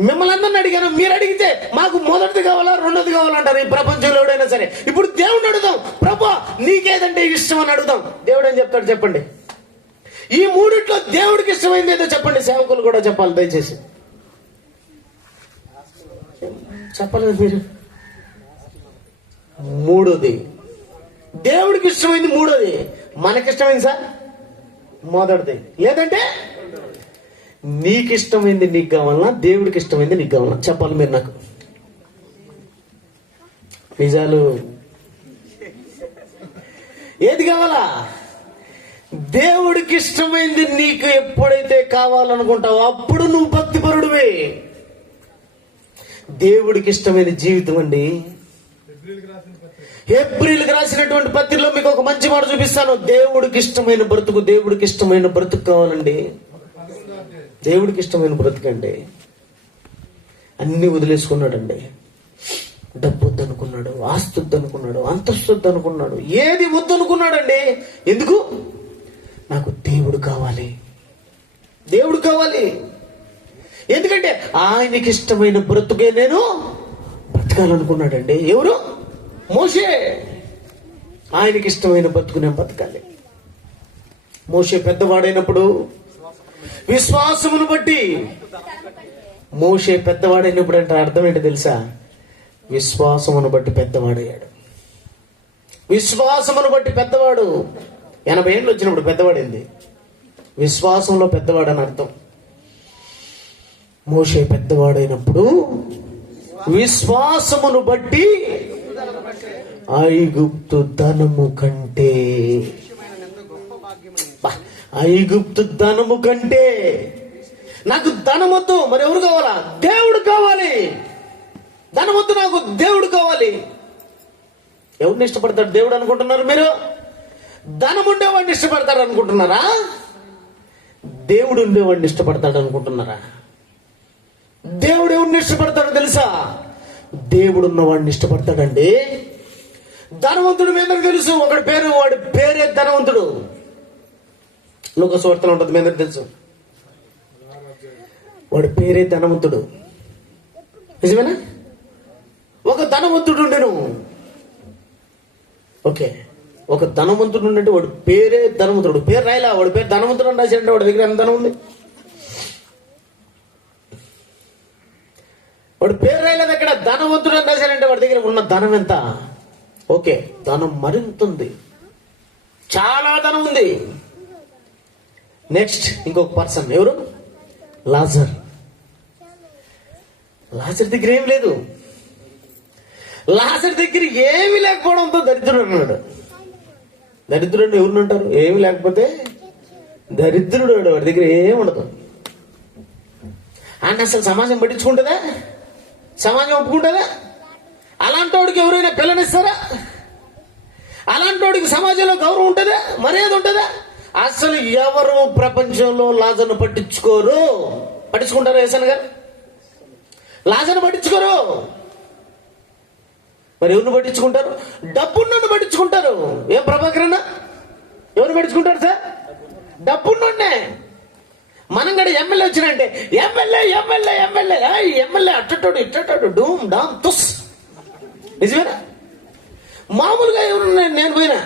మిమ్మల్ని అందరిని అడిగాను, మీరు అడిగితే మాకు మొదటిది కావాలా 2ది కావాలంటారు ఈ ప్రపంచంలో ఎవడైనా సరే. ఇప్పుడు దేవుణ్ణి అడుగుదాం, ప్రభా నీకేదంటే ఇష్టం అని అడుగుదాం. దేవుడు ఏం చెప్తాడు చెప్పండి? ఈ 3 దేవుడికి ఇష్టమైంది ఏదో చెప్పండి. సేవకులు కూడా చెప్పాలి దయచేసి. చెప్పలేదు మీరు. 3ది దేవుడికి ఇష్టమైంది, 3ది మనకిష్టమైంది సార్ మొదటిది. లేదంటే నీకు ఇష్టమైంది నీకు కావాలన్నా, దేవుడికి ఇష్టమైంది నీకు కావాలన్నా? చెప్పాలి మీరు నాకు. నిజాలు ఏది కావాలా? దేవుడికి ఇష్టమైంది నీకు ఎప్పుడైతే కావాలనుకుంటావో అప్పుడు నువ్వు భక్తిపరుడివే. దేవుడికి ఇష్టమైన జీవితం అండి. ఏప్రిల్కి రాసినటువంటి పత్రికలో మీకు ఒక మంచి మాట చూపిస్తాను. దేవుడికి ఇష్టమైన బ్రతుకు, దేవుడికి ఇష్టమైన బ్రతుకు కావాలండి. దేవుడికి ఇష్టమైన బ్రతుకండి. అన్ని వదిలేసుకున్నాడండి. డబ్బు వద్దనుకున్నాడు, ఆస్తి వద్దనుకున్నాడు, అంతస్తు వద్దనుకున్నాడు, ఏది వద్దనుకున్నాడండి. ఎందుకు? నాకు దేవుడు కావాలి, దేవుడు కావాలి. ఎందుకంటే ఆయనకి ఇష్టమైన బ్రతుకే నేను బ్రతకాలనుకున్నాడండి. ఎవరు? మోషే. ఆయనకి ఇష్టమైన బ్రతుకు నేను బతకాలి. మోషే పెద్దవాడైనప్పుడు విశ్వాసమును బట్టి, మోషే పెద్దవాడైనప్పుడు అంటే అర్థం ఏంటో తెలుసా? విశ్వాసమును బట్టి పెద్దవాడయ్యాడు. విశ్వాసమును బట్టి పెద్దవాడు. 80 ఏళ్ళు వచ్చినప్పుడు పెద్దవాడైంది. విశ్వాసంలో పెద్దవాడని అర్థం. మోషే పెద్దవాడైనప్పుడు విశ్వాసమును బట్టి ఐగుప్తు ధనము కంటే, ఐగుప్తు ధనము కంటే నాకు ధనమొద్దు, మరి ఎవరు కావాలా? దేవుడు కావాలి. ధనమొద్దు, నాకు దేవుడు కావాలి. ఎవరిని ఇష్టపడతాడు దేవుడు అనుకుంటున్నారు మీరు? ధనం ఉండేవాడిని ఇష్టపడతాడు అనుకుంటున్నారా? దేవుడు ఉండేవాడిని ఇష్టపడతాడు అనుకుంటున్నారా? దేవుడు ఎవరిని ఇష్టపడతాడో తెలుసా? దేవుడు ఉన్నవాడిని ఇష్టపడతాడండి. ధనవంతుడు మీద తెలుసు, వాడి పేరే ధనవంతుడు. లోకసువార్తలో ఉంటుంది, మీద తెలుసు. వాడి పేరే ధనవంతుడు. నిజమేనా? ఒక ధనవంతుడు ఉండేను. ఓకే, ఒక ధనవంతుడు ఉండే వాడు పేరే ధనవంతుడు. పేరు రాయలా, వాడి పేరు ధనవంతుడు అని రాశాడంటే వాడి దగ్గర ఎంత ధనం ఉంది? వాడు పేరు రాయలేదు అక్కడ. ధనవంతుడు అని రాశాడంటే వాడి దగ్గర ఉన్న ధనం ఎంత? ఓకే, ధనం మరింత ఉంది, చాలా ధనం ఉంది. నెక్స్ట్ ఇంకొక పర్సన్. ఎవరు? లాజర్. లాజర్ దగ్గర ఏమి లేదు. లాజర్ దగ్గర ఏమి లేకపోవడంతో దరిద్రుడు అన్నాడు. దరిద్రుడు ఎవరిని అంటారు? ఏమి లేకపోతే దరిద్రుడు. వాడి దగ్గర ఏమి ఉండదు. ఆయన అసలు సమాజం పట్టించుకుంటుందా? సమాజం ఒప్పుకుంటుందా? అలాంటి వాడికి ఎవరైనా పిల్లనిస్తారా? అలాంటి వాడికి సమాజంలో గౌరవం ఉంటుందా? మర్యాద ఉంటుందా? అసలు ఎవరు ప్రపంచంలో లాజర్ను పట్టించుకోరు. పట్టించుకుంటారు ఏసన్ గారు? లాజర్ను పట్టించుకోరు. మరి ఎవరిని పట్టించుకుంటారు? డబ్బున్నోడిని పట్టించుకుంటారు. ఏం ప్రభాకర్ అన్న? ఎవరిని పట్టించుకుంటారు సార్? డబ్బున్నోడ్నే. మనం కూడా ఎమ్మెల్యే వచ్చినంటే ఎమ్మెల్యే ఎమ్మెల్యే ఎమ్మెల్యే ఎమ్మెల్యే అట్టటోడు ఇట్టటోడు డూమ్ డామ్ తుస్. నిజమేనా? మామూలుగా ఎవరు? నేను పోయినా,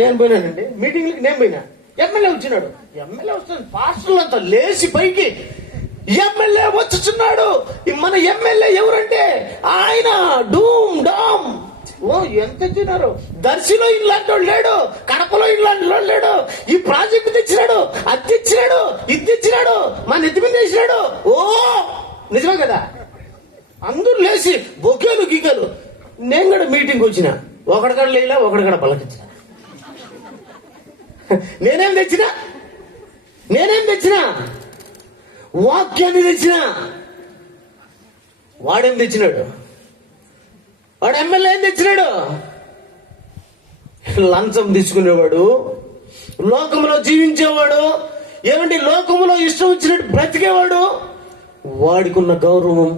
నేను పోయినానండి మీటింగ్లకి. నేను పోయినా, ఎమ్మెల్యే వచ్చినాడు. ఎమ్మెల్యే వస్తుంది, పాస్టర్లు అంతా లేచి పైకి ఎమ్మెల్యే వచ్చుచున్నాడు. మన ఎమ్మెల్యే ఎవరంటే ఆయన డూమ్ డామ్. ఓ ఎంత తిన్నారు. దర్శిలో ఇలాంటి వాడు లేడు, కడపలో ఇలాంటి వాడు లేడు. ఈ ప్రాజెక్టు తెచ్చినాడు, అది తెచ్చినాడు, ఇది తెచ్చినాడు, మన నెత్తి మీద తెచ్చినాడు. ఓ నిజమే కదా? అందరూ లేచి బొకేలు గీకలు. నేను కూడా మీటింగ్ వచ్చిన, ఒకడికడ లేలా, ఒకడికడ పలకించిన. నేనేం తెచ్చినా వాక్యాన్ని తెచ్చినా. వాడేం తెచ్చినాడు? వాడు ఎమ్మెల్యే ఏం తెచ్చినాడు? లంచం తీసుకునేవాడు, లోకంలో జీవించేవాడు, ఏమండి, లోకములో ఇష్టం వచ్చినట్టు బ్రతికేవాడు వాడికున్న గౌరవం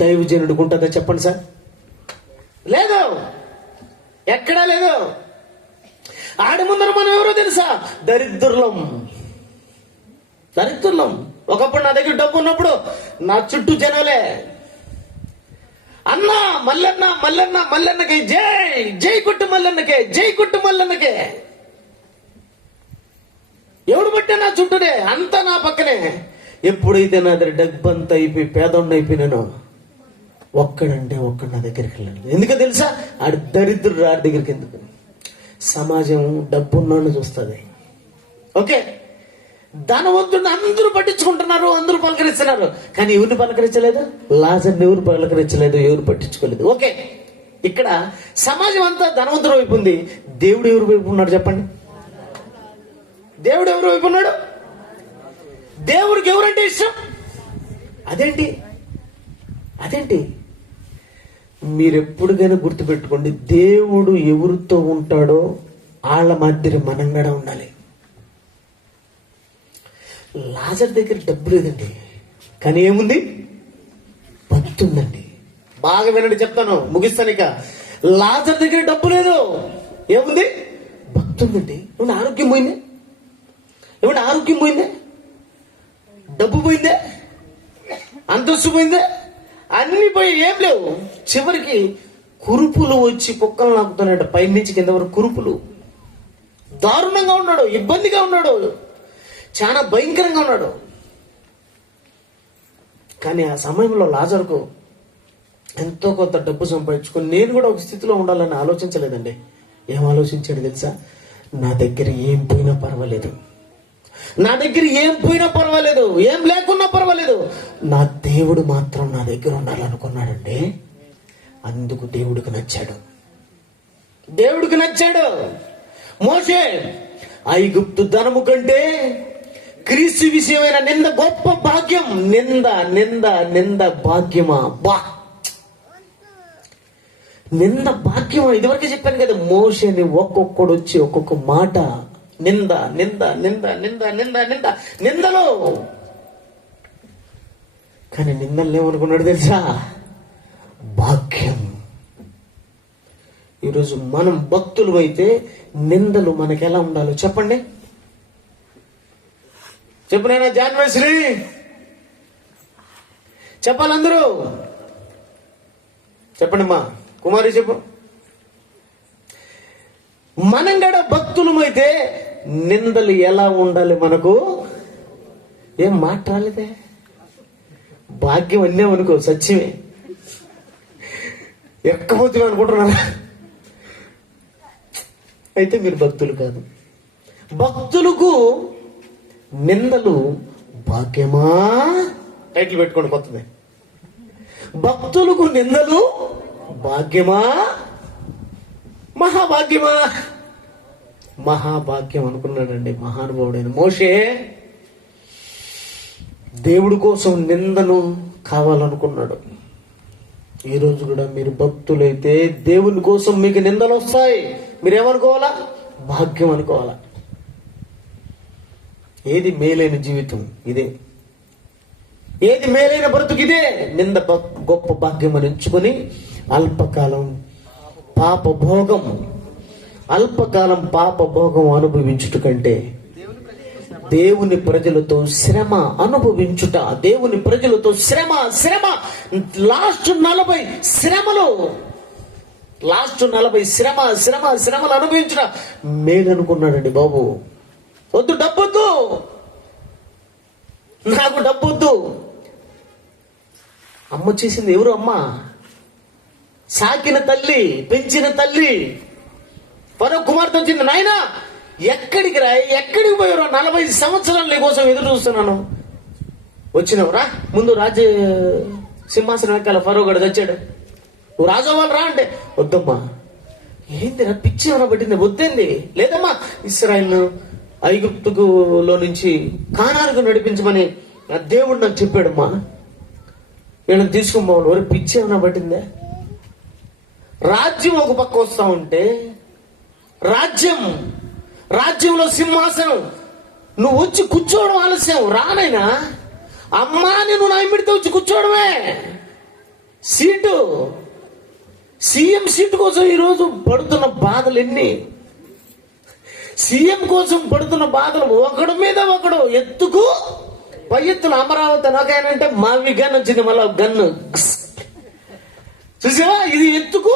దైవజనుడికి ఉంటుందా చెప్పండి సార్? లేదు, ఎక్కడా లేదు. ఆడి ముందర మనం ఎవరో తెలుసా? దరిద్రులం. ఒకప్పుడు నా దగ్గర డబ్బు ఉన్నప్పుడు నా చుట్టూ జనాలే, అన్నా మల్లన్నకే జై కొట్టు మల్లన్నకే. ఎవడు బట్టే నా చుట్టూనే, అంతా నా పక్కనే. ఎప్పుడైతే నా దగ్గర డబ్బంతా అయిపోయి పేదోడిని అయిపోయినానో ఒక్కడంటే నా దగ్గరికి వెళ్ళాను. ఎందుకో తెలుసా? ఆడి దరిద్రుడు ఆడి దగ్గరికి ఎందుకు? సమాజం డబ్బున్నాను చూస్తుంది. ఓకే, ధనవంతుడిని అందరూ పట్టించుకుంటున్నారు, అందరూ పలకరిస్తున్నారు. కానీ ఎవరిని పలకరించలేదు? లాజర్ని ఎవరు పలకరించలేదు, ఎవరు పట్టించుకోలేదు. ఓకే, ఇక్కడ సమాజం అంతా ధనవంతుడు వైపు ఉంది. దేవుడు ఎవరి వైపు ఉన్నాడు చెప్పండి? దేవుడు ఎవరి వైపు ఉన్నాడు? దేవుడికి ఎవరంటే ఇష్టం? అదేంటి మీరు ఎప్పుడుగైనా గుర్తుపెట్టుకోండి, దేవుడు ఎవరితో ఉంటాడో వాళ్ళ మధ్య మనం కూడా ఉండాలి. లాజర్ దగ్గర డబ్బు లేదండి, కానీ ఏముంది? భక్తి ఉందండి. బాగా వినండి, చెప్తాను, ముగిస్తాను. ఇక లాజర్ దగ్గర డబ్బు లేదు, ఏముంది? భక్తి ఉందండి. ఏమన్నా ఆరోగ్యం పోయిందే? డబ్బు పోయిందే? అంతస్తు పోయిందే? అన్ని పోయి ఏం లేవు. చివరికి కురుపులు వచ్చి కుక్కలు నాకుతున్నాడు, పై నుంచి కింద వరకు కురుపులు. దారుణంగా ఉన్నాడు, ఇబ్బందిగా ఉన్నాడు, చాలా భయంకరంగా ఉన్నాడు. కానీ ఆ సమయంలో లాజరుకు ఎంతో కొంత డబ్బు సంపాదించుకొని నేను కూడా ఒక స్థితిలో ఉండాలని ఆలోచించలేదండి. ఏం ఆలోచించాడు తెలుసా? నా దగ్గర ఏం పోయినా పర్వాలేదు, ఏం లేకున్నా పర్వాలేదు, నా దేవుడు మాత్రం నా దగ్గర ఉండాలనుకున్నాడండి. అందుకు దేవుడికి నచ్చాడు. మోషే ఐగుప్తు ధనము కంటే క్రీస్తు విషయమైన నింద గొప్ప భాగ్యం. నింద భాగ్యమా? నింద భాగ్యమా? ఇదివరకే చెప్పాను కదా, మోషేని ఒక్కొక్కడు వచ్చి ఒక్కొక్క మాట నిందలో. కానీ నిందలు ఏమనుకున్నాడు తెలుసా? భాగ్యం. ఈరోజు మనం భక్తులు అయితే నిందలు మనకి ఎలా ఉండాలో చెప్పండి. చెప్పునైనా జాన్వేశ్రీ చెప్పాలందరూ చెప్పండి. మా కుమారి చెప్పు. మనం కూడా భక్తులమైతే నిందలు ఎలా ఉండాలి మనకు? ఏం మాట్లాడలేదే? భాగ్యం అన్నామనుకో సత్యమే, ఎక్కపోతే అనుకుంటున్నారా? అయితే మీరు భక్తులు కాదు. భక్తులకు నిందలు భాగ్యమా? టైటిల్ పెట్టుకోండి కొత్తది. భక్తులకు నిందలు భాగ్యమా మహాభాగ్యమా? మహాభాగ్యం అనుకున్నాడండి మహానుభావుడైన మోషే. దేవుడి కోసం నిందను కావాలనుకున్నాడు. ఈరోజు కూడా మీరు భక్తులైతే దేవుని కోసం మీకు నిందలు వస్తాయి. మీరేమనుకోవాలా? భాగ్యం అనుకోవాలా. ఏది మేలైన జీవితం? ఇదే. ఏది మేలైన బ్రతుకు? ఇదే. నింద గొప్ప భాగ్యం అని ఎంచుకొని అల్పకాలం పాపభోగం అనుభవించుట కంటే దేవుని ప్రజలతో శ్రమ అనుభవించుట. దేవుని ప్రజలతో శ్రమ లాస్ట్ 40 శ్రమలు శ్రమలు అనుభవించుట మేలనుకున్నాడండి బాబు. వద్దు, డబ్బొద్దు, నాకు డబ్బొద్దు. అమ్మ చేసింది ఎవరు? అమ్మ సాకిన తల్లి, పెంచిన తల్లి. ఫరో కుమార్తె వచ్చింది, నాయనా ఎక్కడికి పోయారు? 40 సంవత్సరాలు నీ కోసం ఎదురు చూస్తున్నాను. వచ్చినవురా, ముందు రాజ్య సింహాసనం వెనకాల ఫరో గడు తెచ్చాడు. నువ్వు రాజు అవ్వాలి రా అంటే, వద్దమ్మా. ఏందిరా పిచ్చి ఏమైనా పట్టింది? వద్దేంది? లేదమ్మా, ఇశ్రాయేలు ఐగుప్తులో నుంచి కానానుకు నడిపించమని ఆ దేవుడు నాకు చెప్పాడమ్మా, వీళ్ళని తీసుకోమని. ఎవరు పిచ్చి ఏమైనా పట్టిందే? రాజ్యం ఒక పక్క వస్తా ఉంటే, రాజ్యంలో సింహాసనం నువ్వు వచ్చి కూర్చోవడం ఆలస్యం. రానైనా అమ్మా నువ్వు నా ఇంటితో వచ్చి కూర్చోవడమే. సీటు, సీఎం సీటు కోసం ఈరోజు పడుతున్న బాధలు ఎన్ని. సీఎం కోసం పడుతున్న బాధలు ఒకడు మీద ఒకడు ఎత్తుకు పై ఎత్తులు. అమరావతి నాకేనంటే మావి గన్ వచ్చింది, మళ్ళీ గన్ను చూసావా. ఇది ఎత్తుకు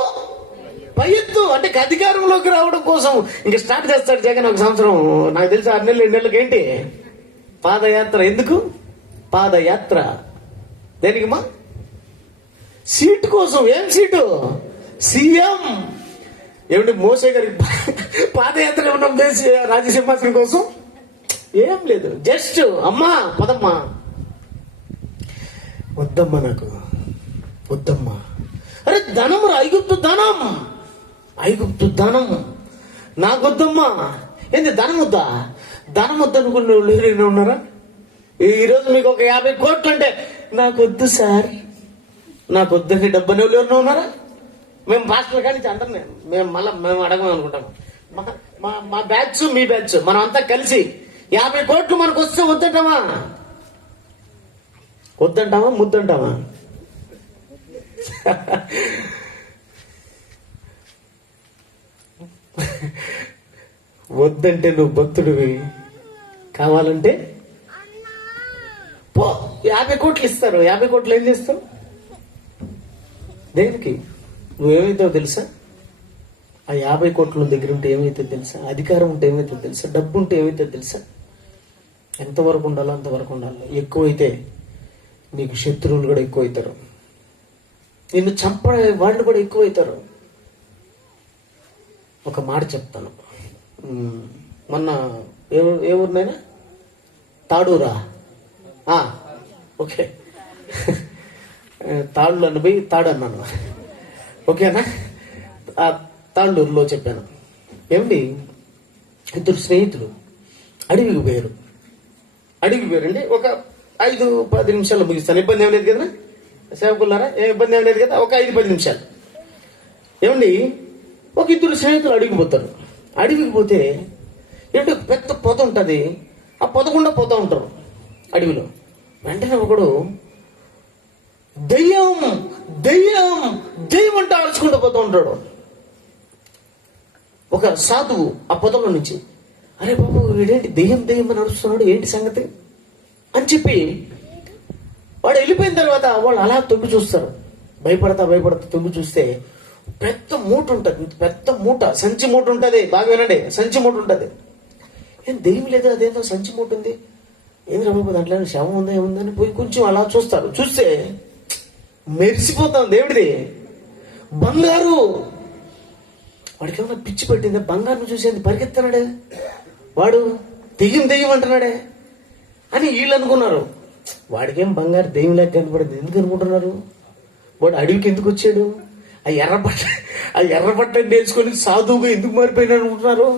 పై ఎత్తు అంటే అధికారంలోకి రావడం కోసం ఇంక స్టార్ట్ చేస్తాడు జగన్. ఒక సంవత్సరం, నాకు తెలిసి 6 నెలలు 7 నెలలకి ఏంటి పాదయాత్ర. ఎందుకు పాదయాత్ర? దేనికమ్మా? సీటు కోసం. ఏం సీటు? సీఎం. ఏమిటి మోసే గారి పాదయాత్ర ఏమన్నా దేశ రాజసింహాసనం కోసం? ఏం లేదు. జస్ట్ అమ్మా పదమ్మా, వద్దమ్మా, నాకు వద్దమ్మా. అరే ధనం రా, ఐగుప్తు ధనం, ఐగుప్తు ధనం నాకొద్దమ్మా. ఏంది ధనం వద్దా? ధనం వద్దనుకున్న వాళ్ళు ఎవరైనా ఉన్నారా? ఈరోజు మీకు ఒక 50 కోట్లు అంటే నాకు వద్దు సార్, నాకు వద్దని డబ్బని వాళ్ళు ఎవరైనా ఉన్నారా? మేము పాస్టర్లు కానీ అంటాం, మేము అడగమని అనుకుంటాం. మా బ్యాచ్ మీ బ్యాచ్ మనం అంతా కలిసి 50 కోట్లు మనకు వస్తే వద్దంటామా? వద్దంటామా? ముద్దంటామా? వద్దంటే నువ్వు భక్తుడివి, కావాలంటే పో. 50 కోట్లు ఇస్తారు. 50 కోట్లు ఏం చేస్తావు? దేనికి? నువ్వేమైతావు తెలుసా? ఆ 50 కోట్ల దగ్గర ఉంటే ఏమైతే తెలుసా? అధికారం ఉంటే ఏమైతే తెలుసా? డబ్బు ఉంటే ఏమైతే తెలుసా? ఎంతవరకు ఉండాలో అంతవరకు ఉండాలి. ఎక్కువైతే నీకు శత్రువులు కూడా ఎక్కువైతారు, నిన్ను చంపే వాళ్ళు కూడా ఎక్కువైతారు. ఒక మాట చెప్తాను. మొన్న ఏ ఊరినైనా తాడూరా, ఓకే, తాళ్ళు అని పోయి తాడు అన్నాను, ఓకేనా? ఆ తాళ్ళూరులో చెప్పాను. ఏమండి, 2 స్నేహితులు అడవికి పోయారండి. ఒక 5-10 నిమిషాల్లో ముగిస్తాను, ఇబ్బంది ఏం లేదు కదా సేవకులారా? ఏ ఇబ్బంది ఏం లేదు కదా? ఒక 5-10 నిమిషాలు. ఏమండి, ఒక 2 స్నేహితులు అడవికి పోతారు. అడవికి పోతే ఏంటో పెద్ద పొద ఉంటుంది, ఆ పొదకుండా పోతూ ఉంటారు అడవిలో. వెంటనే ఒకడు దెయ్యం దెయ్యం దెయ్యం అంటే అరుచుకుంటూ పోతూ ఉంటాడు. ఒక సాధువు ఆ పొదలో నుంచి, అరే బాబు వీడేంటి దెయ్యం దెయ్యం అని అరుస్తున్నాడు, ఏంటి సంగతి అని చెప్పి వాడు వెళ్ళిపోయిన తర్వాత వాళ్ళు అలా తొంగి చూస్తారు. భయపడతా తొంగి చూస్తే పెద్ద మూట ఉంటుంది, పెద్ద మూట, సంచి మూట ఉంటుంది. బాగా వినండి, సంచి మూట ఉంటుంది. ఏం దెయ్యం లేదు, అదేందో సంచి మూట ఉంది, ఏం బాబు దాంట్లో శవం ఉందా ఏముందని పోయి కొంచెం అలా చూస్తారు. చూస్తే మెరిసిపోతాం, దేవుడిది బంగారు. వాడికి ఏమన్నా పిచ్చి పెట్టిందా? బంగారును చూసేది పరిగెత్తనాడే వాడు, దెయ్యం అంటున్నాడే అని వీళ్ళు అనుకున్నారు. వాడికేం బంగారు దెయ్యం లేక కనపడింది. ఎందుకు అనుకుంటున్నారు? వాడు అడవికి ఎందుకు వచ్చాడు? ఆ ఎర్రబట్ట నేర్చుకొని సాధువుగా ఎందుకు మారిపోయినాడు అనుకుంటున్నారు?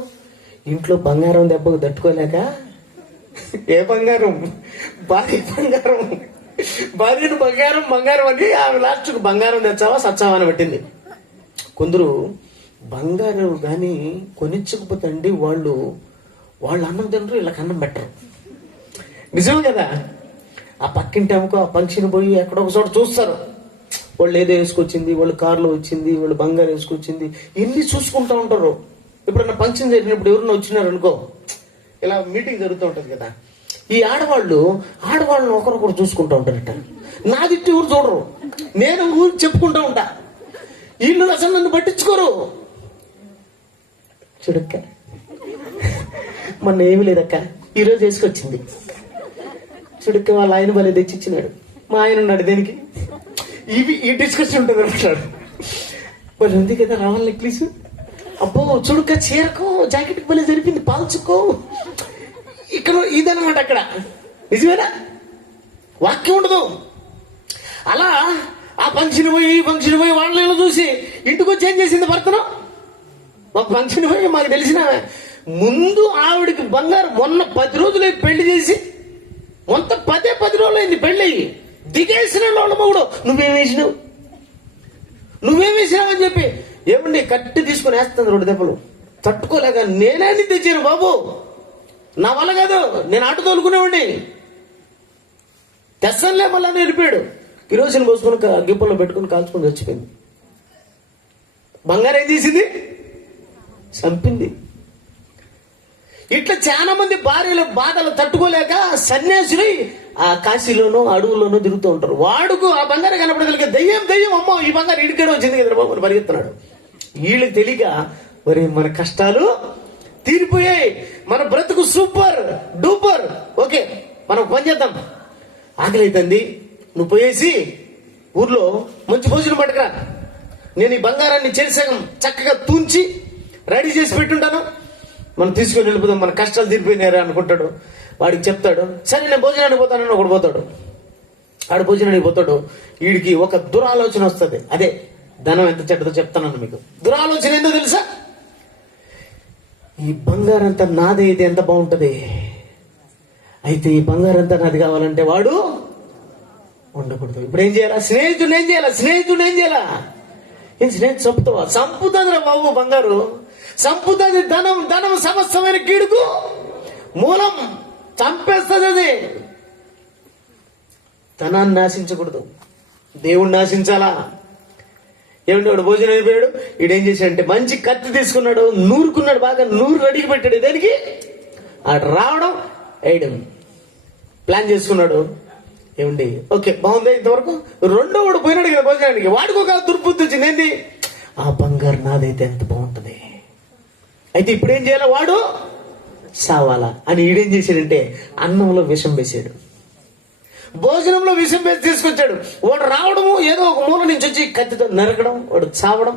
ఇంట్లో బంగారం దెబ్బకు తట్టుకోలేక. ఏ బంగారం? భార్య బంగారం, భార్యను బంగారం అని ఆమె లాస్ట్కు బంగారం తెచ్చావా సచ్చావా అని పెట్టింది. కొందరు బంగారం కానీ కొనిచ్చకపోతే అండి వాళ్ళు అన్నం తినరు, వీళ్ళకి అన్నం పెట్టరు. నిజమే కదా? ఆ పక్కింటి అమ్మకో ఆ ఫంక్షన్ పోయి ఎక్కడో ఒక చోట చూస్తారు, వాళ్ళు ఏదో వేసుకొచ్చింది, వాళ్ళు కారులో వచ్చింది, వాళ్ళు బంగారం వేసుకొచ్చింది, ఇన్ని చూసుకుంటూ ఉంటారు. ఎప్పుడన్నా ఫంక్షన్ జరిగినప్పుడు ఎవరన్నా వచ్చినారు అనుకో, ఇలా మీటింగ్ జరుగుతూ ఉంటది కదా, ఈ ఆడవాళ్ళని ఒకరొకరు చూసుకుంటూ ఉంటారట. నాదిట్టి ఊరు చూడరు, నేను ఊరు చెప్పుకుంటూ ఉంటా, వీళ్ళు అసలు నన్ను పట్టించుకోరు. చూడక్క మొన్న ఏమి లేదక్క, ఈరోజు వేసుకొచ్చింది. చూడక్క వాళ్ళ ఆయన భలే తెచ్చిచ్చినాడు, మా ఆయన ఉన్నాడు దేనికి, ఈ డిస్కషన్ ఉంటుంది అంటాడు. మరి ఉంది కదా రావాలి నెక్లెస్, అబ్బో చూడక్క చీరకు జాకెట్కి భలే జరిపింది, పాల్చుకో. ఇక్కడ ఇదనమాట, అక్కడ నిజమేనా? వాక్యం ఉండదు. అలా ఆ ఫంక్షన్ పోయి వాళ్ళని చూసి ఇంటికి వచ్చి ఏం చేసింది భర్తను? ఒక ఫంక్షన్ పోయి మాకు తెలిసిన ముందు ఆవిడికి బంగారం మొన్న 10 రోజులు పెళ్లి చేసి మొత్తం 10 రోజులు అయింది పెళ్ళి, దిగేసిన వాళ్ళ మొగుడు నువ్వేం వేసినావు అని చెప్పి ఏమండి కట్టి తీసుకుని వేస్తుంది 2 దెబ్బలు. తట్టుకోలేక నేనే తెచ్చాను బాబు, నా వల్ల కాదు, నేను ఆటో తోలుకునేవాడిని, తెస్సంలే మళ్ళా నేర్పాడు. కిరోసిన్ పోసుకుని గిప్పల్లో పెట్టుకుని కాల్చుకొని చచ్చిపోయింది. బంగారం ఏం చేసింది? చంపింది. ఇట్లా చాలా మంది భార్యల బాధలు తట్టుకోలేక సన్యాసులు ఆ కాశీలోనూ అడవుల్లోనూ తిరుగుతూ ఉంటారు. వాడుకు ఆ బంగారం కనపడగలిగే దయ్యం అమ్మో ఈ బంగారం ఇడికేడో వచ్చింది కదా బాబు పరిగెత్తున్నాడు. వీళ్ళకి తెలియక మరి మన కష్టాలు తీరిపోయాయి, మన బ్రతుకు సూపర్ డూపర్. ఓకే, మనం పని చేద్దాం. ఆకలి అవుతుంది, నువ్వు పోయేసి ఊర్లో మంచి భోజనం పట్టుకురా, నేను ఈ బంగారాన్ని చేరిసగం చక్కగా తూంచి రెడీ చేసి పెట్టుంటాను, మనం తీసుకొని వెళ్ళిపోదాం, మన కష్టాలు తీరిపోయినారా అనుకుంటాడు. వాడికి చెప్తాడు, సరే నేను భోజనానికి పోతానని ఒకడు పోతాడు. ఆడు భోజనానికి పోతాడు. వీడికి ఒక దురాలోచన వస్తుంది. అదే ధనం ఎంత చెడ్డదో చెప్తానని మీకు. దురాలోచన ఏందో తెలుసా? ఈ బంగారంతా నాదే, ఇది ఎంత బాగుంటది, అయితే ఈ బంగారంతా నాది కావాలంటే వాడు ఉండకూడదు. ఇప్పుడు ఏం చేయాలా? స్నేహితుడు ఏం చేయాలా? ఏం స్నేహితుడు చంపుతావా? చంపుతుందిరా బాబు బంగారు, చంపుతుంది. ధనం సమస్తమైన కీడుకు మూలం, చంపేస్తుంది అది. ధనాన్ని నాశించకూడదు, దేవుణ్ణి నాశించాలా. ఏమంటే వాడు భోజనం అయిపోయాడు. ఈడేం చేశాడంటే మంచి కత్తి తీసుకున్నాడు, నూరుకున్నాడు, బాగా నూరు రెడీకి పెట్టాడు. దానికి అటు రావడం వేయడం ప్లాన్ చేసుకున్నాడు. ఏమండి ఓకే బాగుంది ఇంతవరకు. రెండో వాడు పోయినాడు కదా భోజనానికి, వాడికి ఒక దుర్బుద్ధి వచ్చింది. ఏంటి? ఆ బంగారు నాదైతే ఎంత బాగుంటది, అయితే ఇప్పుడు ఏం చేయాలి, వాడు సావాలా అని ఈడేం చేశాడంటే అన్నంలో విషం వేసాడు, భోజనంలో విషం వేసి తీసుకొచ్చాడు. వాడు రావడము, ఏదో ఒక మూల నుంచి వచ్చి కత్తితో నరకడం, వాడు చావడం.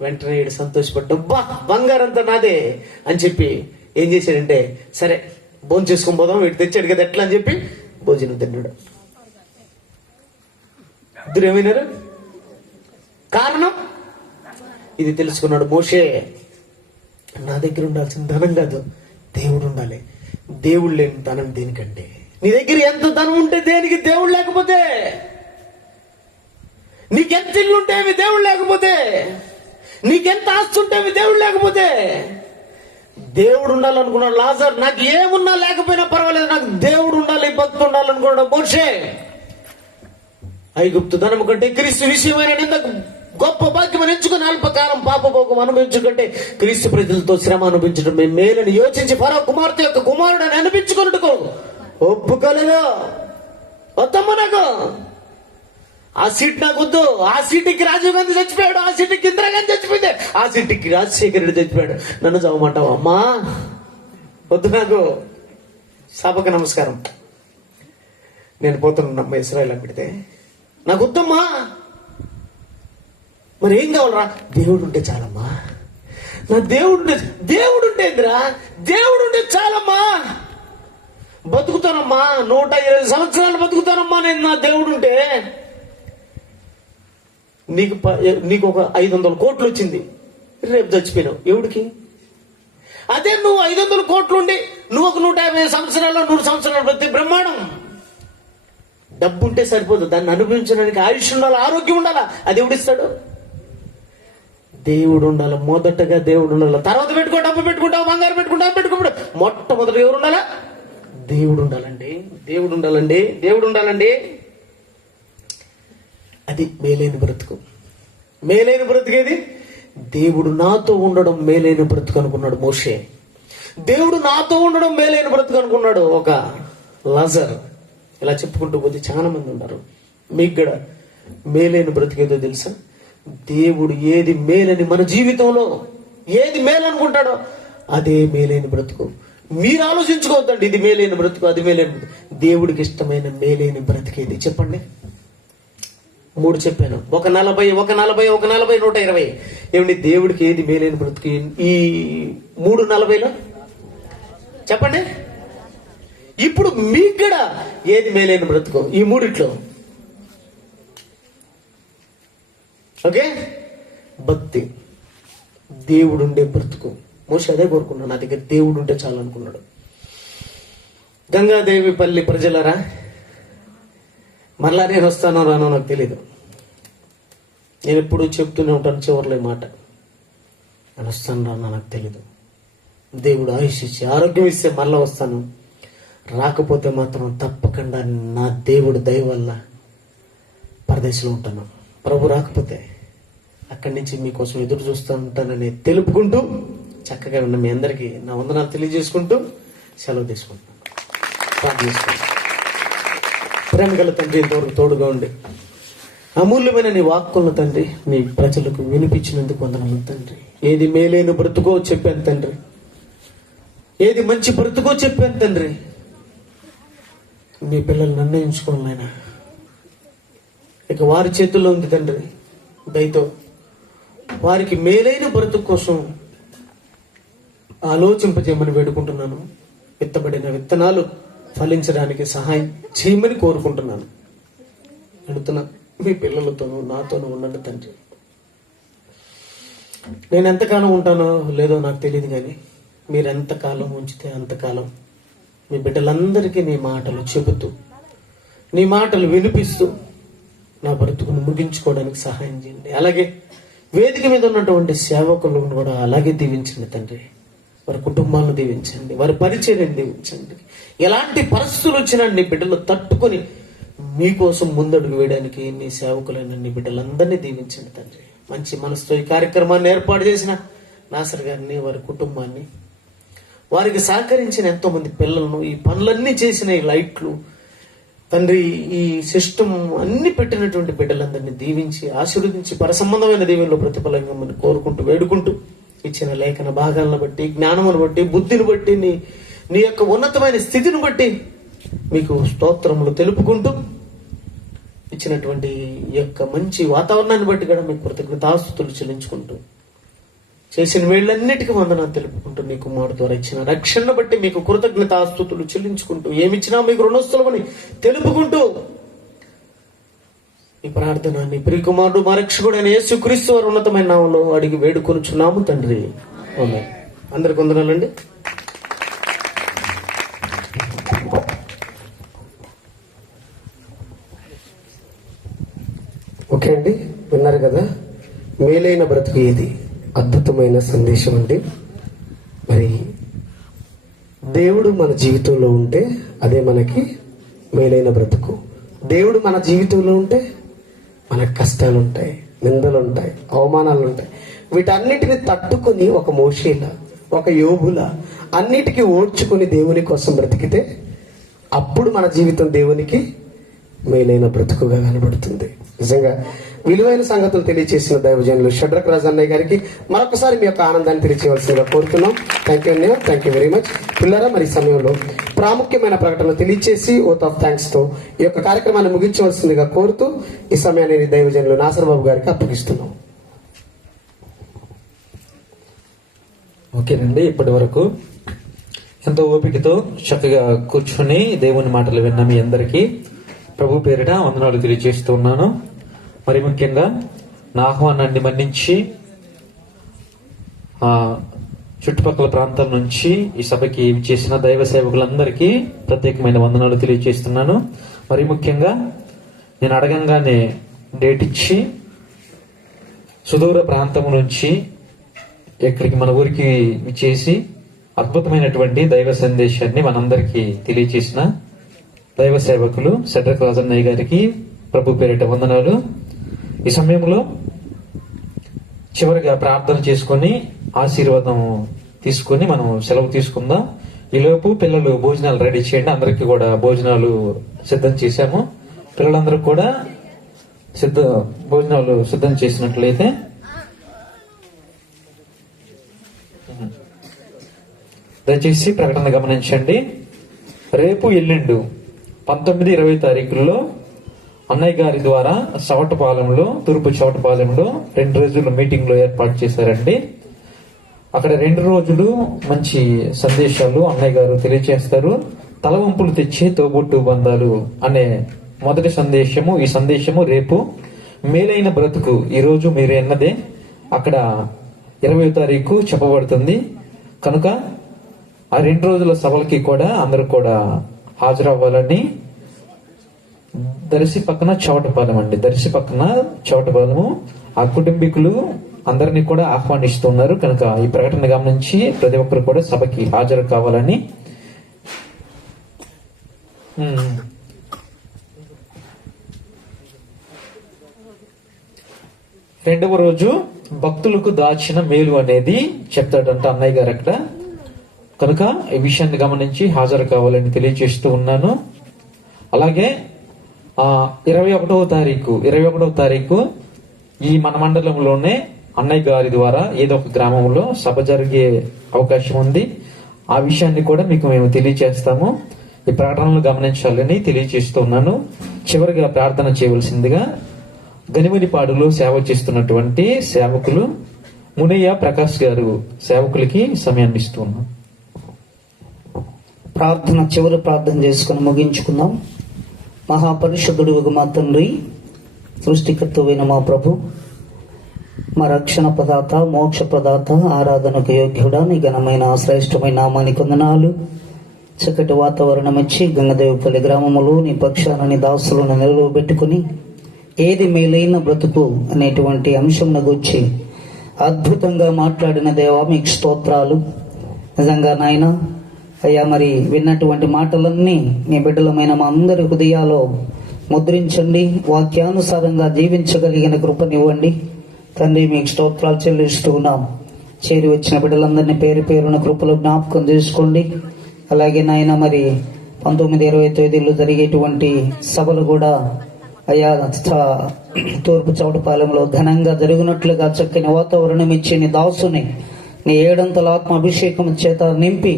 వెంటనే వీడు సంతోషపడ్డం, బా బంగారంతా నాదే అని చెప్పి ఏం చేశాడంటే సరే భోజనం చేసుకొని పోదాం, వీడు తెచ్చాడు కదా ఎట్లా అని చెప్పి భోజనం తిన్నాడు. ఇద్దరు ఏమైనారు? కారణం ఇది తెలుసుకున్నాడు మోషే. నా దగ్గర ఉండాల్సిన ధనం కాదు, దేవుడు ఉండాలి. దేవుడు లేని ధనం దేనికంటే? నీ దగ్గర ఎంత ధనం ఉంటే దేనికి? దేవుడు లేకపోతే. నీకెంత ఇల్లు ఉంటే అవి దేవుడు లేకపోతే, నీకెంత ఆస్తి ఉంటే అవి దేవుడు లేకపోతే. దేవుడు ఉండాలనుకున్నాడు లాజర్. నాకు ఏమున్నా లేకపోయినా పర్వాలేదు, నాకు దేవుడు ఉండాలి, భక్తి ఉండాలనుకున్నాడు మోషే. ఐగుప్తు ధనము కంటే క్రీస్తు విషయమైన నిందకు గొప్ప భాగ్యం ఎంచుకుని అల్పకాలం పాపభోగం అనుభవించుకుంటే క్రీస్తు ప్రజలతో శ్రమ అనుభవించడం మేలని యోచించి ఫరో కుమార్తె యొక్క కుమారుడు అని అనిపించుకున్నట్టుకో ఒప్పుకోలేదు. వద్దమ్మ నాకు ఆ సీట్ నాకు వద్దు. ఆ సీటుకి రాజీవ్ గాంధీ చచ్చిపోయాడు, ఆ సీటుకి ఇందిరాగాంధీ చచ్చిపోయింది, ఆ సీటుకి రాజశేఖర రెడ్డి చచ్చిపోయాడు, నన్ను చదవమంటావు? అమ్మా వద్దు నాకు. సభకు నమస్కారం, నేను పోతున్నా ఇస్రాయల్ పెడితే నాకు వద్దమ్మా. మరి ఏం కావాలరా? దేవుడు ఉంటే చాలమ్మా. నా దేవుడు ఉంటే ఏందిరా? దేవుడు ఉంటే చాలమ్మా, బతుకుతానమ్మా, 120 సంవత్సరాలు బతుకుతానమ్మా నేను నా దేవుడు ఉంటే. నీకు ఒక 500 కోట్లు వచ్చింది, రేపు చచ్చిపోయినావు, ఎవడికి? అదే నువ్వు 500 కోట్లు ఉండి నువ్వు ఒక 150 సంవత్సరాలు 100 సంవత్సరాలు ప్రతి బ్రహ్మాండం. డబ్బు ఉంటే సరిపోదు, దాన్ని అనుభవించడానికి ఆయుష్ ఉండాలి, ఆరోగ్యం ఉండాలా. అది ఎవడిస్తాడు? దేవుడు ఉండాలి. మొదటగా దేవుడు ఉండాలి, తర్వాత పెట్టుకో, డబ్బు పెట్టుకుంటావు, బంగారం పెట్టుకుంటావు. మొట్టమొదటి ఎవరు ఉండాలా? దేవుడు ఉండాలండి. దేవుడు ఉండాలండి. అది మేలైన బ్రతుకు. మేలైన బ్రతుకేది? దేవుడు నాతో ఉండడం మేలైన బ్రతుకు అనుకున్నాడు మోషే. దేవుడు నాతో ఉండడం మేలైన బ్రతుకు అనుకున్నాడు ఒక లాజర్. ఇలా చెప్పుకుంటూ పోతే చాలా మంది ఉన్నారు. మీకు కూడా మేలైన బ్రతుకేదో తెలుసా? దేవుడు ఏది మేలని మన జీవితంలో ఏది మేలు అనుకుంటాడో అదే మేలైన బ్రతుకు. మీరు ఆలోచించుకోవద్దండి ఇది మేలైన బ్రతుకు, అది మేలైన బ్రతుకు. దేవుడికి ఇష్టమైన మేలైన బ్రతికేది చెప్పండి. 3 చెప్పాను, ఒక 40, ఒక 120. ఏమండి దేవుడికి ఏది మేలైన బ్రతుకు? ఈ 3:40లో చెప్పండి. ఇప్పుడు మీకు కూడా ఏది మేలైన బ్రతుకు ఈ 3 ఓకే? భక్తి, దేవుడుండే బ్రతుకు. మోషే అదే కోరుకున్నాడు, నా దగ్గర దేవుడు ఉంటే చాలు అనుకున్నాడు. గంగాదేవి పల్లి ప్రజలరా, మరలా నేను వస్తానో రానో నాకు తెలీదు. నేను ఎప్పుడు చెప్తూనే ఉంటాను చివరిలో మాట, నేను వస్తాను రానో నాకు తెలీదు. దేవుడు ఆయుష్ ఇచ్చి ఆరోగ్యం ఇస్తే మళ్ళీ వస్తాను. రాకపోతే మాత్రం తప్పకుండా నా దేవుడు దయ వల్ల పరదేశంలో ఉంటాను. ప్రభు రాకపోతే అక్కడి నుంచి మీకోసం ఎదురు చూస్తూ ఉంటానని తెలుపుకుంటూ చక్కగా ఉన్న మీ అందరికీ నా వందనాలు తెలియజేసుకుంటూ సెలవు తీసుకుంటాను. ప్రార్థిస్తున్నాను. ప్రేమ గల తండ్రి, ఇంతవరకు తోడుగా ఉండి అమూల్యమైన నీ వాక్కులను తండ్రి మీ ప్రజలకు వినిపించినందుకు వందనాలు తండ్రి. ఏది మేలైన బ్రతుకో చెప్పాను తండ్రి, ఏది మంచి బ్రతుకో చెప్పాను తండ్రి. మీ పిల్లలు నిర్ణయించుకోవాలైనా ఇక వారి చేతుల్లో ఉంది తండ్రి. దయతో వారికి మేలైన బ్రతుకు కోసం ఆలోచింపజేయమని వేడుకుంటున్నాను. విత్తబడిన విత్తనాలు ఫలించడానికి సహాయం చేయమని కోరుకుంటున్నాను. అడుగుతున్నా మీ పిల్లలతోనూ నాతోనూ ఉండండి తండ్రి. నేను ఎంతకాలం ఉంటానో లేదో నాకు తెలియదు, కానీ మీరు ఎంతకాలం ఉంచితే అంతకాలం మీ బిడ్డలందరికీ నీ మాటలు చెబుతూ, నీ మాటలు వినిపిస్తూ నా బ్రతుకును ముగించుకోవడానికి సహాయం చేయండి. అలాగే వేదిక మీద ఉన్నటువంటి సేవకులను కూడా అలాగే దీవించండి తండ్రి. వారి కుటుంబాలను దీవించండి, వారి పరిచర్యను దీవించండి. ఎలాంటి పరిస్థితులు వచ్చినా నీ బిడ్డలు తట్టుకొని మీకోసం ముందడుగు వేయడానికి నీ సేవకులైన నీ బిడ్డలందరినీ దీవించండి తండ్రి. మంచి మనసుతో ఈ కార్యక్రమాన్ని ఏర్పాటు చేసిన నాసర్ గారిని, వారి కుటుంబాన్ని, వారికి సహకరించిన ఎంతో మంది పిల్లలను, ఈ పనులన్నీ చేసిన ఈ లైట్లు తండ్రి, ఈ సిస్టమ్ అన్ని పెట్టినటువంటి బిడ్డలందరినీ దీవించి ఆశీర్వదించి పరసంబంధమైన దీవెనలో ప్రతిఫలంగా కోరుకుంటూ వేడుకుంటూ ఇచ్చిన లేఖన భాగాలను బట్టి, జ్ఞానమును బట్టి, బుద్ధిని బట్టి, నీ యొక్క ఉన్నతమైన స్థితిని బట్టి మీకు స్తోత్రములు తెలుపుకుంటూ ఇచ్చినటువంటి ఈ యొక్క మంచి వాతావరణాన్ని బట్టి కూడా మీకు కృతజ్ఞతాస్తుతులు చెల్లించుకుంటూ చేసిన వేళ్ళన్నిటికీ వందనాలు తెలుపుకుంటూ నీ కుమారుడు ద్వారా ఇచ్చిన రక్షణ బట్టి మీకు కృతజ్ఞతాస్తుతులు చెల్లించుకుంటూ ఏమిచ్చినా మీకు రుణస్థలమని తెలుపుకుంటూ ఈ ప్రార్థన నీ ప్రియ కుమారుడు మా రక్షకుడైన యేసుక్రీస్తు వారి ఉన్నతమైన నామములో అడిగి వేడుకొనుచున్నాము తండ్రి. ఆమేన్. అందరికి వందనాలండి. ఓకే అండి, విన్నారు కదా, మేలైన బ్రతుకు ఏది? అద్భుతమైన సందేశం అండి. మరి దేవుడు మన జీవితంలో ఉంటే అదే మనకి మేలైన బ్రతుకు. దేవుడు మన జీవితంలో ఉంటే మనకు కష్టాలు ఉంటాయి, నిందలు ఉంటాయి, అవమానాలు ఉంటాయి. వీటన్నిటిని తట్టుకొని ఒక మోషేలా, ఒక యోబులా అన్నిటికీ ఓడ్చుకుని దేవుని కోసం బ్రతికితే అప్పుడు మన జీవితం దేవునికి మేలైన బ్రతుకుగా కనబడుతుంది. నిజంగా విలువైన సంగతులు తెలియజేసిన దైవజనులు షడ్రక్ రాజన్నయ్య గారికి మరొకసారి మీ యొక్క ఆనందాన్ని తెలియచేయవలసిందిగా కోరుతున్నాం. థ్యాంక్ యూ అన్నయ్య, థ్యాంక్ యూ వెరీ మచ్. పిల్లరా, మరి సమయంలో ప్రాముఖ్యమైన ప్రకటనలు తెలియచేసి ఓత్ ఆఫ్ థ్యాంక్స్ తో ఈ యొక్క కార్యక్రమాన్ని ముగించవలసిందిగా కోరుతూ ఈ సమయాన్ని దైవజనులు నాసర్ బాబు గారికి అప్పగిస్తున్నాం. ఓకేనండి, ఇప్పటి వరకు ఎంతో ఓపికతో చక్కగా కూర్చొని దేవుని మాటలు విన్న మీ అందరికీ ప్రభు పేరిట వందనాలు తెలియజేస్తూ ఉన్నాను. మరి ముఖ్యంగా నా ఆహ్వానాన్ని మన్నించి చుట్టుపక్కల ప్రాంతాల నుంచి ఈ సభకి చేసిన దైవ సేవకులందరికీ ప్రత్యేకమైన వందనాలు తెలియజేస్తున్నాను. మరి ముఖ్యంగా నేను అడగంగానే డేట్ ఇచ్చి సుదూర ప్రాంతం నుంచి ఇక్కడికి మన ఊరికి చేసి అద్భుతమైనటువంటి దైవ సందేశాన్ని మనందరికీ తెలియజేసిన దైవ సేవకులు షడ్రక్ రాజన్నయ్య గారికి ప్రభు పేరిట వందనాలు. ఈ సమయంలో చివరిగా ప్రార్థన చేసుకొని ఆశీర్వాదం తీసుకొని మనం సెలవు తీసుకుందాం. ఈలోపు పిల్లలు భోజనాలు రెడీ చేయండి. అందరికీ కూడా భోజనాలు సిద్ధం చేశాము. పిల్లలందరూ కూడా భోజనాలు సిద్ధం చేసినట్లయితే దయచేసి ప్రకటన గమనించండి. రేపు ఎల్లుండు 19, 20 తారీఖుల్లో అన్నయ్య గారి ద్వారా చవటపాలెంలో, తూర్పు చవటపాలెంలో 2 రోజుల మీటింగ్లో ఏర్పాటు చేశారండి. అక్కడ 2 రోజులు మంచి సందేశాలు అన్నయ్య గారు తెలియజేస్తారు. తలవంపులు తెచ్చే తోబుట్టు బంధాలు అనే మొదటి సందేశము. ఈ సందేశము రేపు మేలైన బ్రతుకు ఈ రోజు మీరు ఎన్నదే అక్కడ 20వ తారీఖు చెప్పబడుతుంది. కనుక ఆ 2 రోజుల సభలకి కూడా అందరూ కూడా హాజరవ్వాలని. దర్శి పక్కన చవటపాలెం అండి, దర్శి పక్కన చవటపాలెము. ఆ కుటుంబీకులు అందరినీ కూడా ఆహ్వానిస్తున్నారు కనుక ఈ ప్రకటన గమనించి ప్రతి ఒక్కరు కూడా సభకి హాజరు కావాలని రెండవ రోజు భక్తులకు దాచిన మేలు అనేది చెప్తాడంట అన్నయ్య గారు అక్కడ. కనుక ఈ విషయాన్ని గమనించి హాజరు కావాలని తెలియజేస్తూ ఉన్నాను. అలాగే 21వ తారీఖు ఈ మన మండలంలోనే అన్నయ్య గారి ద్వారా ఏదో ఒక గ్రామంలో సభ జరిగే అవకాశం ఉంది. ఆ విషయాన్ని కూడా మీకు మేము తెలియజేస్తాము. ఈ ప్రకటనలు గమనించాలని తెలియజేస్తూ ఉన్నాను. చివరిగా ప్రార్థన చేయవలసిందిగా గనిమనిపాడులో సేవ చేస్తున్నటువంటి సేవకులు మునయ్య ప్రకాష్ గారు సేవకులకి సమయాన్ని ఇస్తూ ఉన్నాం. చివరి ప్రార్థన చేసుకుని ముగించుకుందాం. మహాపరిషుద్ధుడు మా తండ్రి, సృష్టికర్తవైన మా ప్రభు, మా రక్షణ ప్రదాత, మోక్ష ప్రదాత, ఆరాధనకు యోగ్యుడా, నీ ఘనమైన శ్రేష్టమైన నామానికి వందనాలు. చక్కటి వాతావరణం ఇచ్చి గంగదేవపల్లి గ్రామంలో నీ పక్షాలని దాసులను నిలవబెట్టుకుని ఏది మేలైన బ్రతుకు అనేటువంటి అంశంను గురించి అద్భుతంగా మాట్లాడిన దేవా మీకు స్తోత్రాలు. నిజంగా నాయన అయ్యా, మరి విన్నటువంటి మాటలన్నీ నీ బిడ్డలమైన మా అందరి హృదయాల్లో ముద్రించండి. వాక్యానుసారంగా జీవించగలిగిన కృపనివ్వండి తండ్రి. మీకు స్తోత్రాలు చెల్లిస్తూ ఉన్నాం. చేరి వచ్చిన బిడ్డలందరినీ పేరు పేరున కృపలో జ్ఞాపకం చేసుకోండి. అలాగే నాయన మరి 19-20 తేదీల్లో జరిగేటువంటి సభలు కూడా అయ్యా తూర్పు చౌటపాలెంలో ఘనంగా జరిగినట్లుగా చక్కని వాతావరణం ఇచ్చి నీ దాసుని నీ 7 ఆత్మ అభిషేకం చేత నింపి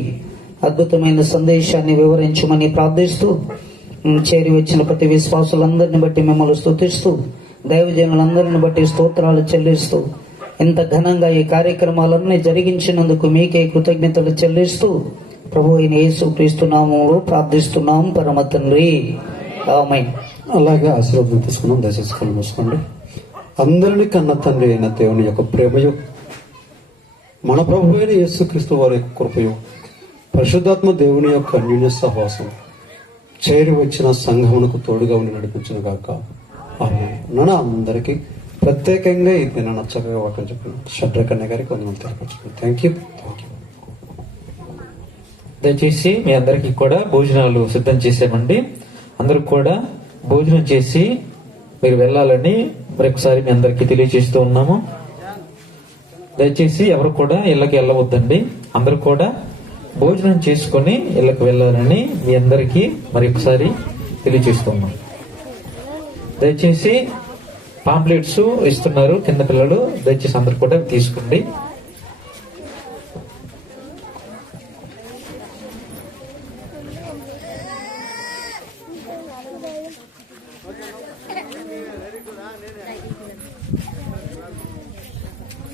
అద్భుతమైన సందేశాన్ని వివరించమని ప్రార్థిస్తూ, చేరి వచ్చిన ప్రతి విశ్వాసులందరిని బట్టి మిమ్మల్ని స్తుతిస్తూ, దైవజనులందరిని బట్టి స్తోత్రాలు చెల్లిస్తూ, ఇంత ఘనంగా ఈ కార్యక్రమాలన్నీ జరిగించినందుకు మీకే కృతజ్ఞతలు చెల్లిస్తూ ప్రభు అయిన యేసు క్రీస్తు నామములో ప్రార్థిస్తున్నాం పరమ తండ్రి, ఆమేన్. అలాగే ఆశీర్వాదం తీసుకున్నాం. దయచేసి కళ్ళు మూసుకోండి. అందరినీ కన్న తండ్రి అయిన దేవుని యొక్క ప్రేమయు, మన ప్రభు అయిన యేసుక్రీస్తు వారి యొక్క కృపయు, పరిశుద్ధాత్మ దేవుని యొక్క అన్యోన్య సహవాసం చేరి వచ్చిన సంఘమునకు తోడుగా ఉండి నడిపించిన గాక. ఆమేన్. అందరికీ ప్రత్యేకంగా ఇది నేను చక్కగా వాక్యం చెప్పిన షడ్రకన్య గారికి కొంతమంది తెలియపరచుకున్నాను. Thank you. దయచేసి మీ అందరికీ కూడా భోజనాలు సిద్ధం చేసామండి. అందరూ కూడా భోజనం చేసి మీరు వెళ్ళాలని మరొకసారి మీ అందరికీ తెలియజేస్తూ ఉన్నాము. దయచేసి ఎవరు కూడా ఇళ్ళకి వెళ్ళవద్దండి. అందరూ కూడా భోజనం చేసుకొని ఇళ్ళకి వెళ్ళాలని మీ అందరికీ మరొకసారి తెలియజేస్తూ ఉన్నాం. దయచేసి పాంప్లెట్స్ ఇస్తున్నారు కింద పిల్లలు, దయచేసి అందరూ కూడా తీసుకోండి.